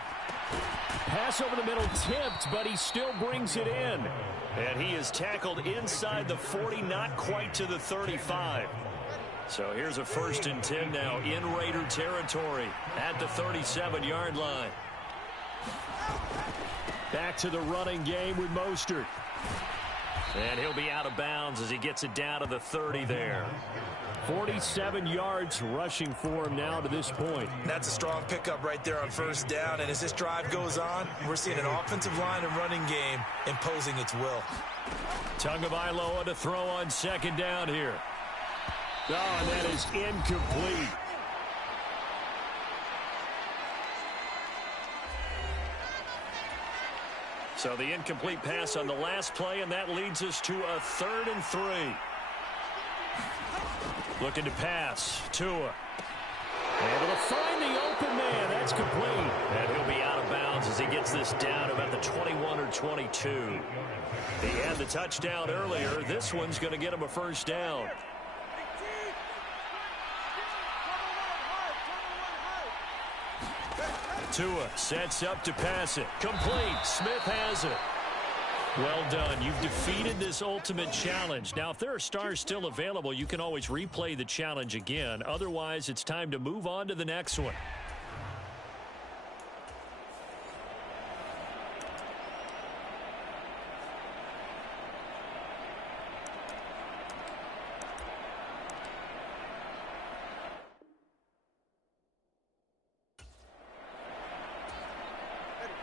Pass over the middle tipped, but he still brings it in. And he is tackled inside the 40, not quite to the 35. So here's a 1st and 10 now in Raider territory at the 37-yard line. Back to the running game with Mostert. And he'll be out of bounds as he gets it down to the 30 there. 47 yards rushing for him now to this point. That's a strong pickup right there on 1st down. And as this drive goes on, we're seeing an offensive line and running game imposing its will. Tagovailoa to throw on 2nd down here. Oh, and that is incomplete. So the incomplete pass on the last play, and that leads us to a 3rd and 3. Looking to pass. Tua. Able to find the open man. That's complete. And he'll be out of bounds downs as he gets this down about the 21 or 22. He had the touchdown earlier. This one's going to get him a first down. Tua sets up to pass it. Complete. Smith has it. Well done. You've defeated this ultimate challenge. Now, if there are stars still available, you can always replay the challenge again. Otherwise, it's time to move on to the next one.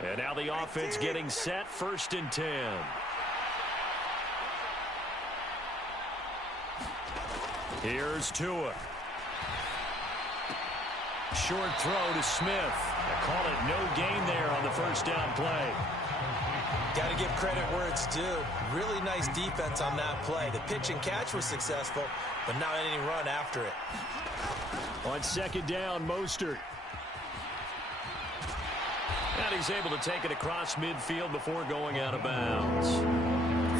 And now the offense getting set, 1st and 10. Here's Tua. Short throw to Smith. They call it no gain there on the first down play. Got to give credit where it's due. Really nice defense on that play. The pitch and catch was successful, but not any run after it. On 2nd down, Mostert. And he's able to take it across midfield before going out of bounds.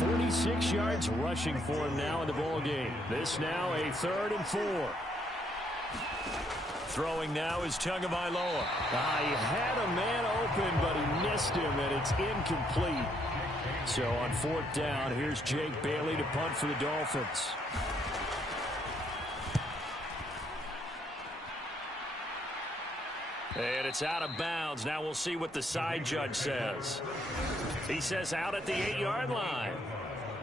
46 yards rushing for him now in the ball game. This now a 3rd and 4. Throwing now is Tagovailoa. He had a man open, but he missed him, and it's incomplete. So on 4th down, here's Jake Bailey to punt for the Dolphins. And it's out of bounds. Now we'll see what the side judge says. He says out at the 8-yard line.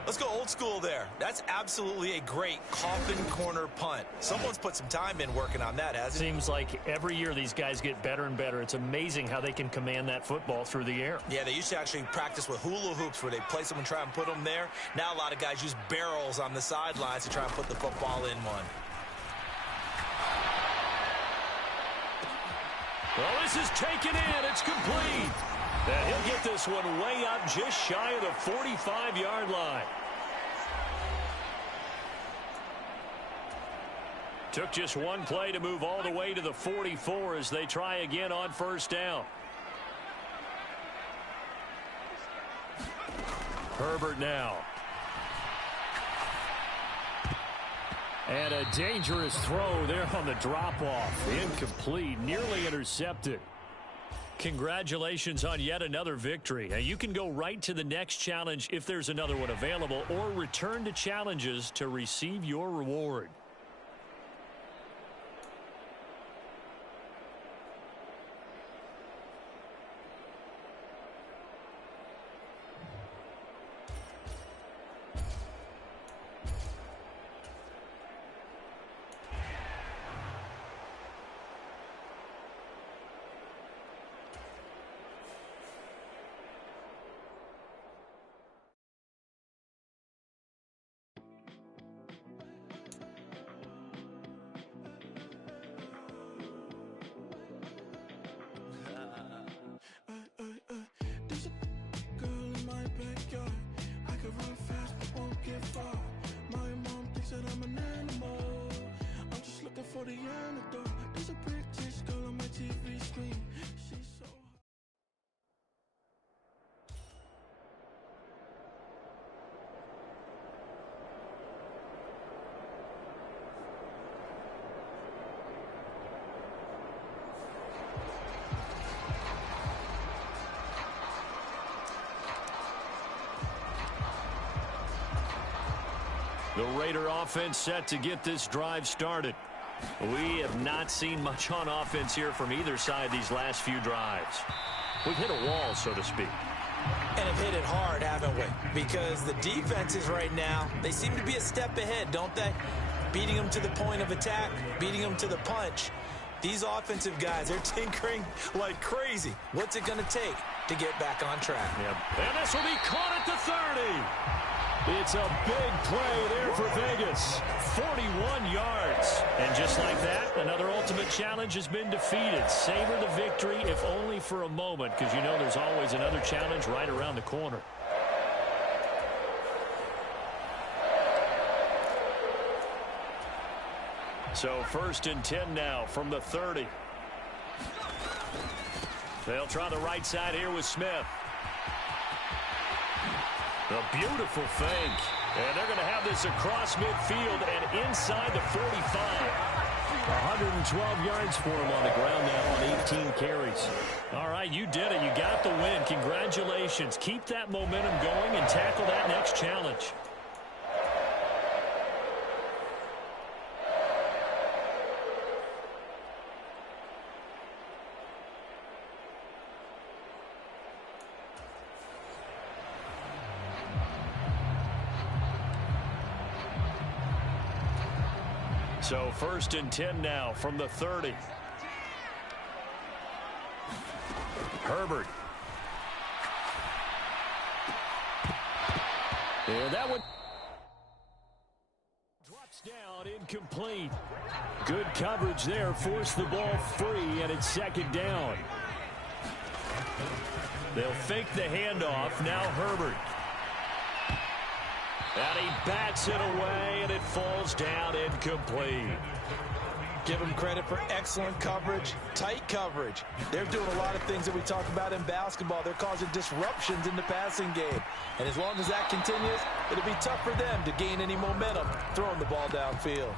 Let's go old school there. That's absolutely a great coffin corner punt. Someone's put some time in working on that, hasn't it? Seems like every year these guys get better and better. It's amazing how they can command that football through the air. Yeah, they used to actually practice with hula hoops where they place them and try and put them there. Now a lot of guys use barrels on the sidelines to try and put the football in one. Well, this is taken in. It's complete. And he'll get this one way up just shy of the 45-yard line. Took just one play to move all the way to the 44 as they try again on 1st down. Herbert now. And a dangerous throw there on the drop-off. Incomplete, nearly intercepted. Congratulations on yet another victory. Now, you can go right to the next challenge if there's another one available, or return to challenges to receive your reward. The Raider offense set to get this drive started. We have not seen much on offense here from either side these last few drives. We've hit a wall, so to speak. And have hit it hard, haven't we? Because the defenses right now, they seem to be a step ahead, don't they? Beating them to the point of attack, beating them to the punch. These offensive guys, they're tinkering like crazy. What's it going to take to get back on track? Yep. And this will be caught at the 30. It's a big play there for Vegas. 41 yards. And just like that, another ultimate challenge has been defeated. Savor the victory, if only for a moment, because you know there's always another challenge right around the corner. So 1st and 10 now from the 30. They'll try the right side here with Smith. A beautiful fake. And they're going to have this across midfield and inside the 45. 112 yards for him on the ground now on 18 carries. All right, you did it. You got the win. Congratulations. Keep that momentum going and tackle that next challenge. So 1st and 10 now from the 30. Herbert. And that one drops down, incomplete. Good coverage there, forced the ball free, and it's 2nd down. They'll fake the handoff. Now Herbert. And he bats it away, and it falls down incomplete. Give them credit for excellent coverage, tight coverage. They're doing a lot of things that we talk about in basketball. They're causing disruptions in the passing game. And as long as that continues, it'll be tough for them to gain any momentum throwing the ball downfield.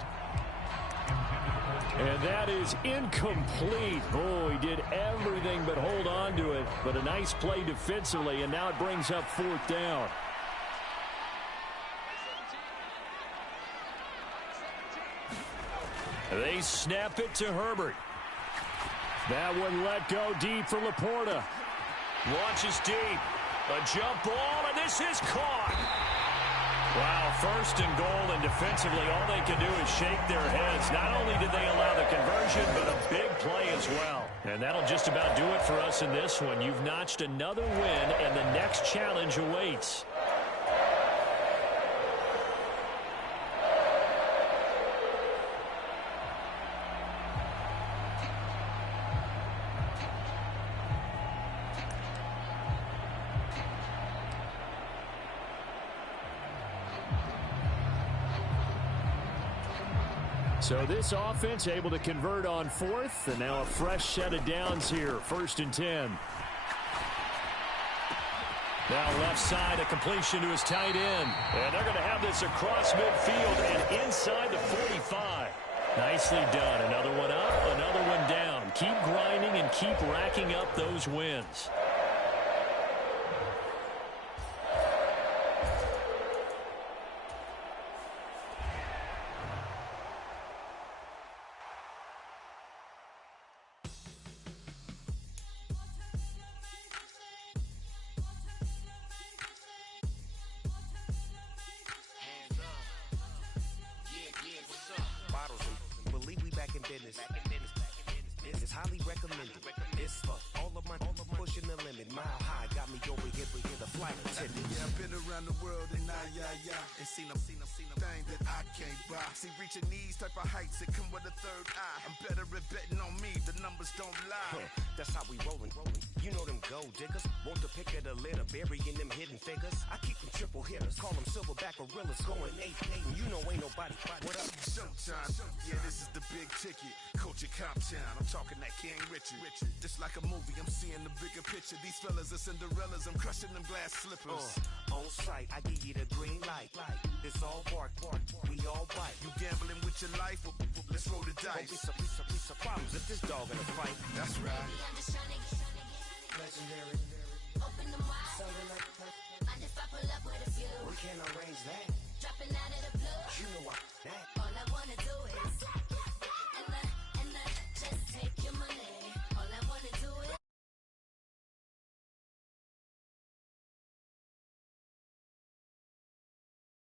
And that is incomplete. Oh, he did everything but hold on to it. But a nice play defensively, and now it brings up 4th down. They snap it to Herbert. That one let go deep for Laporta. Launches deep. A jump ball, and this is caught. Wow, 1st and goal, and defensively all they can do is shake their heads. Not only did they allow the conversion, but a big play as well. And that'll just about do it for us in this one. You've notched another win, and the next challenge awaits. So this offense able to convert on 4th, and now a fresh set of downs here. 1st and 10. Now left side, a completion to his tight end. And they're going to have this across midfield and inside the 45. Nicely done. Another one up, another one down. Keep grinding and keep racking up those wins. This is highly recommended. This for all of my pushing the limit. Mile high got me over here the flight attendant. Yeah, I've been around the world and and seen them thing that I can't buy. See, reaching these type of heights, it come with a third eye. I'm better at betting on me, the numbers don't lie. That's how we rollin'. You know them gold diggers, want to pick at a litter, burying them hidden figures. I keep them triple hitters, call them silverback gorillas, going 8-8, and you know ain't nobody. What up? Showtime, yeah, this is the big ticket. Coach at Cop Town, I'm talking that King Richard. Just like a movie, I'm seeing the bigger picture. These fellas are Cinderellas, I'm crushing them glass slippers. On sight, I give you the green light. It's all part, we all bite. You gambling with your life? Well, let's roll the dice. Don't be some problems if this dog in a fight. That's right. Legendary. Open them wide. And if I pull up with a few, we can't arrange that.